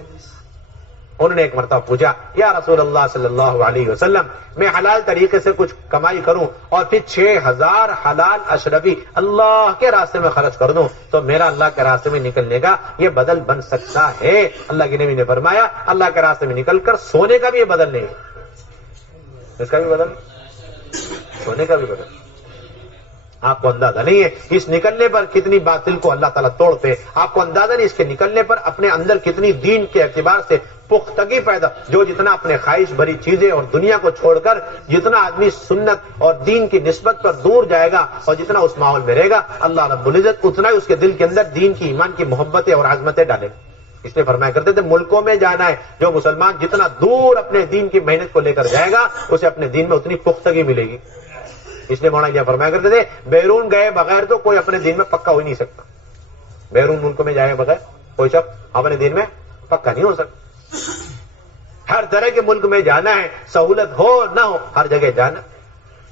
انہوں نے ایک مرتبہ پوچھا یا رسول اللہ صلی اللہ علیہ وسلم, میں حلال طریقے سے کچھ کمائی کروں اور پھر 6000 حلال اشرفی اللہ کے راستے میں خرچ کر دوں تو میرا اللہ کے راستے میں نکلنے کا یہ بدل بن سکتا ہے؟ اللہ کے نبی نے فرمایا اللہ کے راستے میں نکل کر سونے کا بھی یہ بدل نہیں ہے, اس کا بھی بدل, سونے کا بھی بدل. آپ کو اندازہ نہیں ہے اس نکلنے پر کتنی باطل کو اللہ تعالیٰ توڑتے, آپ کو اندازہ نہیں اس کے نکلنے پر اپنے اندر کتنی دین کے اعتبار سے پختگی پیدا, جو جتنا اپنے خواہش بھری چیزیں اور دنیا کو چھوڑ کر جتنا آدمی سنت اور دین کی نسبت پر دور جائے گا اور جتنا اس ماحول میں رہے گا, اللہ رب العزت اتنا ہی اس کے دل کے اندر دین کی, ایمان کی محبتیں اور عظمتیں ڈالے گا. اس لیے فرمایا کرتے تھے ملکوں میں جانا ہے, جو مسلمان جتنا دور اپنے دین کی محنت کو لے کر جائے گا اسے اپنے دین میں اتنی پختگی ملے گی. اس لیے مولانا فرمایا کرتے تھے بیرون گئے بغیر تو کوئی اپنے دین میں پکا ہو ہی نہیں سکتا. بیرون ملکوں میں جائے بغیر کوئی شخص اپنے دین میں پکا نہیں ہو سکتا. ہر طرح کے ملک میں جانا ہے, سہولت ہو نہ ہو ہر جگہ جانا.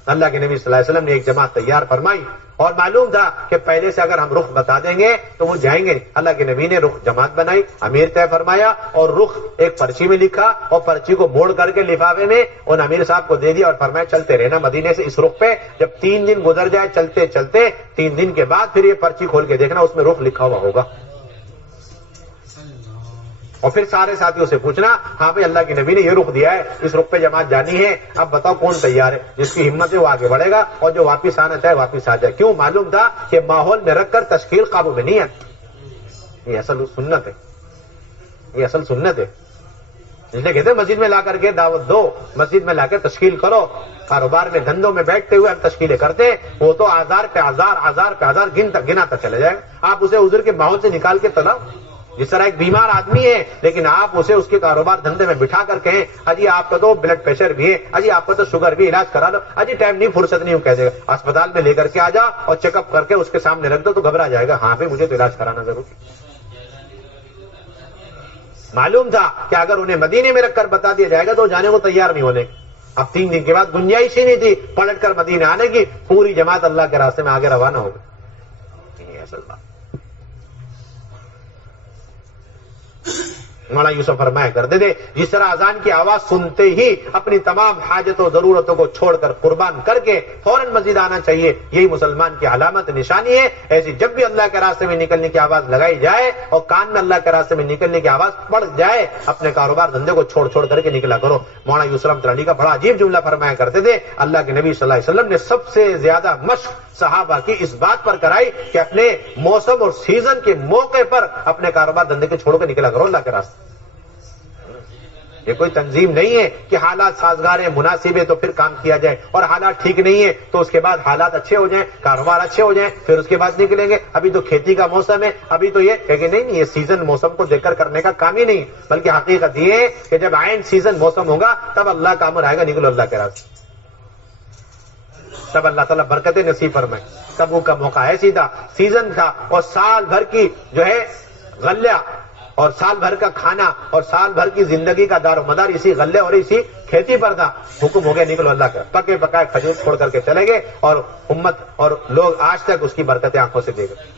اللہ کے نبی صلی اللہ علیہ وسلم نے ایک جماعت تیار فرمائی اور معلوم تھا کہ پہلے سے اگر ہم رخ بتا دیں گے تو وہ جائیں گے. اللہ کے نبی نے رخ جماعت بنائی, امیر طے فرمایا اور رخ ایک پرچی میں لکھا اور پرچی کو موڑ کر کے لفافے میں ان امیر صاحب کو دے دیا اور فرمایا چلتے رہنا مدینے سے اس رخ پہ. جب 3 دن گزر جائے چلتے چلتے, 3 دن کے بعد پھر یہ پرچی کھول کے دیکھنا اس میں رخ لکھا ہوا ہوگا. اور پھر سارے ساتھیوں سے پوچھنا ہاں بھائی اللہ کے نبی نے یہ رخ دیا ہے, اس رخ پہ جماعت جانی ہے, اب بتاؤ کون تیار ہے؟ جس کی ہمت ہے وہ آگے بڑھے گا, اور جو واپس آنا چاہے واپس آ جائے. کیوں؟ معلوم تھا کہ ماحول میں رکھ کر تشکیل قابو میں نہیں آتی. یہ اصل سنت ہے, یہ اصل سنت ہے. اس لیے کہتے ہیں مسجد میں لا کر کے دعوت دو, مسجد میں لا کے تشکیل کرو. کاروبار میں دھندوں میں بیٹھتے ہوئے ہم تشکیلیں کرتے ہیں, وہ تو ہزار پہ ہزار گناتا چلا جائے گا. آپ اسے عذر کے ماحول سے نکال کے تلاؤ. جس طرح ایک بیمار آدمی ہے لیکن آپ اسے اس کے کاروبار دھندے میں بٹھا کر کہیں اجی آپ کا تو بلڈ پریشر بھی ہے, اجی آپ کا تو شوگر بھی, علاج کرا لو, اجی ٹائم نہیں فرصت نہیں ہوں, کہہ دے گا. اسپتال میں لے کر کے آ جاؤ اور چیک اپ کر کے اس کے سامنے رکھ دو تو گھبرا جائے گا, ہاں بھائی مجھے تو علاج کرانا ضروری. معلوم تھا کہ اگر انہیں مدینے میں رکھ کر بتا دیا جائے گا تو جانے کو تیار نہیں ہونے. اب 3 دن کے بعد گنجائش ہی نہیں تھی پلٹ کر مدینے آنے کی, پوری جماعت اللہ کے راستے میں آگے روانہ ہو گئی. یہ اصل بات. مولانا یوسف فرمایا کرتے تھے جس طرح اذان کی آواز سنتے ہی اپنی تمام حاجتوں ضرورتوں کو چھوڑ کر قربان کر کے فوراً مسجد آنا چاہیے, یہی مسلمان کی علامت نشانی ہے. ایسی جب بھی اللہ کے راستے میں نکلنے کی آواز لگائی جائے اور کان میں اللہ کے راستے میں نکلنے کی آواز پڑ جائے, اپنے کاروبار دھندے کو چھوڑ کر کے نکلا کرو. مولانا یوسف رحمۃ اللہ علیہ کا بڑا عجیب جملہ فرمایا کرتے تھے, اللہ کے نبی صلی اللہ علیہ وسلم نے سب سے زیادہ مشق صحابہ کی اس بات پر کرائی کہ اپنے موسم اور سیزن کے موقع پر اپنے کاروبار دھندے کے چھوڑ کے نکلا کرو اللہ کے راستے. یہ کوئی تنظیم نہیں ہے کہ حالات سازگار ہیں, مناسب ہے تو پھر کام کیا جائے, اور حالات ٹھیک نہیں ہے تو اس کے بعد حالات اچھے ہو جائیں, کاروبار اچھے ہو جائیں, پھر اس کے بعد نکلیں گے. ابھی تو کھیتی کا موسم ہے, ابھی تو یہ کہ نہیں, یہ سیزن موسم کو دیکھ کر کرنے کا کام ہی نہیں, بلکہ حقیقت یہ ہے کہ جب عین سیزن موسم ہوگا تب اللہ کا امر آئے گا, نکلو اللہ کے راستے, تب اللہ تعالیٰ برکتیں نصیب فرمائے. تب کا موقع ہے سیدھا سیزن کا, اور سال بھر کی جو ہے غلہ اور سال بھر کا کھانا اور سال بھر کی زندگی کا دار و مدار اسی غلے اور اسی کھیتی پر تھا. حکم ہو گیا نکلو اللہ کا, پکے پکائے کھجور چھوڑ کر کے چلے گئے, اور امت اور لوگ آج تک اس کی برکتیں آنکھوں سے دیکھ گئے.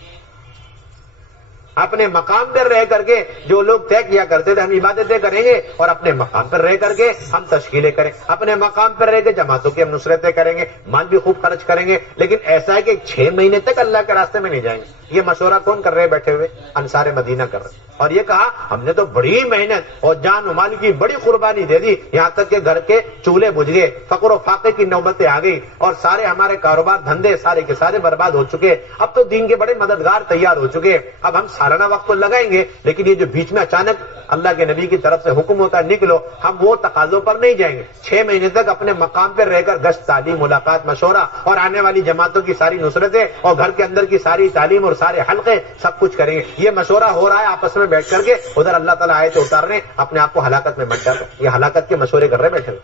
اپنے مقام پر رہ کر کے جو لوگ طے کیا کرتے تھے ہم عبادتیں کریں گے, اور اپنے مقام پر رہ کر کے ہم تشکیلیں کریں, اپنے مقام پر رہ کے جماعتوں کی ہم نصرتیں کریں گے, مال بھی خوب خرچ کریں گے, لیکن ایسا ہے کہ 6 مہینے تک اللہ کے راستے میں نہیں جائیں گے. یہ مشورہ کون کر رہے بیٹھے ہوئے؟ انصار مدینہ کر رہے, اور یہ کہا ہم نے تو بڑی محنت اور جان و مال کی بڑی قربانی دے دی, یہاں تک کہ گھر کے چولہے بجھ گئے, فقر و فاقے کی نوبتیں آ گئی, اور سارے ہمارے کاروبار دھندے سارے کے سارے برباد ہو چکے. اب تو دین کے بڑے مددگار تیار ہو چکے, اب ہم سالانہ وقت تو لگائیں گے, لیکن یہ جو بیچ میں اچانک اللہ کے نبی کی طرف سے حکم ہوتا ہے نکلو, ہم وہ تقاضوں پر نہیں جائیں گے. 6 مہینے تک اپنے مقام پر رہ کر گشت, تعلیم, ملاقات, مشورہ, اور آنے والی جماعتوں کی ساری نصرتیں, اور گھر کے اندر کی ساری تعلیم اور سارے حلقے سب کچھ کریں گے. یہ مشورہ ہو رہا ہے آپس میں بیٹھ کر کے, ادھر اللہ تعالیٰ آئے تو اتار رہے, اپنے آپ کو ہلاکت میں مت ڈالو. یہ ہلاکت کے مشورے کر رہے بیٹھے ہوئے.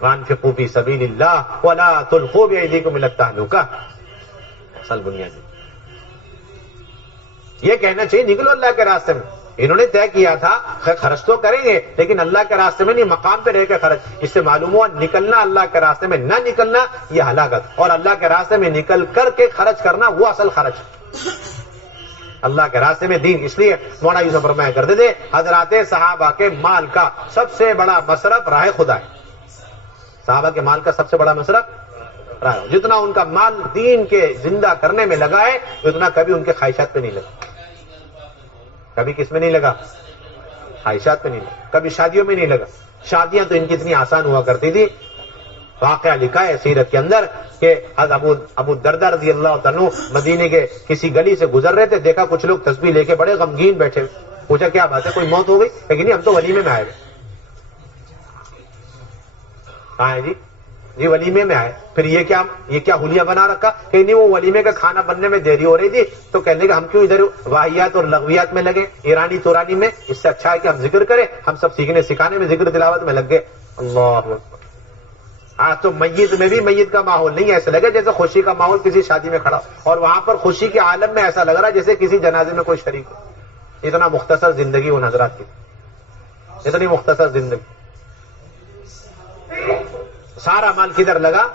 وانفقوا فی سبیل اللہ ولا تلقوا بأیدیکم الی التہلکہ. اصل بنیادی یہ کہنا چاہیے نکلو اللہ کے راستے میں. انہوں نے طے کیا تھا خرچ تو کریں گے لیکن اللہ کے راستے میں نہیں, مقام پہ رہ کے خرچ. اس سے معلوم ہوا نکلنا اللہ کے راستے میں نہ نکلنا یہ ہلاکت, اور اللہ کے راستے میں نکل کر کے خرچ کرنا وہ اصل خرچ. اللہ کے راستے میں دین. اس لیے مولانا یوسف فرمایا کرتے تھے حضرات صحابہ کے مال کا سب سے بڑا مصرف راہ خدا ہے. صحابہ کے مال کا سب سے بڑا مصرف راہ, جتنا ان کا مال دین کے زندہ کرنے میں لگا ہے اتنا کبھی ان کے خواہشات پہ نہیں لگا. کبھی کس میں نہیں لگا؟ خواہشات پہ نہیں لگا. کبھی شادیوں میں نہیں لگا. شادیاں تو ان کی اتنی آسان ہوا کرتی تھی. واقعہ لکھا ہے سیرت کے اندر کہ ابو دردہ رضی اللہ عنہ مدینے کے کسی گلی سے گزر رہے تھے, دیکھا کچھ لوگ تسبیح لے کے بڑے غمگین بیٹھے. پوچھا کیا بات ہے, کوئی موت ہو گئی؟ لیکن ہم تو ولیمے میں آئے. کہاں ہے جی ولیمے میں آئے. پھر یہ کیا حلیہ بنا رکھا کہ نہیں, وہ ولیمے کا کھانا بننے میں دیری ہو رہی تھی تو کہنے کا ہم کیوں ادھر واہیات اور لغویات میں لگے, ایرانی تورانی میں, اس سے اچھا ہے کہ ہم ذکر کریں. ہم سب سیکھنے سکھانے میں, ذکر تلاوت میں لگ گئے. اللہ آج تو میت میں بھی میت کا ماحول نہیں ہے, ایسا لگا جیسے خوشی کا ماحول کسی شادی میں کھڑا, اور وہاں پر خوشی کے عالم میں ایسا لگ رہا جیسے کسی جنازے میں کوئی شریک ہو. اتنا مختصر زندگی ان حضرات کی, اتنی مختصر زندگی. سارا مال کدھر لگا؟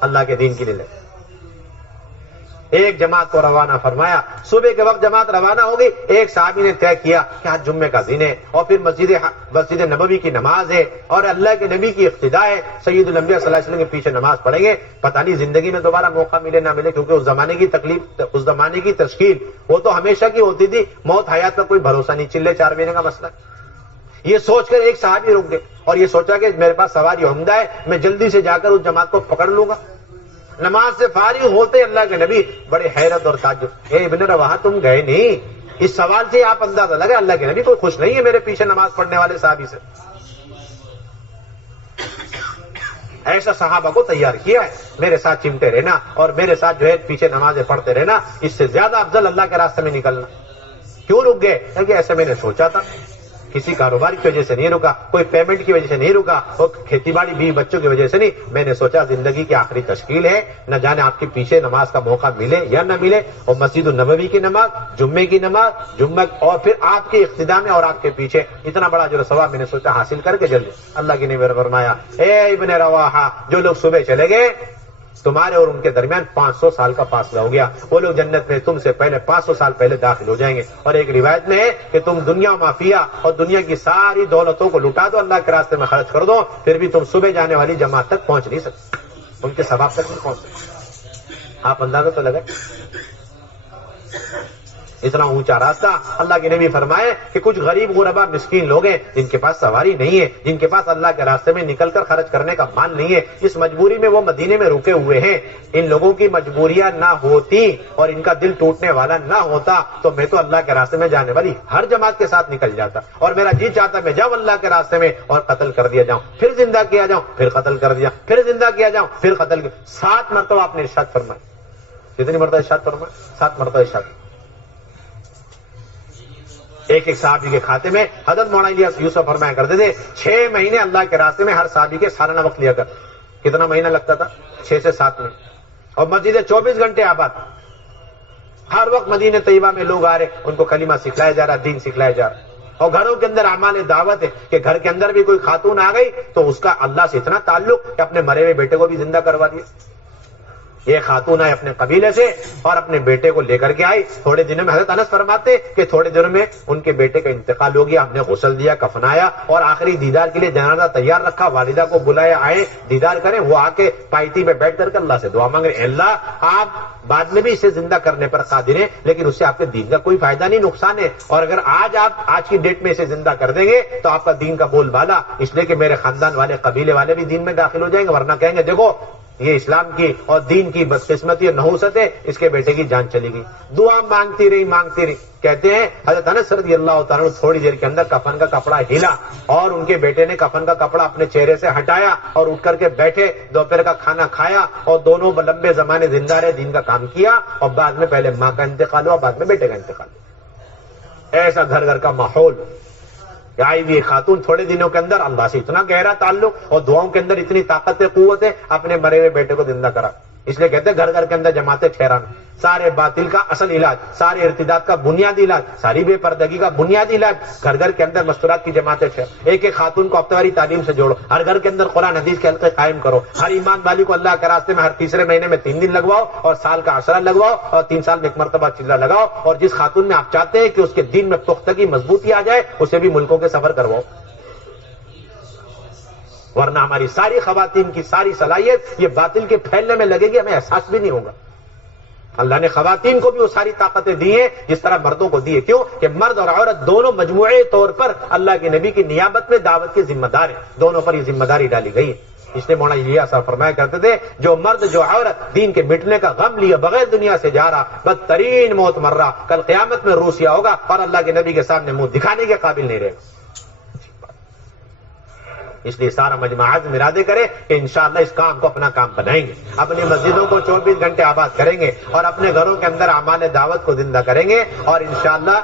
اللہ کے دین کے لیے لگا. ایک جماعت کو روانہ فرمایا. صبح کے وقت جماعت روانہ ہو گئی. ایک صحابی نے طے کیا کہ آج جمعے کا دن ہے اور پھر مسجد نبوی کی نماز ہے اور اللہ کے نبی کی اقتداء ہے, سید الانبیاء صلی اللہ علیہ وسلم کے پیچھے نماز پڑھیں گے. پتہ نہیں زندگی میں دوبارہ موقع ملے نہ ملے, کیونکہ اس زمانے کی تکلیف, اس زمانے کی تشکیل وہ تو ہمیشہ کی ہوتی تھی. موت حیات کا کوئی بھروسہ نہیں, چلے 4 مہینے کا مسئلہ. یہ سوچ کر ایک صحابی رک گئے اور یہ سوچا کہ میرے پاس سواری عمدہ ہے, میں جلدی سے جا کر اس جماعت کو پکڑ لوں گا. نماز سے فارغ ہوتے اللہ کے نبی بڑے حیرت اور تعجب, اے ابن رواحہ تم گئے نہیں؟ اس سوال سے آپ اندازہ لگے اللہ کے نبی کوئی خوش نہیں ہے میرے پیچھے نماز پڑھنے والے صحابی سے. ایسا صحابہ کو تیار کیا ہے, میرے ساتھ چمٹے رہنا اور میرے ساتھ جو ہے پیچھے نمازیں پڑھتے رہنا, اس سے زیادہ افضل اللہ کے راستے میں نکلنا. کیوں رک گئے؟ کہ ایسے میں نے سوچا تھا, کسی کاروبار کی وجہ سے نہیں رکا, کوئی پیمنٹ کی وجہ سے نہیں رکا, اور کھیتی باڑی بیوی بچوں کی وجہ سے نہیں. میں نے سوچا زندگی کی آخری تشکیل ہے, نہ جانے آپ کے پیچھے نماز کا موقع ملے یا نہ ملے. اور مسجد النبوی کی نماز, جمعے کی نماز, جمعہ اور پھر آپ کے اقتداء میں اور آپ کے پیچھے اتنا بڑا جو ثواب میں نے سوچا حاصل کر کے جلدی. اللہ کی نے فرمایا, اے ابن رواحہ, جو لوگ صبح چلے گئے تمہارے اور ان کے درمیان 500 سال کا فاصلہ ہو گیا. وہ لوگ جنت میں تم سے پہلے 500 سال پہلے داخل ہو جائیں گے. اور ایک روایت میں ہے کہ تم دنیا مافیا اور دنیا کی ساری دولتوں کو لٹا دو, اللہ کے راستے میں خرچ کر دو, پھر بھی تم صبح جانے والی جماعت تک پہنچ نہیں سکتے, ان کے ثواب تک نہیں پہنچ سکتے. آپ اندازہ تو لگائیں, اتنا اونچا راستہ. اللہ کے نبی فرمائے کہ کچھ غریب غربا مسکین لوگ ہیں جن کے پاس سواری نہیں ہے, جن کے پاس اللہ کے راستے میں نکل کر خرچ کرنے کا مال نہیں ہے, اس مجبوری میں وہ مدینے میں رکے ہوئے ہیں. ان لوگوں کی مجبوریاں نہ ہوتی اور ان کا دل ٹوٹنے والا نہ ہوتا تو میں تو اللہ کے راستے میں جانے والی ہر جماعت کے ساتھ نکل جاتا, اور میرا جی چاہتا میں جاؤں اللہ کے راستے میں اور قتل کر دیا جاؤں, پھر زندہ کیا جاؤں, پھر قتل کر دیا, پھر زندہ کیا جاؤں, پھر قتل کیا. 7 مرتبہ آپ نے ارشاد فرمایا. کتنی مرتبہ ارشاد فرمایا؟ 7 مرتبہ ارشاد. ایک صحابی کے کھاتے میں حضرت مولانا یوسف فرمایا کرتے تھے 6 مہینے اللہ کے راستے میں ہر صحابی کے سالانہ وقت لیا کر. کتنا مہینہ لگتا تھا؟ 6 سے 7 مہینے. اور مسجد 24 گھنٹے آباد, ہر وقت مدینہ طیبہ میں لوگ آ رہے, ان کو کلمہ سکھلایا جا رہا, دین سکھلایا جا رہا. اور گھروں کے اندر اعمال دعوت ہے کہ گھر کے اندر بھی کوئی خاتون آ گئی تو اس کا اللہ سے اتنا تعلق کہ اپنے مرے ہوئے بیٹے کو بھی زندہ کروا دیا. یہ خاتون آئے اپنے قبیلے سے اور اپنے بیٹے کو لے کر کے آئی. تھوڑے دنوں میں حضرت انس فرماتے کہ تھوڑے دنوں میں ان کے بیٹے کا انتقال ہو گیا. ہم نے غسل دیا, کفنایا اور آخری دیدار کے لیے جنازہ تیار رکھا. والدہ کو بلایا, آئے دیدار کریں. وہ آ کے پائتی پہ بیٹھ کر کے اللہ سے دعا مانگ رہے, اللہ آپ بعد میں بھی اسے زندہ کرنے پر قادر ہیں, لیکن اس سے آپ کے دین کا کوئی فائدہ نہیں, نقصان ہے. اور اگر آپ آج کی ڈیٹ میں اسے زندہ کر دیں گے تو آپ کا دین کا بول بالا, اس لیے کہ میرے خاندان والے قبیلے والے بھی دین میں داخل ہو جائیں گے, ورنہ کہیں گے دیکھو یہ اسلام کی اور دین کی بدقسمتی اور نحوست ہے, اس کے بیٹے کی جان چلی گئی. دعا مانگتی رہی. کہتے ہیں حضرت انس رضی اللہ تعالیٰ عنہ تھوڑی دیر کے اندر کفن کا کپڑا ہلا اور ان کے بیٹے نے کفن کا کپڑا اپنے چہرے سے ہٹایا اور اٹھ کر کے بیٹھے, دوپہر کا کھانا کھایا اور دونوں لمبے زمانے زندہ رہے, دین کا کام کیا. اور بعد میں پہلے ماں کا انتقال ہوا, بعد میں بیٹے کا انتقال ہوا. ایسا گھر گھر کا ماحول. آئی بھی خاتون تھوڑے دنوں کے اندر اللہ سے اتنا گہرا تعلق اور دعاؤں کے اندر اتنی طاقت قوت ہے, اپنے مرے ہوئے بیٹے کو زندہ کرا. اس لیے کہتے ہیں گھر گھر کے اندر جماعتیں ٹھہرانا. سارے باطل کا اصل علاج, سارے ارتداد کا بنیادی علاج, ساری بے پردگی کا بنیادی علاج گھر گھر کے اندر مستورات کی جماعتیں ٹھہر. ایک ایک خاتون کو ہفتہ واری تعلیم سے جوڑو, ہر گھر کے اندر قرآن حدیث کے حلقے قائم کرو. ہر ایمان والی کو اللہ کے راستے میں ہر تیسرے مہینے میں 3 دن لگواؤ اور سال کا عشرہ لگواؤ اور 3 سال میں 1 مرتبہ چلہ لگاؤ. اور جس خاتون میں آپ چاہتے ہیں کہ اس کے دین میں پختگی مضبوطی آ جائے اسے بھی ملکوں کے سفر کرواؤ, ورنہ ہماری ساری خواتین کی ساری صلاحیت یہ باطل کے پھیلنے میں لگے گی, ہمیں احساس بھی نہیں ہوگا. اللہ نے خواتین کو بھی وہ ساری طاقتیں دی ہیں جس طرح مردوں کو دی ہے. کیوں کہ مرد اور عورت دونوں مجموعی طور پر اللہ کے نبی کی نیابت میں دعوت کے ذمہ دار ہیں, دونوں پر یہ ذمہ داری ڈالی گئی ہے. اس لیے مولانا الیاس صاحب فرمایا کرتے تھے جو مرد جو عورت دین کے مٹنے کا غم لیے بغیر دنیا سے جا رہا, بدترین موت مر رہا, کل قیامت میں روسیا ہوگا اور اللہ کے نبی کے سامنے منہ دکھانے کے قابل نہیں رہے. اس لیے سارا مجمع عزم ارادے کرے کہ انشاءاللہ اس کام کو اپنا کام بنائیں گے, اپنی مسجدوں کو 24 گھنٹے آباد کریں گے اور اپنے گھروں کے اندر اعمال دعوت کو زندہ کریں گے اور انشاءاللہ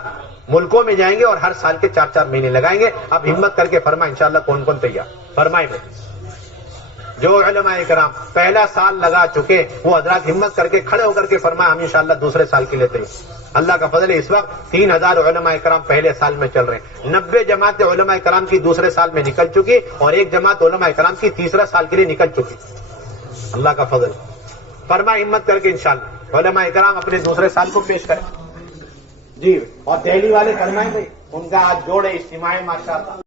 ملکوں میں جائیں گے اور ہر سال کے 4 مہینے لگائیں گے. اب ہمت کر کے فرمائیں انشاءاللہ کون کون تیار فرمائیں. میں جو علماء کرام پہلا سال لگا چکے وہ حضرات ہمت کر کے کھڑے ہو کر کے فرمائیں ہم انشاءاللہ دوسرے سال کے لیتے ہیں. اللہ کا فضل ہے اس وقت 3000 علماء کرام پہلے سال میں چل رہے ہیں. 90 جماعت علماء کرام کی دوسرے سال میں نکل چکی اور 1 جماعت علماء کرام کی تیسرا سال کے لیے نکل چکی. اللہ کا فضل. فرمائیں ہمت کر کے انشاءاللہ علماء کرام اپنے دوسرے سال کو پیش کریں جی. اور دہلی والے فرمائیں بھائی ان کا آج جوڑ ہے اجتماع ماشاءاللہ.